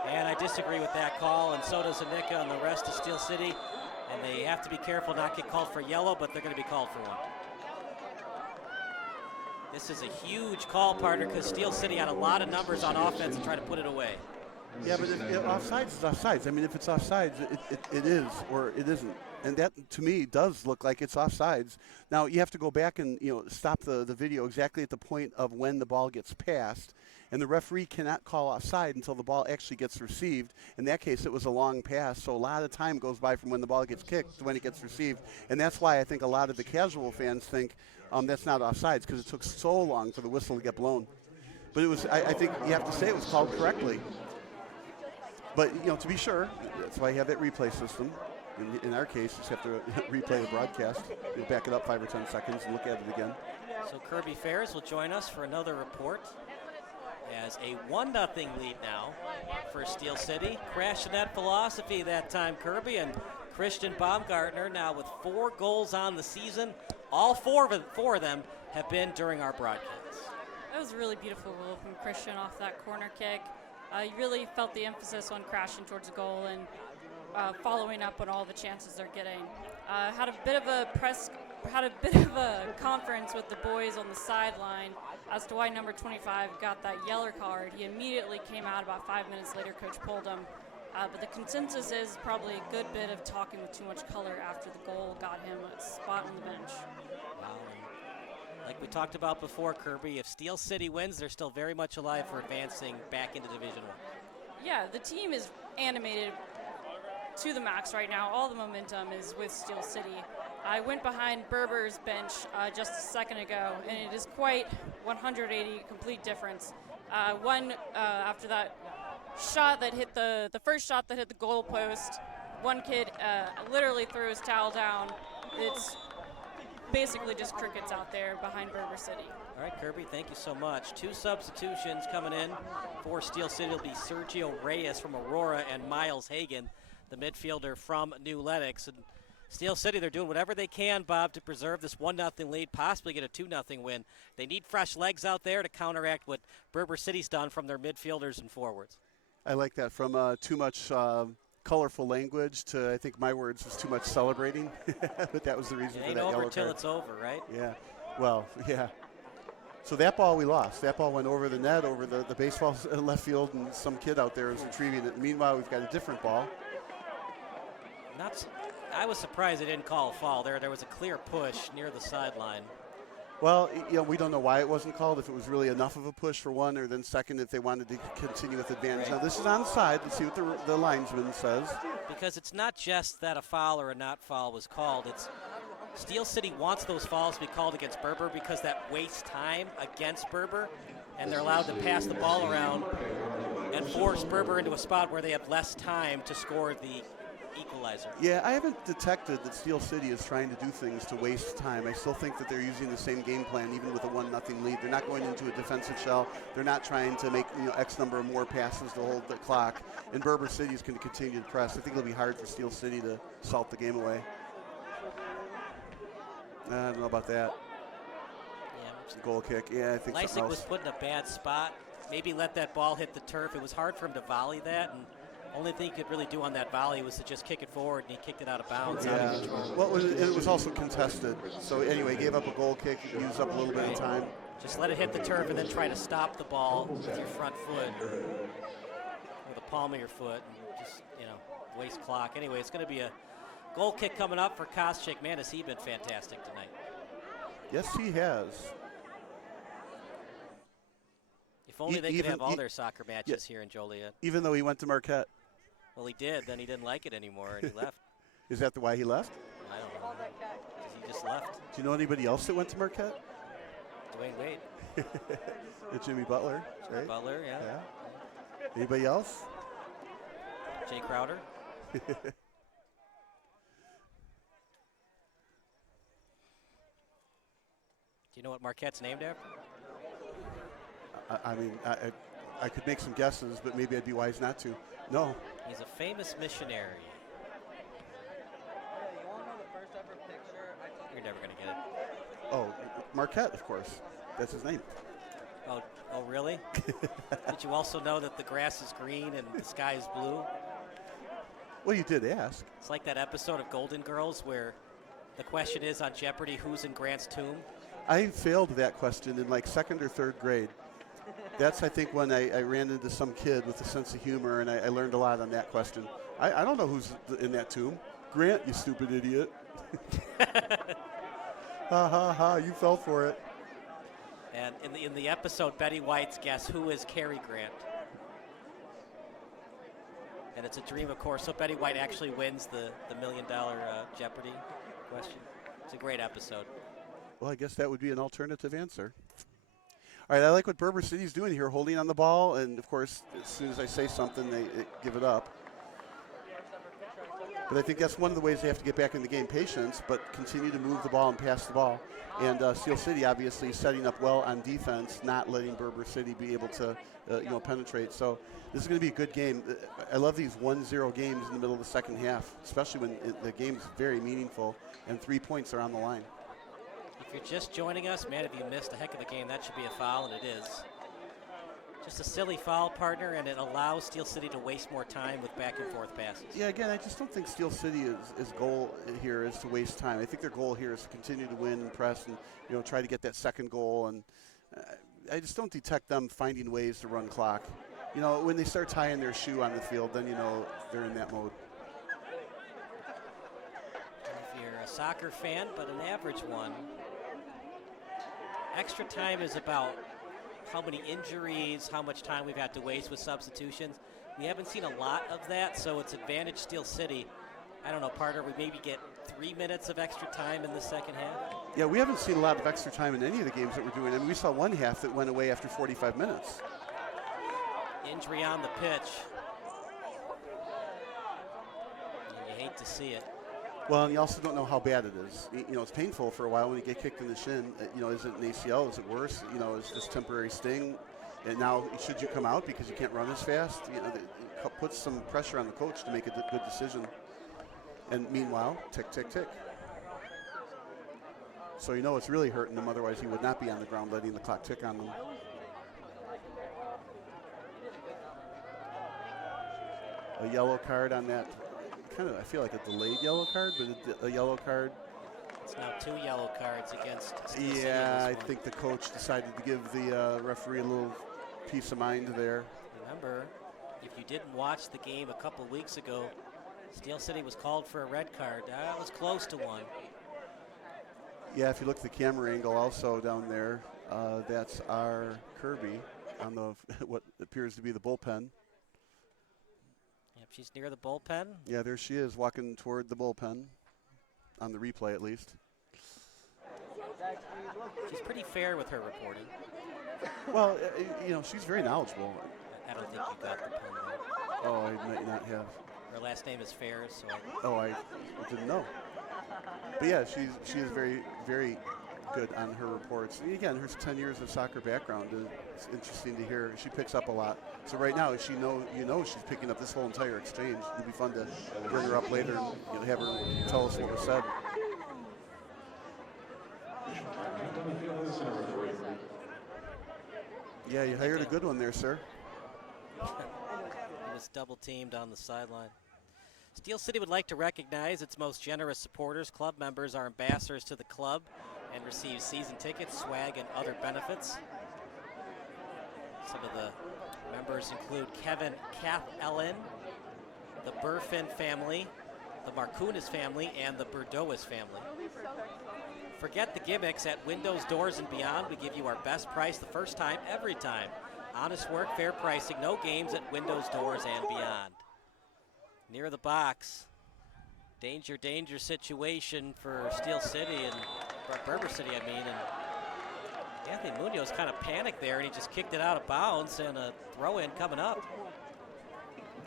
And I disagree with that call, and so does Henika and the rest of Steel City. And they have to be careful not to get called for yellow, but they're going to be called for one. This is a huge call, partner, because Steel City had a lot of numbers on offense and tried to put it away. Yeah, but if offsides is offsides. I mean, if it's offsides, it is or it isn't. And that, to me, does look like it's offsides. Now, you have to go back and, stop the video exactly at the point of when the ball gets passed. And the referee cannot call offside until the ball actually gets received. In that case, it was a long pass, so a lot of time goes by from when the ball gets kicked to when it gets received. And that's why I think a lot of the casual fans think that's not offsides, because it took so long for the whistle to get blown. But it was, I think you have to say it was called correctly. But, to be sure, that's why you have that replay system. In our case, you just have to replay the broadcast. You'll back it up 5 or 10 seconds and look at it again. So Kirby Ferris will join us for another report. As a 1-0 lead now for Steel City. Crash net philosophy that time, Kirby, and Christian Baumgartner now with 4 goals on the season. All four of them have been during our broadcast. That was a really beautiful goal from Christian off that corner kick. You really felt the emphasis on crashing towards the goal and following up on all the chances they're getting. Had a bit of a conference with the boys on the sideline as to why number 25 got that yellow card. He immediately came out. About 5 minutes later, coach pulled him. But the consensus is probably a good bit of talking with too much color after the goal got him a spot on the bench. Wow. Like we talked about before, Kirby, if Steel City wins, they're still very much alive for advancing back into Division I. Yeah, the team is animated to the max right now. All the momentum is with Steel City. I went behind Berber's bench just a second ago, and it is quite 180 complete difference. After that shot that hit the first shot that hit the goal post, one kid literally threw his towel down. It's basically just crickets out there behind Berber City. All right, Kirby, thank you so much. 2 substitutions coming in for Steel City. It'll be Sergio Reyes from Aurora and Miles Hagan, the midfielder from New Lenox. And Steel City, they're doing whatever they can, Bob, to preserve this 1-0 lead, possibly get a 2-0 win. They need fresh legs out there to counteract what Berber City's done from their midfielders and forwards. I like that. From too much colorful language to, I think my words, was too much celebrating. But that was the reason for that yellow card. It ain't over till it's over, right? Yeah. Well, yeah. So that ball we lost. That ball went over the net, over the baseball left field, and some kid out there is retrieving it. Meanwhile, we've got a different ball. I was surprised they didn't call a foul there. There was a clear push near the sideline. Well, we don't know why it wasn't called, if it was really enough of a push for one, or then second, if they wanted to continue with advantage. Right. Now, this is onside. Let's see what the linesman says. Because it's not just that a foul or a not foul was called. It's Steel City wants those fouls to be called against Berber because that wastes time against Berber, and they're allowed to pass the ball around and force Berber into a spot where they have less time to score the equalizer. Yeah, I haven't detected that Steel City is trying to do things to waste time. I still think that they're using the same game plan, even with a 1-0 lead. They're not going into a defensive shell. They're not trying to make X number of more passes to hold the clock. And Berber City is going to continue to press. I think it'll be hard for Steel City to salt the game away. I don't know about that. Yeah. Goal kick. Yeah, I think Lysick was put in a bad spot. Maybe let that ball hit the turf. It was hard for him to volley that, and only thing he could really do on that volley was to just kick it forward, and he kicked it out of bounds. Yeah. Well, it was also contested. So anyway, gave up a goal kick, used up a little bit of time. Just let it hit the turf and then try to stop the ball with your front foot or the palm of your foot, and just waste clock. Anyway, it's going to be a Goal kick coming up for Koscheck. Man, has he been fantastic tonight. Yes, he has. If only they could have all their soccer matches here in Joliet. Even though he went to Marquette. Well, he did. Then he didn't like it anymore, and he left. Is that why he left? I don't know. 'Cause he just left. Do you know anybody else that went to Marquette? Dwayne Wade. Jimmy Butler, right? Butler, yeah. Anybody else? Jay Crowder. Do you know what Marquette's named after? I could make some guesses, but maybe I'd be wise not to. No. He's a famous missionary. You're never going to get it. Oh, Marquette, of course. That's his name. Oh, really? Did you also know that the grass is green and the sky is blue? Well, you did ask. It's like that episode of Golden Girls where the question is on Jeopardy, who's in Grant's tomb? I failed that question in like 2nd or 3rd grade. That's, I think, when I ran into some kid with a sense of humor, and I learned a lot on that question. I don't know who's in that tomb. Grant, you stupid idiot. Ha, ha, ha, you fell for it. And in the episode, Betty White's guess, who is Cary Grant? And it's a dream, of course, so Betty White actually wins the $1 million Jeopardy question. It's a great episode. Well, I guess that would be an alternative answer. All right, I like what Berber City's doing here, holding on the ball, and of course, as soon as I say something, they give it up. But I think that's one of the ways they have to get back in the game, patience, but continue to move the ball and pass the ball. And Steel City obviously setting up well on defense, not letting Berber City be able to penetrate. So this is going to be a good game. I love these 1-0 games in the middle of the second half, especially when the game's very meaningful and 3 points are on the line. If you're just joining us, man, if you missed a heck of a game, that should be a foul, and it is. Just a silly foul, partner, and it allows Steel City to waste more time with back-and-forth passes. Yeah, again, I just don't think Steel City's goal here is to waste time. I think their goal here is to continue to win and press and try to get that second goal. And I just don't detect them finding ways to run clock. When they start tying their shoe on the field, then they're in that mode. If you're a soccer fan, but an average one, extra time is about how many injuries, how much time we've had to waste with substitutions. We haven't seen a lot of that, so it's advantage Steel City. I don't know, partner, we maybe get 3 minutes of extra time in the second half. Yeah, we haven't seen a lot of extra time in any of the games that we're doing. I mean, we saw one half that went away after 45 minutes. Injury on the pitch. And you hate to see it. Well, and you also don't know how bad it is. It's painful for a while when you get kicked in the shin. Is it an ACL? Is it worse? Is this temporary sting? And now, should you come out because you can't run as fast? It puts some pressure on the coach to make a good decision. And meanwhile, tick, tick, tick. So it's really hurting them. Otherwise, he would not be on the ground letting the clock tick on them. A yellow card on that. I feel like a delayed yellow card, but a yellow card. It's now 2 yellow cards against Steel City. Yeah, I think the coach decided to give the referee a little peace of mind there. Remember, if you didn't watch the game a couple weeks ago, Steel City was called for a red card. That was close to one. Yeah, if you look at the camera angle also down there, that's our Kirby on the what appears to be the bullpen. Yep, she's near the bullpen. Yeah, there she is walking toward the bullpen, on the replay at least. She's pretty fair with her reporting. Well, she's very knowledgeable. I don't think you got the pun there. Oh, I might not have. Her last name is Fair, so. I didn't know. But yeah, she is very, very good on her reports. And again, her 10 years of soccer background, it's interesting to hear. She picks up a lot. So right now, she's picking up this whole entire exchange. It'll be fun to bring her up later and have her tell us what was said. Yeah, you hired a good one there, sir. He was double teamed on the sideline. Steel City would like to recognize its most generous supporters. Club members are ambassadors to the club and receive season tickets, swag, and other benefits. Some of the members include Kevin Kath Ellen, the Burfin family, the Marcunas family and the Bordeaux family. Forget the gimmicks. At Windows, Doors, and Beyond, we give you our best price the first time, every time. Honest work, fair pricing, no games at Windows, Doors, and Beyond. Near the box. Danger, danger situation for Steel City and Berber City, I mean. And Anthony Munoz kind of panicked there, and he just kicked it out of bounds, and a throw-in coming up.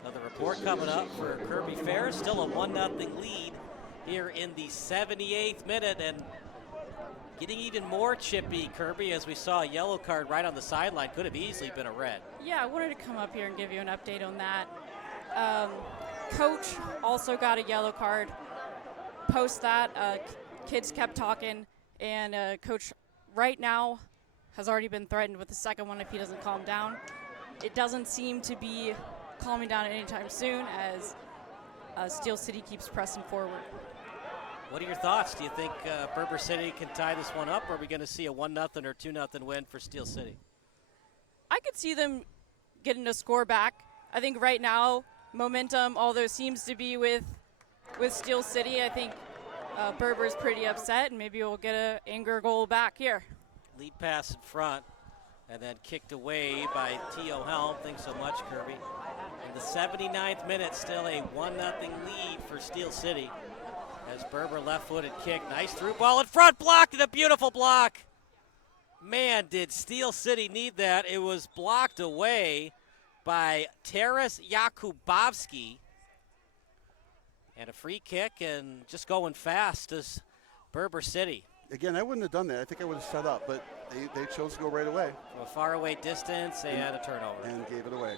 Another report coming up for Kirby Ferris. Still a 1-0 lead here in the 78th minute, and getting even more chippy, Kirby, as we saw a yellow card right on the sideline. Could have easily been a red. Yeah, I wanted to come up here and give you an update on that. Coach also got a yellow card. Post that, kids kept talking, and Coach right now has already been threatened with the second one if he doesn't calm down. It doesn't seem to be calming down anytime soon as Steel City keeps pressing forward. What are your thoughts? Do you think Berber City can tie this one up, or are we going to see a 1-0 or 2-0 win for Steel City? I could see them getting a score back. I think right now, momentum, although seems to be with Steel City, I think Berber's pretty upset, and maybe we'll get an anger goal back here. Lead pass in front, and then kicked away by T.O. Helm. Thanks so much, Kirby. In the 79th minute, still a 1-0 lead for Steel City. As Berber left-footed kick, nice through ball in front, blocked, and a beautiful block. Man, did Steel City need that. It was blocked away by Taras Jakubowski. And a free kick, and just going fast as Berber City. Again, I wouldn't have done that. I think I would have set up, but they chose to go right away. From a faraway distance and a turnover. And gave it away.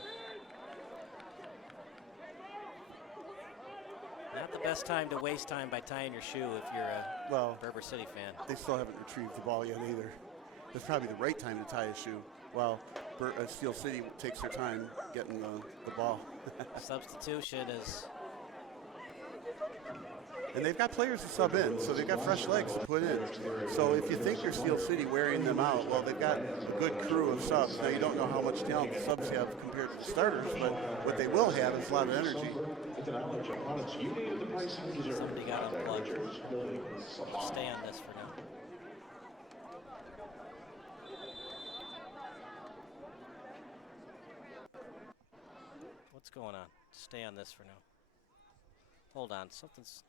Not the best time to waste time by tying your shoe if you're a Berber City fan. They still haven't retrieved the ball yet either. It's probably the right time to tie a shoe while Steel City takes their time getting the ball. Substitution is... And they've got players to sub in, so they've got fresh legs to put in. So if you think you're Steel City wearing them out, well, they've got a good crew of subs. Now, you don't know how much talent the subs have compared to the starters, but what they will have is a lot of energy. Somebody got unplugged. Stay on this for now. What's going on? Stay on this for now. Hold on, something's...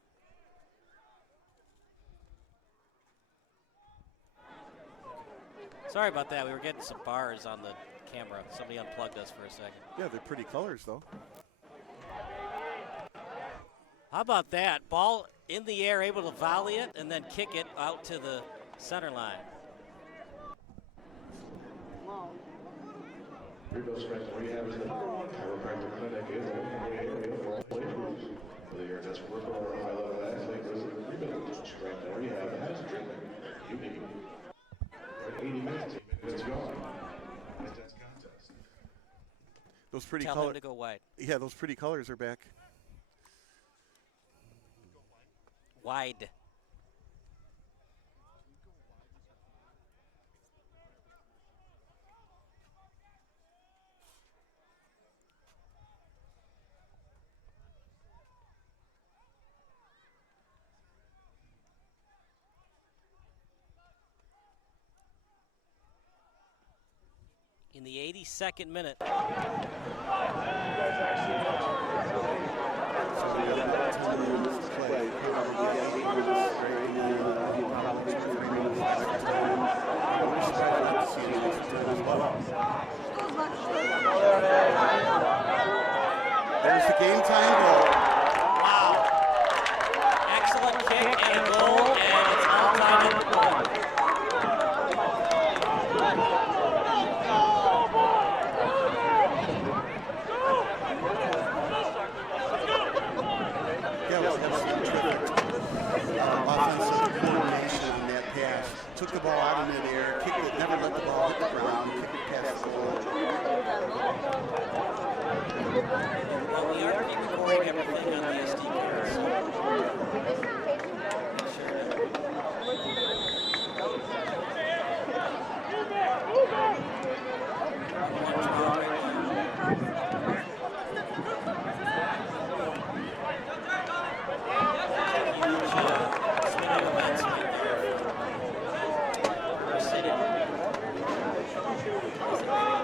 Sorry about that. We were getting some bars on the camera. Somebody unplugged us for a second. Yeah, they're pretty colors, though. How about that? Ball in the air, able to volley it, and then kick it out to the center line. Rebuild Strength Rehab is the #1 chiropractic clinic in the area for all age groups. Whether you're a desk worker or a high-level athlete, Rebuild Strength Rehab has treatment you need. 80 minutes gone. Those pretty Tell him to go wide. Yeah, those pretty colors are back. Wide. In the 82nd minute. There's the game time goal. Wow. Excellent kick and a goal, and it's all tied up. Offensive coordination on that pass. Took the ball out of midair, kicked it, never let the ball hit the ground, kicked it past the goal. Well, we are recording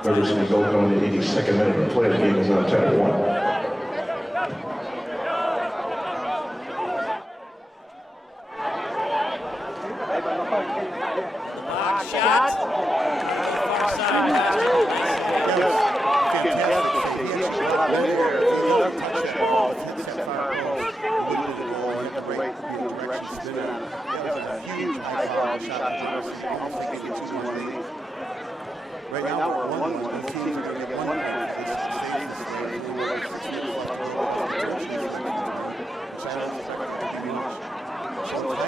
Berber City goal coming in the 82nd minute of play. The game is now 10-1. Shot. Far Right now we're 1-1. Both teams are going to get 1 point for this stage So it's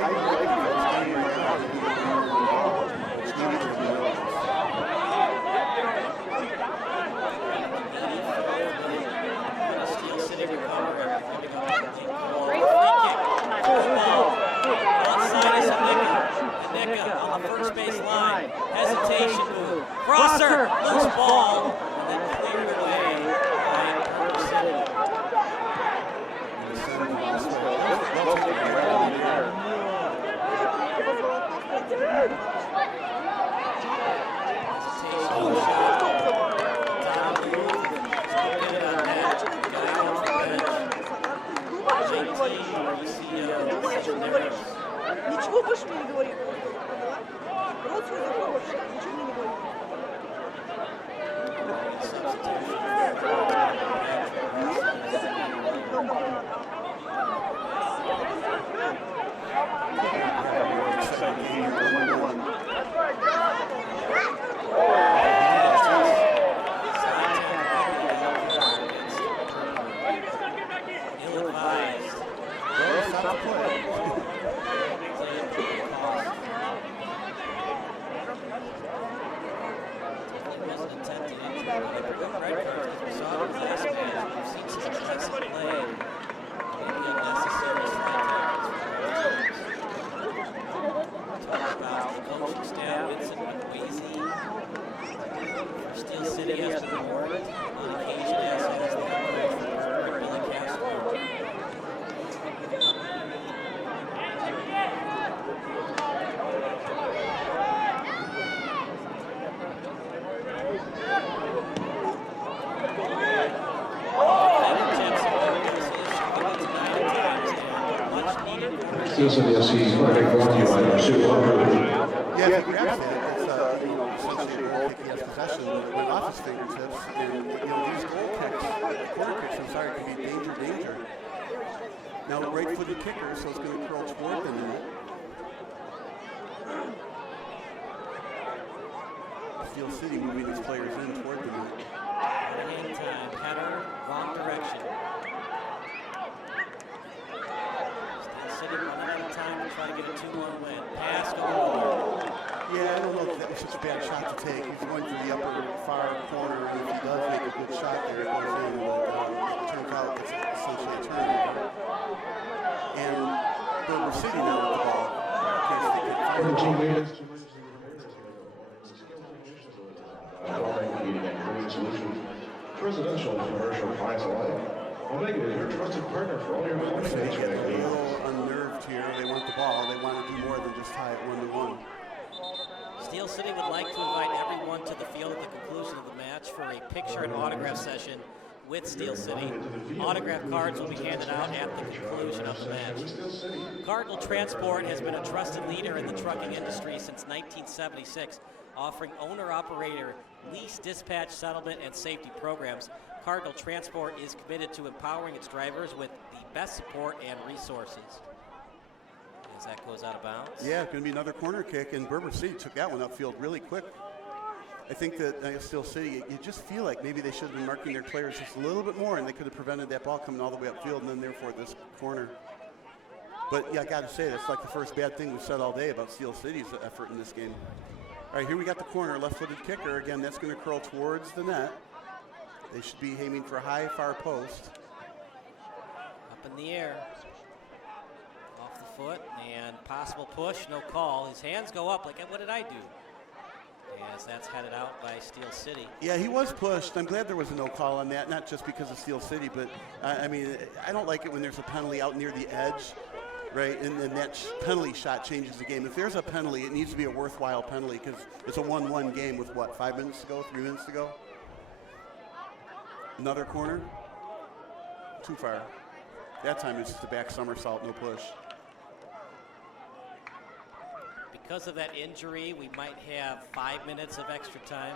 on the first base line. Hesitation move. Crosser, loose ball, and then cleared away by Berber City. Ничего больше мне не говори. Рот свой закрой вообще, ничего мне не говори. Steel City FC, project brought to you by Pursuit Yeah, if he grabs that, it's, essentially a goal kick. He has possession, but it went off his fingertips. And, these goal kicks, corner kicks, I'm sorry, can be danger. Now, right-footed kicker, so it's going to curl toward the net. Steel City moving its players in toward the net. Hang time, header, wrong direction. Steel City running out of time to try to get a 2-1 win. Pass going over. Yeah, I don't know if that was such a bad shot to take. He's going to the upper far corner, and if he does make a good shot there, it goes in, but it turns out it's essentially a turnover. And Berber City now with the ball. In case they can find it. Residential and commercial clients alike. Omega is your trusted partner for all your home and HVAC They're a needs. little unnerved here. They want the ball. They want to do more than just tie it 1-1. Steel City would like to invite everyone to the field at the conclusion of the match for a picture and autograph session with Steel City. Autograph cards will be handed out at the conclusion of the match. Cardinal Transport has been a trusted leader in the trucking industry since 1976, offering owner-operator lease, dispatch, settlement, and safety programs. Cardinal Transport is committed to empowering its drivers with the best support and resources. As that goes out of bounds. Yeah, it's going to be another corner kick, and Berber City took that one upfield really quick. I think that Steel City, you just feel like maybe they should have been marking their players just a little bit more, and they could have prevented that ball coming all the way upfield, and then therefore this corner. But yeah, I got to say, that's like the first bad thing we've said all day about Steel City's effort in this game. All right, here we got the corner, left-footed kicker. Again, that's going to curl towards the net. They should be aiming for a high, far post. Up in the air. Off the foot, and possible push, no call. His hands go up like, what did I do? As that's headed out by Steel City. Yeah, he was pushed. I'm glad there was a no call on that, not just because of Steel City, but I mean, I don't like it when there's a penalty out near the edge, right? And then that penalty shot changes the game. If there's a penalty, it needs to be a worthwhile penalty because it's a 1-1 game with what, 5 minutes to go, 3 minutes to go? Another corner. Too far. That time it's just a back somersault, no push. Because of that injury, we might have 5 minutes of extra time.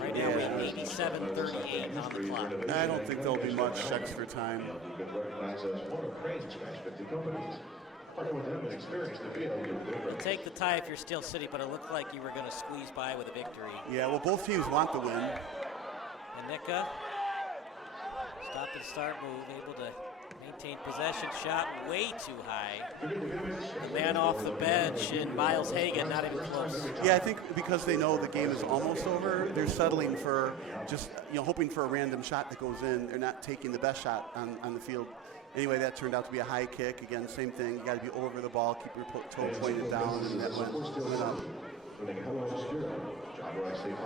Right now we have 87:38 on the clock. I don't think there'll be much extra time. You'll take the tie if you're Steel City, but it looked like you were going to squeeze by with a victory. Yeah, well, both teams want the win. Hanika, stop and start move, able to maintain possession, shot way too high. The man off the bench and Miles Hagan, not even close. Yeah, I think because they know the game is almost over, they're settling for just, hoping for a random shot that goes in. They're not taking the best shot on the field. Anyway, that turned out to be a high kick. Again, same thing. You got to be over the ball, keep your toe pointed down, and that went up.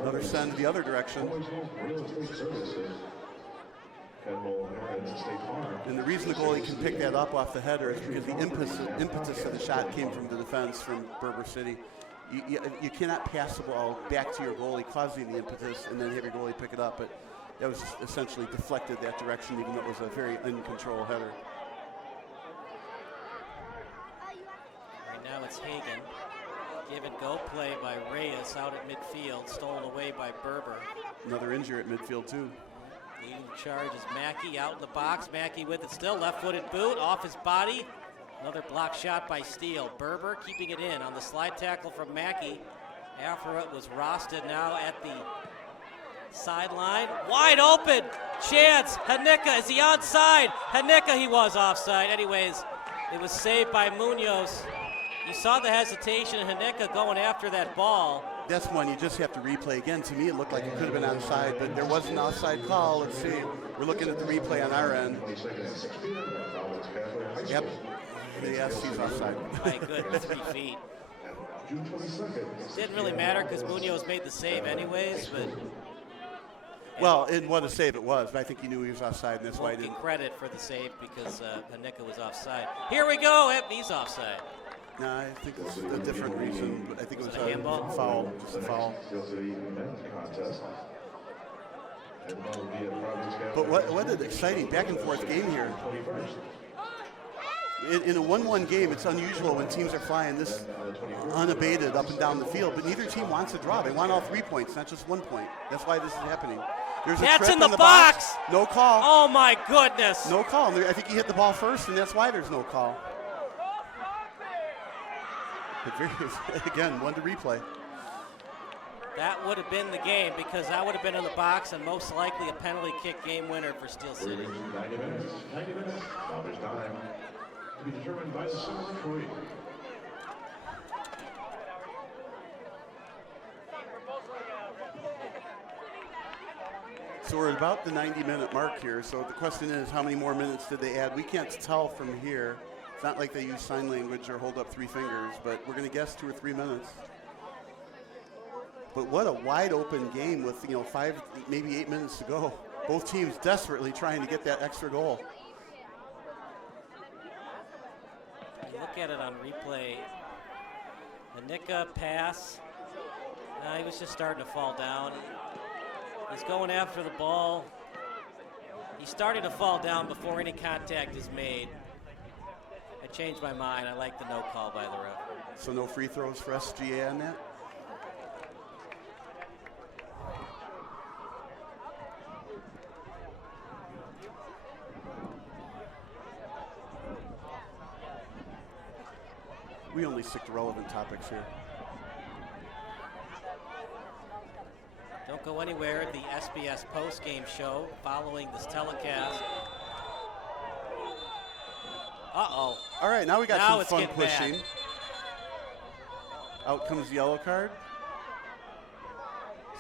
Another send the other direction. And the reason the goalie can pick that up off the header is because the impetus of the shot came from the defense from Berber City. You cannot pass the ball back to your goalie, causing the impetus, and then have your goalie pick it up. But that was essentially deflected that direction, even though it was a very in-control header. Right now it's Hagan. Give and go play by Reyes out at midfield, stolen away by Berber. Another injury at midfield, too. Leading the charge is Mackey out in the box. Mackey with it still, left-footed boot off his body. Another block shot by Steele. Berber keeping it in on the slide tackle from Mackey. After it was Rosted now at the sideline. Wide open chance. Hanika, is he onside? Hanika, he was offside. Anyways, it was saved by Munoz. You saw the hesitation of Hanika going after that ball. That's one you just have to replay again. To me, it looked like it could have been onside, but there was an offside call. Let's see. We're looking at the replay on our end. Yep. Yes, he's offside. My goodness, 3 feet. Didn't really matter because Munoz made the save anyways, but. Well, and what a save it was, but I think he knew he was offside, and that's why he didn't. Credit for the save because Hanika was offside. Here we go. Yep, he's offside. No, I think it's a different reason, but I think it was a handball? Foul, just a foul. But what an exciting back and forth game here. In a 1-1 game, it's unusual when teams are flying this unabated up and down the field, but neither team wants a draw. They want all 3 points, not just 1 point. That's why this is happening. There's a That's trip in the box. No call. Oh my goodness. No call. I think he hit the ball first, and that's why there's no call. But again, one to replay. That would have been the game because that would have been in the box and most likely a penalty kick game winner for Steel City. 90 minutes. Stoppage time to be determined by the center referee. So we're at about the 90-minute mark here. So the question is, how many more minutes did they add? We can't tell from here. It's not like they use sign language or hold up 3 fingers, but we're going to guess 2 or 3 minutes. But what a wide open game with 5, maybe 8 minutes to go. Both teams desperately trying to get that extra goal. You look at it on replay. Hanika pass. He was just starting to fall down. He's going after the ball. He's starting to fall down before any contact is made. I changed my mind. I like the no call by the ref. So no free throws for SGA on that? We only stick to relevant topics here. Don't go anywhere. The SBS post-game show following this telecast. Uh-oh. All right, now we got now some fun pushing. Bad. Out comes the yellow card.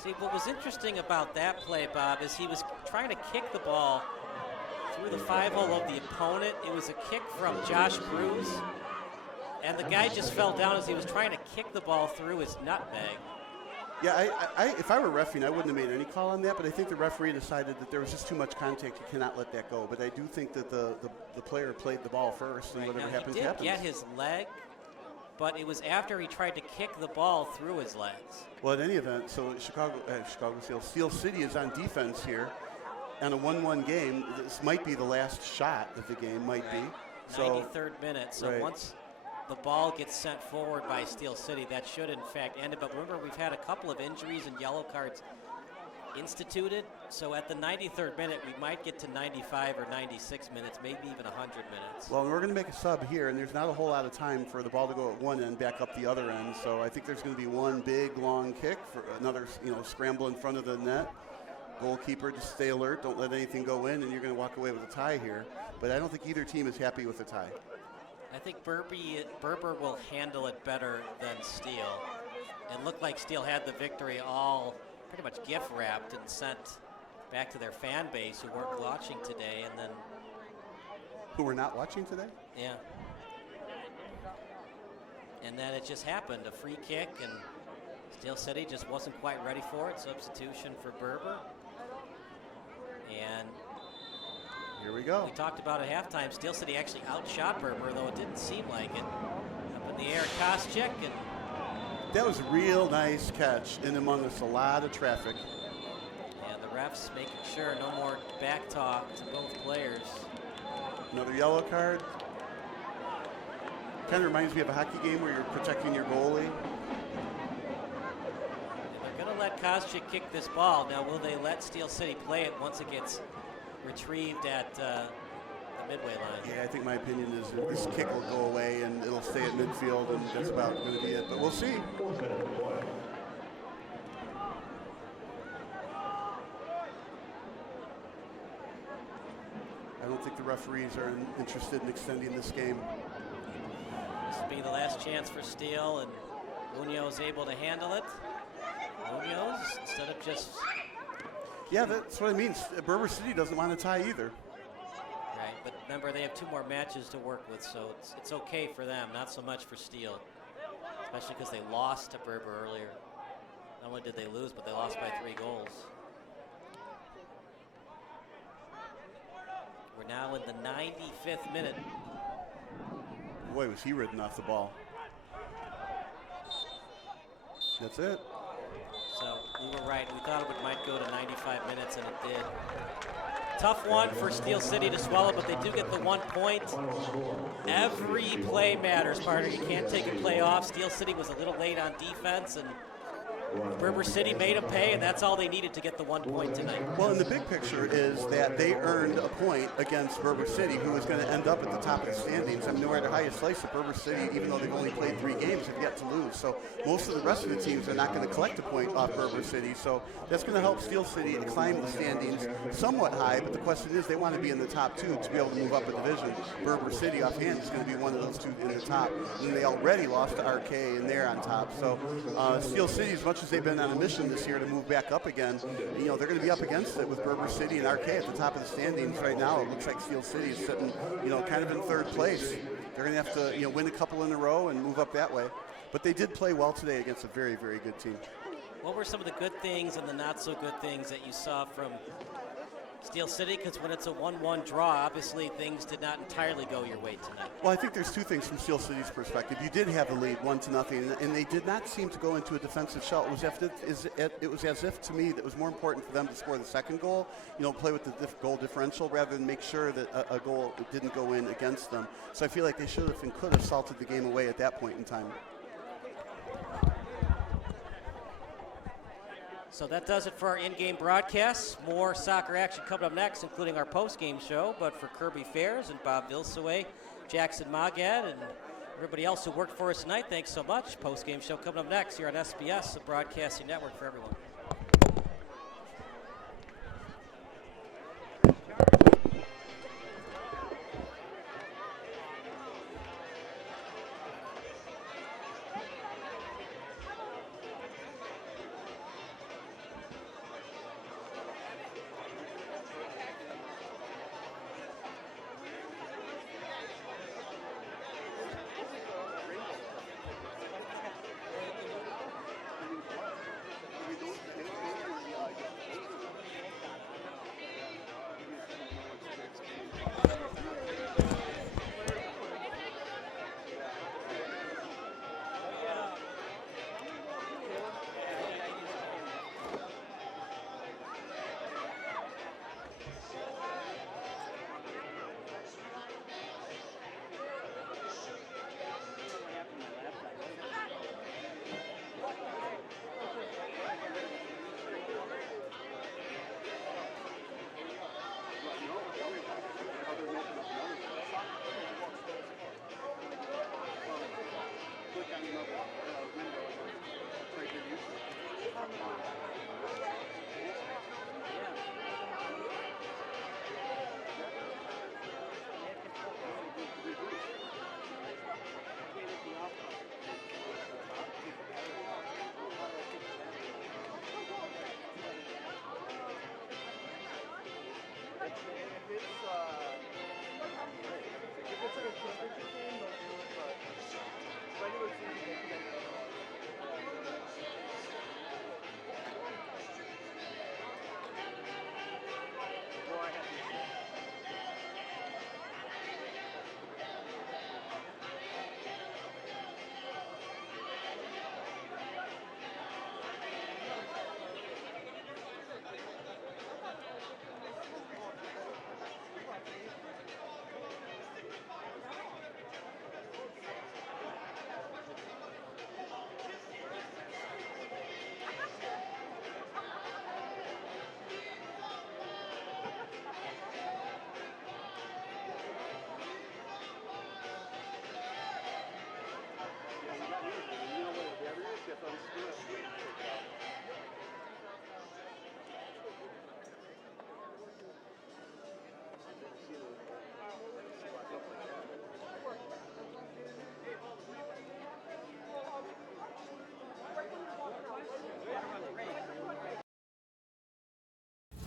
See, what was interesting about that play, Bob, is he was trying to kick the ball through the 5-hole of the opponent. It was a kick from Josh Cruz, and the guy just fell down as he was trying to kick the ball through his nutmeg. Yeah, if I were refereeing, I wouldn't have made any call on that, but I think the referee decided that there was just too much contact. You cannot let that go. But I do think that the player played the ball first, and whatever happens, he did happens. get his leg, but it was after he tried to kick the ball through his legs. Well, in any event, so Steel City is on defense here. on a 1-1 game, this might be the last shot of the game, might be. So, 93rd minute. So once the ball gets sent forward by Steel City, that should in fact end it. But remember, we've had a couple of injuries and yellow cards instituted. So at the 93rd minute, we might get to 95 or 96 minutes, maybe even 100 minutes. Well, we're going to make a sub here, and there's not a whole lot of time for the ball to go at one end, back up the other end. So I think there's going to be one big, long kick for another, scramble in front of the net. Goalkeeper, just stay alert, don't let anything go in, and you're going to walk away with a tie here. But I don't think either team is happy with the tie. I think Berber will handle it better than Steel. It looked like Steel had the victory all pretty much gift wrapped and sent back to their fan base who weren't watching today, and then who were not watching today? Yeah. And then it just happened, a free kick, and Steel City just wasn't quite ready for it. Substitution for Berber. And here we go. We talked about at halftime, Steel City actually outshot Berber, though it didn't seem like it. Up in the air, Koscheck, and that was a real nice catch in amongst a lot of traffic. Yeah, the refs making sure no more back talk to both players. Another yellow card. Kind of reminds me of a hockey game where you're protecting your goalie. And they're going to let Koscheck kick this ball. Now, will they let Steel City play it once it gets retrieved at the midway line? Yeah, I think my opinion is that this kick will go away and it'll stay at midfield, and that's about going to be it. But we'll see. I don't think the referees are interested in extending this game. This will be the last chance for Steel, and Munoz able to handle it. Munoz, instead of just... Yeah, that's what I mean. Berber City doesn't want to tie either. Right, but remember, they have 2 more matches to work with, so it's okay for them, not so much for Steel. Especially because they lost to Berber earlier. Not only did they lose, but they lost by 3 goals. We're now in the 95th minute. Boy, was he ridden off the ball. That's it. So we were right. We thought it might go to 95 minutes, and it did. Tough one for Steel City to swallow, but they do get the 1 point. Every play matters, partner. You can't take a play off. Steel City was a little late on defense, and Berber City made them pay, and that's all they needed to get the 1 point tonight. Well, and the big picture is that they earned a point against Berber City, who was going to end up at the top of the standings. I mean, they're at how you slice it. Berber City, even though they've only played 3 games, have yet to lose. So most of the rest of the teams are not going to collect a point off Berber City. So that's going to help Steel City to climb the standings somewhat high. But the question is, they want to be in the top 2 to be able to move up a division. Berber City, offhand, is going to be one of those 2 in the top. And they already lost to RK, and they're on top. So Steel City, as much as they've been on a mission this year to move back up again, they're going to be up against it with Berber City and RK at the top of the standings right now. It looks like Steel City is sitting, kind of in 3rd place. They're going to have to, win a couple in a row and move up that way. But they did play well today against a very, very good team. What were some of the good things and the not so good things that you saw from Steel City? Because when it's a 1-1 draw, obviously things did not entirely go your way tonight. Well, I think there's 2 things from Steel City's perspective. You did have the lead 1-0, and they did not seem to go into a defensive shell. It was as if to me that it was more important for them to score the second goal, play with the goal differential rather than make sure that a goal didn't go in against them. So I feel like they should have and could have salted the game away at that point in time. So that does it for our in-game broadcasts. More soccer action coming up next, including our post-game show. But for Kirby Fairs and Bob Vilsaway, Jackson Magad, and everybody else who worked for us tonight, thanks so much. Post-game show coming up next here on SBS, the broadcasting network for everyone.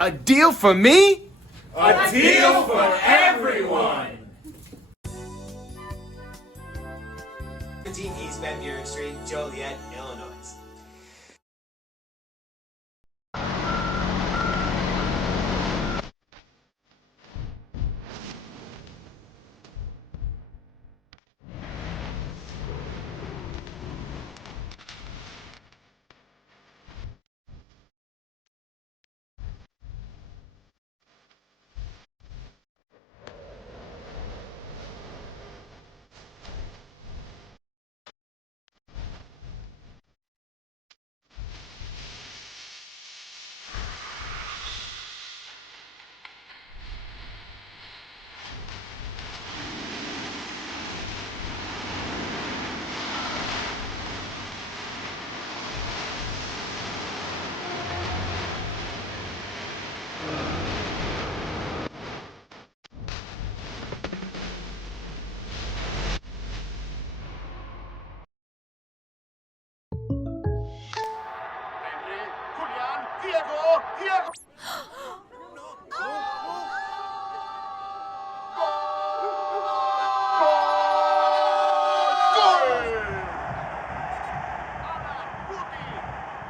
A deal for me? A deal for everyone. 17 East Van Buren Street, Joliet, Illinois.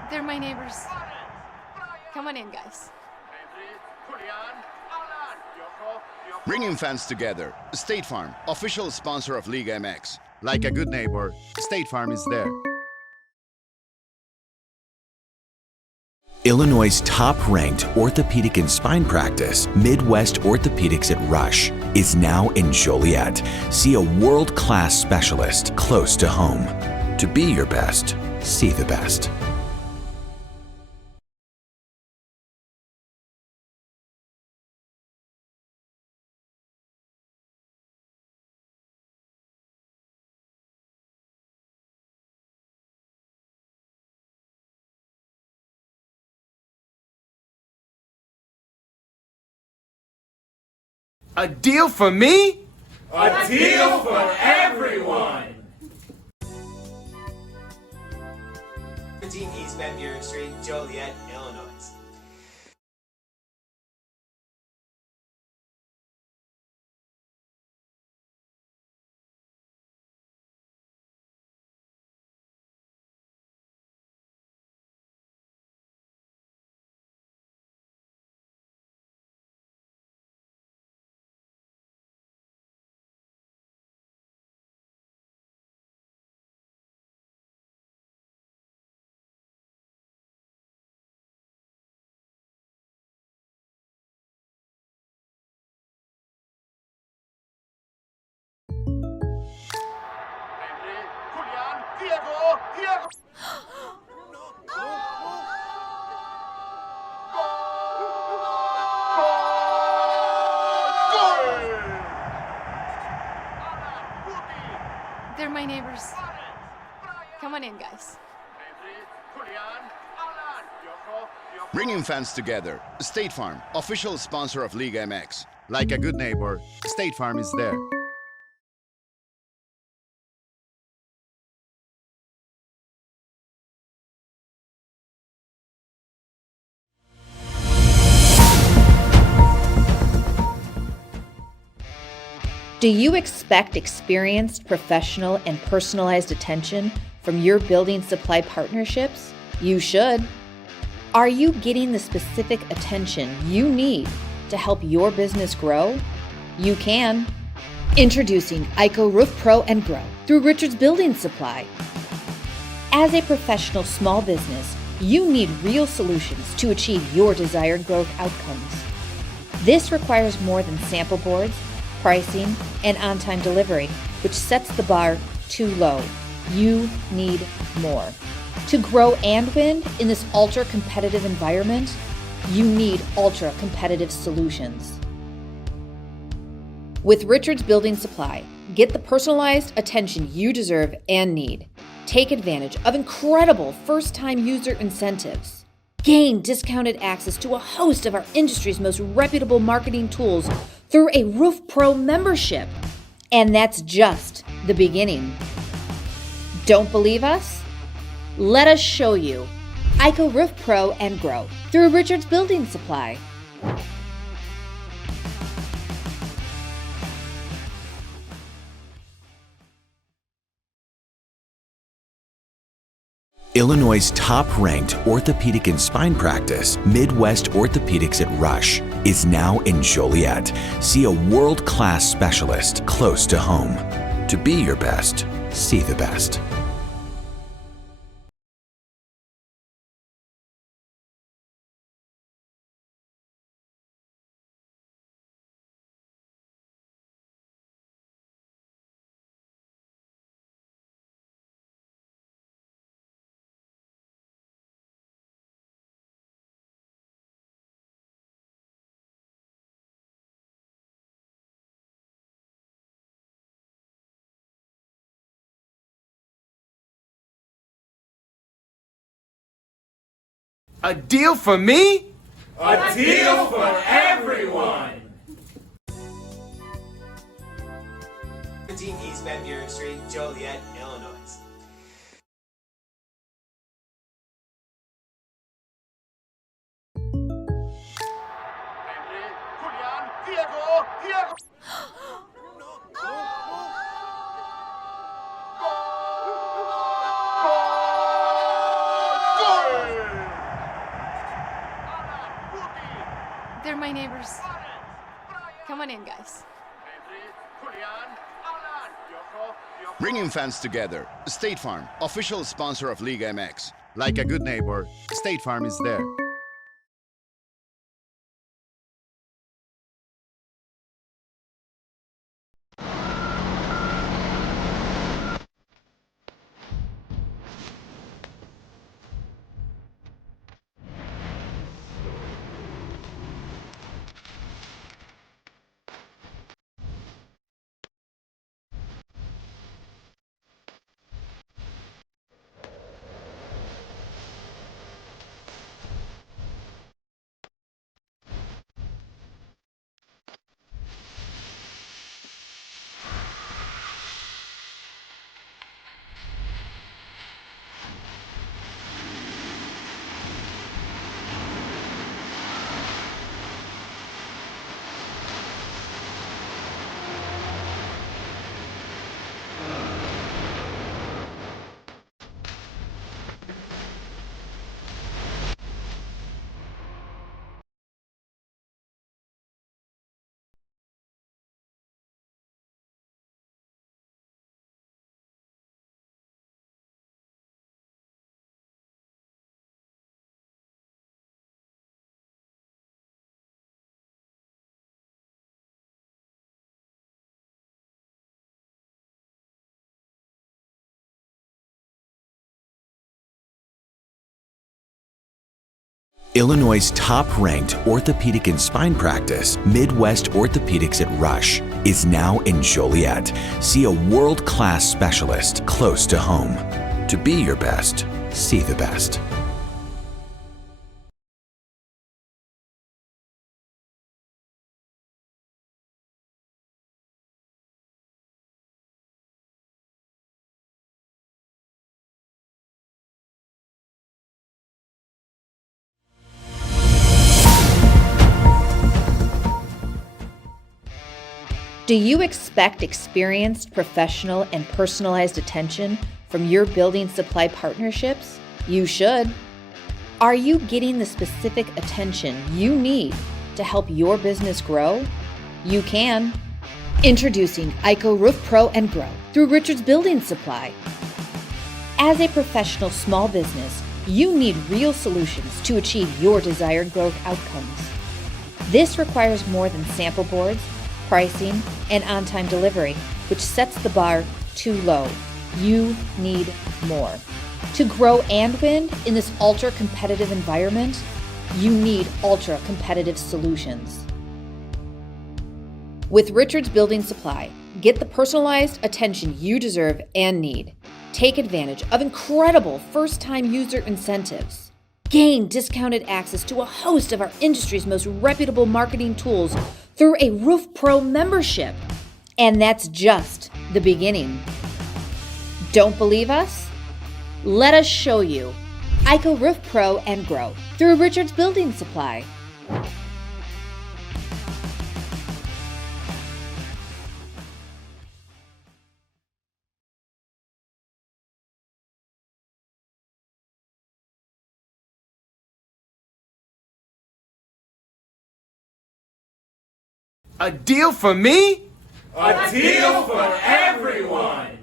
They're my neighbors. Come on in, guys. Bringing fans together. State Farm, official sponsor of Liga MX. Like a good neighbor, State Farm is there. Illinois' top-ranked orthopedic and spine practice, Midwest Orthopedics at Rush, is now in Joliet. See a world-class specialist close to home. To be your best, see the best. A deal for me? A deal for everyone. 17 East Van Buren Street, Joliet, Illinois. They're my neighbors. Come on in, guys. Bringing fans together. State Farm, official sponsor of Liga MX. Like a good neighbor, State Farm is there. Do you expect experienced, professional, and personalized attention from your building supply partnerships? You should. Are you getting the specific attention you need to help your business grow? You can. Introducing ICO Roof Pro and Grow through Richards Building Supply. As a professional small business, you need real solutions to achieve your desired growth outcomes. This requires more than sample boards, pricing, and on-time delivery, which sets the bar too low. You need more. To grow and win in this ultra-competitive environment, you need ultra-competitive solutions. With Richards Building Supply, get the personalized attention you deserve and need. Take advantage of incredible first-time user incentives. Gain discounted access to a host of our industry's most reputable marketing tools through a Roof Pro membership. And that's just the beginning. Don't believe us? Let us show you. ICO Roof Pro and Grow through Richards Building Supply. Illinois' top-ranked orthopedic and spine practice, Midwest Orthopedics at Rush, is now in Joliet. See a world-class specialist close to home. To be your best, see the best. A deal for me? A deal for everyone. 17 East Van Buren Street, Joliet, Illinois. They're my neighbors. Come on in, guys. Bringing fans together. State Farm, official sponsor of Liga MX. Like a good neighbor, State Farm is there. Illinois' top-ranked orthopedic and spine practice, Midwest Orthopedics at Rush, is now in Joliet. See a world-class specialist close to home. To be your best, see the best. Do you expect experienced, professional, and personalized attention from your building supply partnerships? You should. Are you getting the specific attention you need to help your business grow? You can. Introducing ICO Roof Pro and Grow through Richards Building Supply. As a professional small business, you need real solutions to achieve your desired growth outcomes. This requires more than sample boards, pricing, and on-time delivery, which sets the bar too low. You need more. To grow and win in this ultra-competitive environment, you need ultra-competitive solutions. With Richards Building Supply, get the personalized attention you deserve and need. Take advantage of incredible first-time user incentives. Gain discounted access to a host of our industry's most reputable marketing tools through a Roof Pro membership. And that's just the beginning. Don't believe us? Let us show you. ICO Roof Pro and Grow through Richards Building Supply. A deal for me? A deal for everyone.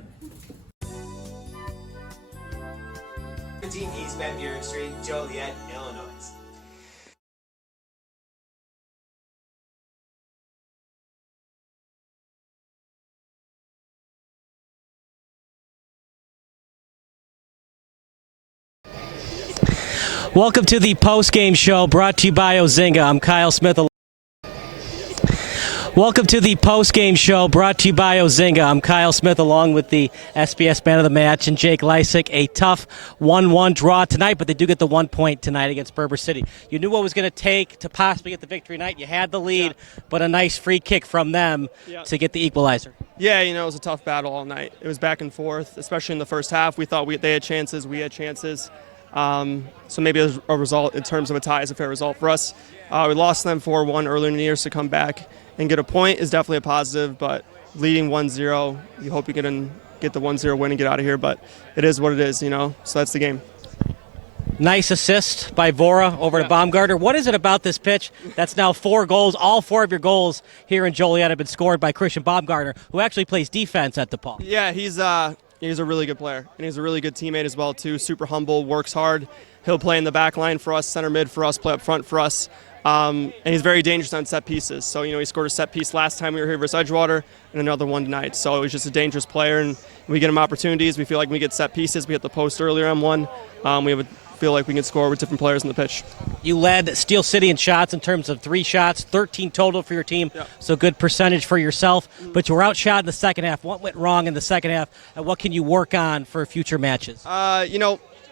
17 East Van Buren Street, Joliet, Illinois. Welcome to the post-game show brought to you by Ozinga. I'm Kyle Smith. Welcome to the post-game show brought to you by Ozinga. I'm Kyle Smith along with the SBS Man of the Match and Jake Lysick. A tough 1-1 draw tonight, but they do get the 1 point tonight against Berber City. You knew what it was going to take to possibly get the victory tonight. You had the lead, but a nice free kick from them to get the equalizer. Yeah, it was a tough battle all night. It was back and forth, especially in the first half. We thought they had chances, we had chances. So maybe a result in terms of a tie is a fair result for us. We lost them 4-1 earlier in the year, so come back and get a point is definitely a positive, but leading 1-0, you hope you can get the 1-0 win and get out of here, but it is what it is, so that's the game. Nice assist by Vora over to Baumgartner. What is it about this pitch that's now 4 goals? All 4 of your goals here in Joliet have been scored by Christian Baumgartner, who actually plays defense at DePaul. Yeah, he's a really good player, and he's a really good teammate as well, too. Super humble, works hard. He'll play in the back line for us, center mid for us, play up front for us. And he's very dangerous on set pieces. So, he scored a set piece last time we were here versus Edgewater and another one tonight. So it was just a dangerous player, and we get him opportunities. We feel like we get set pieces. We hit the post earlier on one. Feel like we can score with different players on the pitch. You led Steel City in shots in terms of 3 shots, 13 total for your team, so good percentage for yourself. But you were outshot in the second half. What went wrong in the second half, and what can you work on for future matches?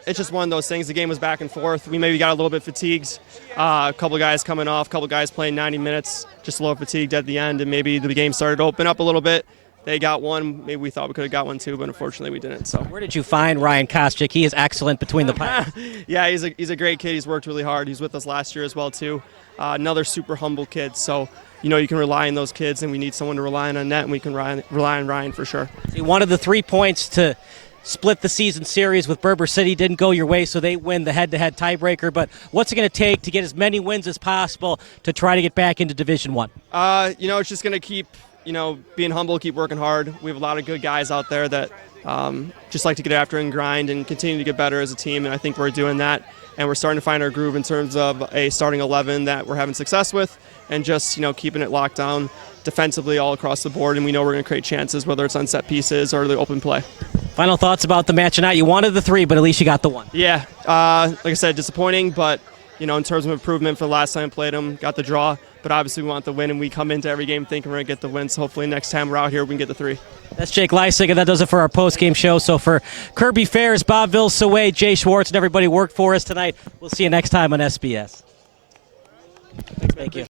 It's just one of those things. The game was back and forth. We maybe got a little bit fatigued. A couple of guys coming off, a couple of guys playing 90 minutes, just a little fatigued at the end, and maybe the game started to open up a little bit. They got one. Maybe we thought we could have got one too, but unfortunately we didn't. So where did you find Ryan Koscheck? He is excellent between the pipes. Yeah, he's a great kid. He's worked really hard. He's with us last year as well too. Another super humble kid. So you can rely on those kids, and we need someone to rely on net, and we can rely on Ryan for sure. You wanted the 3 points to split the season series with Berber City. Didn't go your way, so they win the head-to-head tiebreaker. But what's it going to take to get as many wins as possible to try to get back into Division I? It's just going to keep being humble, keep working hard. We have a lot of good guys out there that just like to get after and grind and continue to get better as a team, and I think we're doing that. And we're starting to find our groove in terms of a starting 11 that we're having success with, and just keeping it locked down defensively all across the board. And we know we're going to create chances, whether it's on set pieces or the open play. Final thoughts about the match tonight? You wanted the 3, but at least you got the 1. Yeah, like I said, disappointing, but in terms of improvement for the last time I played them, got the draw. But obviously we want the win, and we come into every game thinking we're going to get the win. So hopefully next time we're out here, we can get the 3. That's Jake Lysick, and that does it for our post-game show. So for Kirby Ferris, Bob Vilsaway, Jay Schwartz, and everybody worked for us tonight, we'll see you next time on SBS. Thank you.